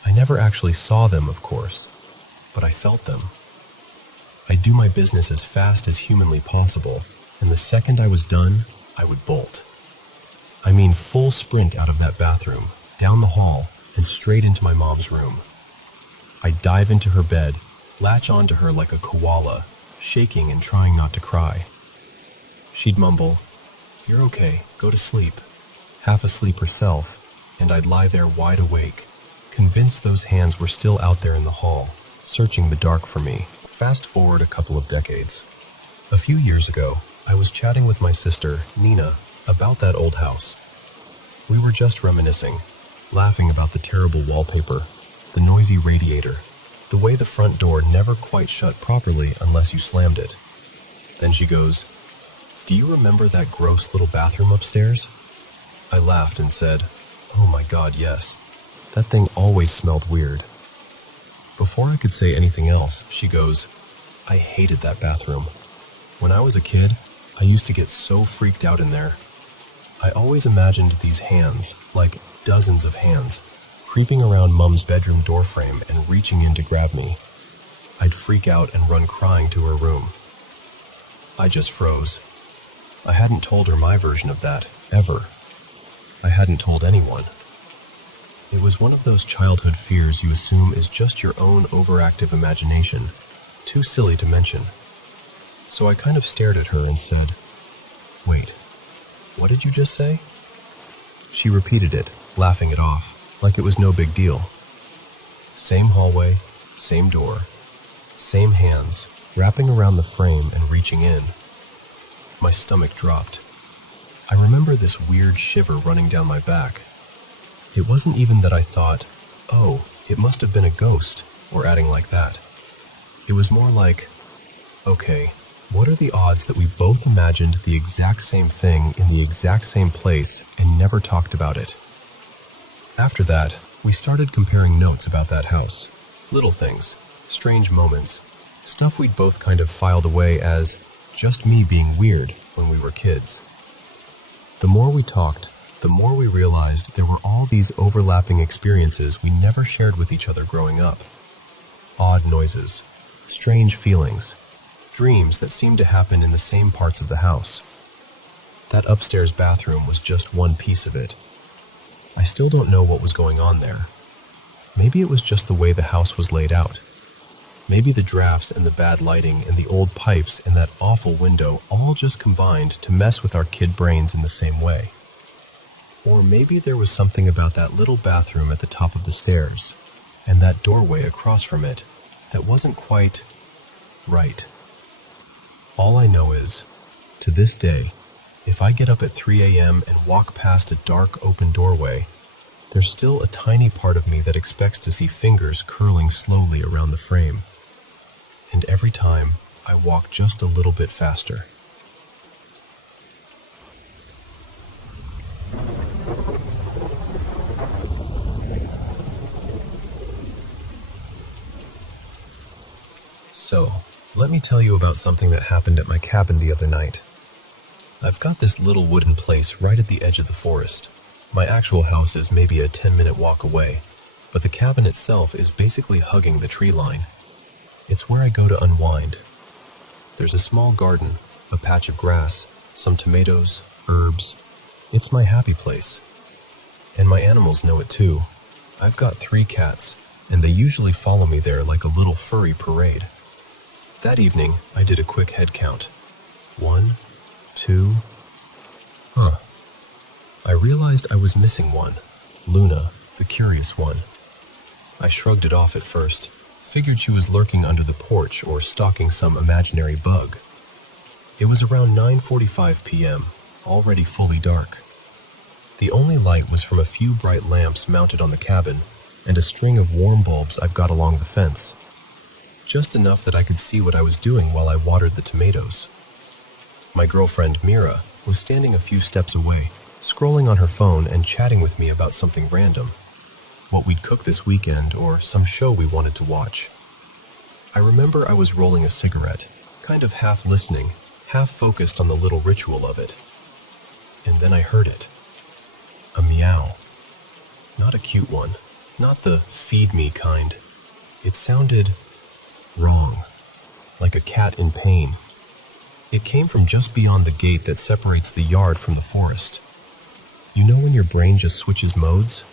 I never actually saw them, of course, but I felt them. I'd do my business as fast as humanly possible, and the second I was done, I would bolt. I mean full sprint out of that bathroom, down the hall, and straight into my mom's room. I'd dive into her bed, latch onto her like a koala, shaking and trying not to cry. She'd mumble, "You're okay, go to sleep," half asleep herself, and I'd lie there wide awake, convinced those hands were still out there in the hall, searching the dark for me. Fast forward a couple of decades. A few years ago, I was chatting with my sister, Nina, about that old house. We were just reminiscing, laughing about the terrible wallpaper, the noisy radiator, the way the front door never quite shut properly unless you slammed it. Then she goes, "Do you remember that gross little bathroom upstairs?" I laughed and said, "Oh my God, yes. That thing always smelled weird." Before I could say anything else, she goes, "I hated that bathroom. When I was a kid, I used to get so freaked out in there. I always imagined these hands, like dozens of hands, creeping around Mum's bedroom doorframe and reaching in to grab me. I'd freak out and run crying to her room." I just froze. I hadn't told her my version of that, ever. I hadn't told anyone. It was one of those childhood fears you assume is just your own overactive imagination, too silly to mention. So I kind of stared at her and said, "Wait, what did you just say?" She repeated it, laughing it off, like it was no big deal. Same hallway, same door, same hands, wrapping around the frame and reaching in. My stomach dropped. I remember this weird shiver running down my back. It wasn't even that I thought, "Oh, it must have been a ghost," or adding like that. It was more like, okay, what are the odds that we both imagined the exact same thing in the exact same place and never talked about it? After that, we started comparing notes about that house. Little things, strange moments, stuff we'd both kind of filed away as just me being weird when we were kids. The more we talked, the more we realized there were all these overlapping experiences we never shared with each other growing up. Odd noises, strange feelings, dreams that seemed to happen in the same parts of the house. That upstairs bathroom was just one piece of it. I still don't know what was going on there. Maybe it was just the way the house was laid out. Maybe the drafts and the bad lighting and the old pipes and that awful window all just combined to mess with our kid brains in the same way. Or maybe there was something about that little bathroom at the top of the stairs and that doorway across from it that wasn't quite right. All I know is, to this day, If I get up at 3 a.m. and walk past a dark open doorway, there's still a tiny part of me that expects to see fingers curling slowly around the frame. And every time, I walk just a little bit faster. So, let me tell you about something that happened at my cabin the other night. I've got this little wooden place right at the edge of the forest. My actual house is maybe a 10-minute walk away, but the cabin itself is basically hugging the tree line. It's where I go to unwind. There's a small garden, a patch of grass, some tomatoes, herbs. It's my happy place. And my animals know it too. I've got 3 cats, and they usually follow me there like a little furry parade. That evening, I did a quick head count. 1, 2... I realized I was missing one. Luna, the curious one. I shrugged it off at first, figured she was lurking under the porch or stalking some imaginary bug. It was around 9:45 p.m., already fully dark. The only light was from a few bright lamps mounted on the cabin and a string of warm bulbs I've got along the fence. Just enough that I could see what I was doing while I watered the tomatoes. My girlfriend, Mira, was standing a few steps away, scrolling on her phone and chatting with me about something random. What we'd cook this weekend or some show we wanted to watch. I remember I was rolling a cigarette, kind of half listening, half focused on the little ritual of it. And then I heard it. A meow. Not a cute one, not the feed me kind. It sounded wrong, like a cat in pain. It came from just beyond the gate that separates the yard from the forest. You know when your brain just switches modes?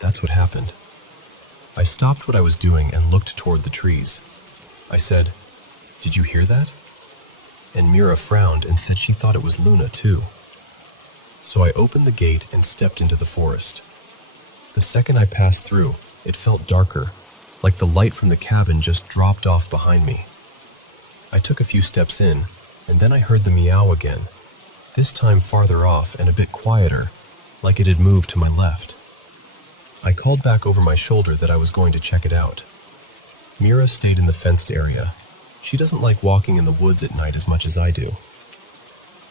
That's what happened. I stopped what I was doing and looked toward the trees. I said, "Did you hear that?" And Mira frowned and said she thought it was Luna too. So I opened the gate and stepped into the forest. The second I passed through, it felt darker, like the light from the cabin just dropped off behind me. I took a few steps in, and then I heard the meow again, this time farther off and a bit quieter, like it had moved to my left. I called back over my shoulder that I was going to check it out. Mira stayed in the fenced area. She doesn't like walking in the woods at night as much as I do.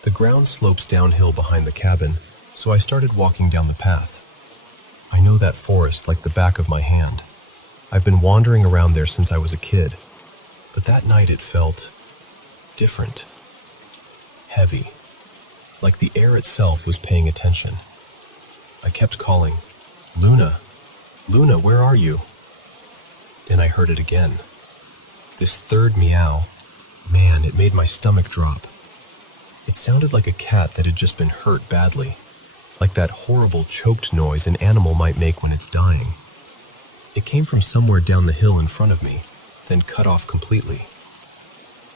The ground slopes downhill behind the cabin, so I started walking down the path. I know that forest like the back of my hand. I've been wandering around there since I was a kid, but that night it felt different, heavy, like the air itself was paying attention. I kept calling, "Luna, Luna, where are you?" Then I heard it again. This third meow, man, it made my stomach drop. It sounded like a cat that had just been hurt badly, like that horrible choked noise an animal might make when it's dying. It came from somewhere down the hill in front of me, then cut off completely.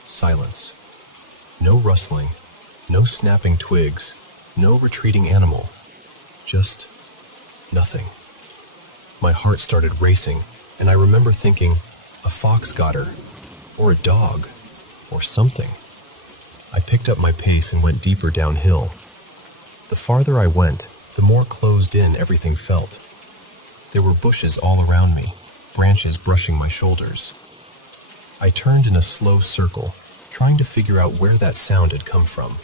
Silence. No rustling, no snapping twigs, no retreating animal. Just nothing. My heart started racing, and I remember thinking, a fox got her, or a dog, or something. I picked up my pace and went deeper downhill. The farther I went, the more closed in everything felt. There were bushes all around me, branches brushing my shoulders. I turned in a slow circle, trying to figure out where that sound had come from.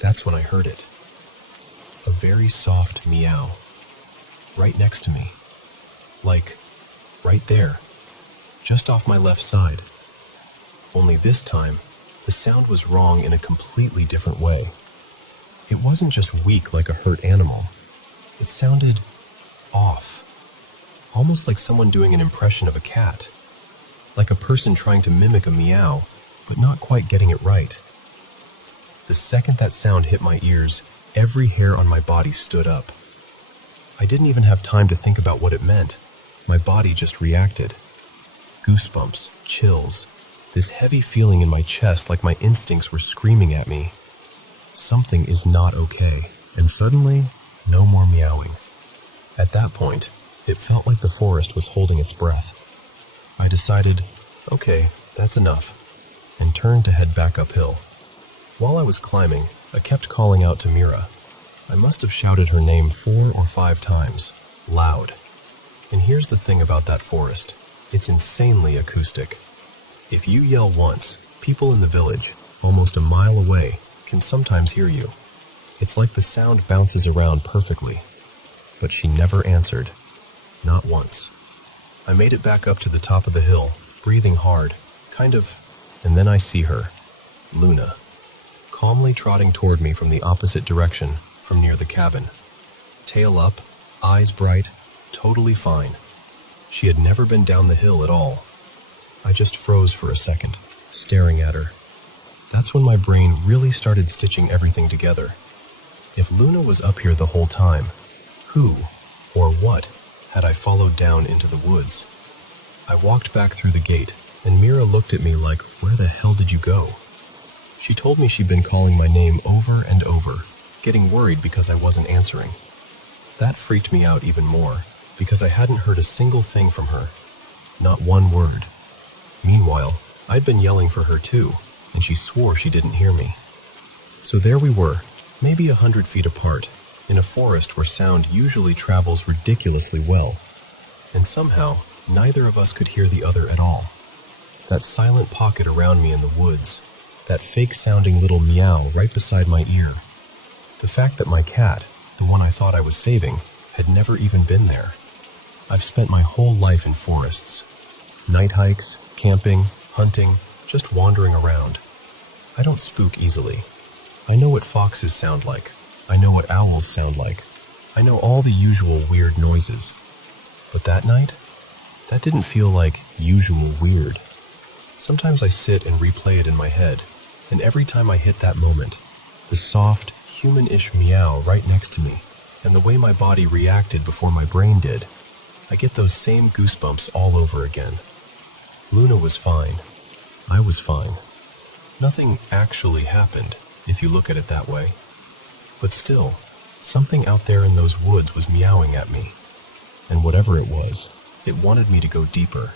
That's when I heard it. A very soft meow, right next to me. Like, right there, just off my left side. Only this time, the sound was wrong in a completely different way. It wasn't just weak like a hurt animal. It sounded off, almost like someone doing an impression of a cat, like a person trying to mimic a meow, but not quite getting it right. The second that sound hit my ears, every hair on my body stood up. I didn't even have time to think about what it meant. My body just reacted. Goosebumps, chills, this heavy feeling in my chest like my instincts were screaming at me. Something is not okay. And suddenly, no more meowing. At that point, it felt like the forest was holding its breath. I decided, okay, that's enough, and turned to head back uphill. While I was climbing, I kept calling out to Mira. I must have shouted her name 4 or 5 times, loud. And here's the thing about that forest. It's insanely acoustic. If you yell once, people in the village, almost a mile away, can sometimes hear you. It's like the sound bounces around perfectly. But she never answered. Not once. I made it back up to the top of the hill, breathing hard, and then I see her, Luna, calmly trotting toward me from the opposite direction, from near the cabin. Tail up, eyes bright, totally fine. She had never been down the hill at all. I just froze for a second, staring at her. That's when my brain really started stitching everything together. If Luna was up here the whole time, who, or what, had I followed down into the woods? I walked back through the gate, and Mira looked at me like, "Where the hell did you go?" She told me she'd been calling my name over and over, getting worried because I wasn't answering. That freaked me out even more, because I hadn't heard a single thing from her. Not one word. Meanwhile, I'd been yelling for her too, and she swore she didn't hear me. So there we were, maybe 100 feet apart, in a forest where sound usually travels ridiculously well, and somehow neither of us could hear the other at all. That silent pocket around me in the woods, that fake-sounding little meow right beside my ear, the fact that my cat, the one I thought I was saving, had never even been there. I've spent my whole life in forests. Night hikes, camping, hunting, just wandering around. I don't spook easily. I know what foxes sound like. I know what owls sound like. I know all the usual weird noises. But that night, that didn't feel like usual weird. Sometimes I sit and replay it in my head, and every time I hit that moment, the soft, human-ish meow right next to me, and the way my body reacted before my brain did, I get those same goosebumps all over again. Luna was fine. I was fine. Nothing actually happened, if you look at it that way. But still, something out there in those woods was meowing at me. And whatever it was, it wanted me to go deeper.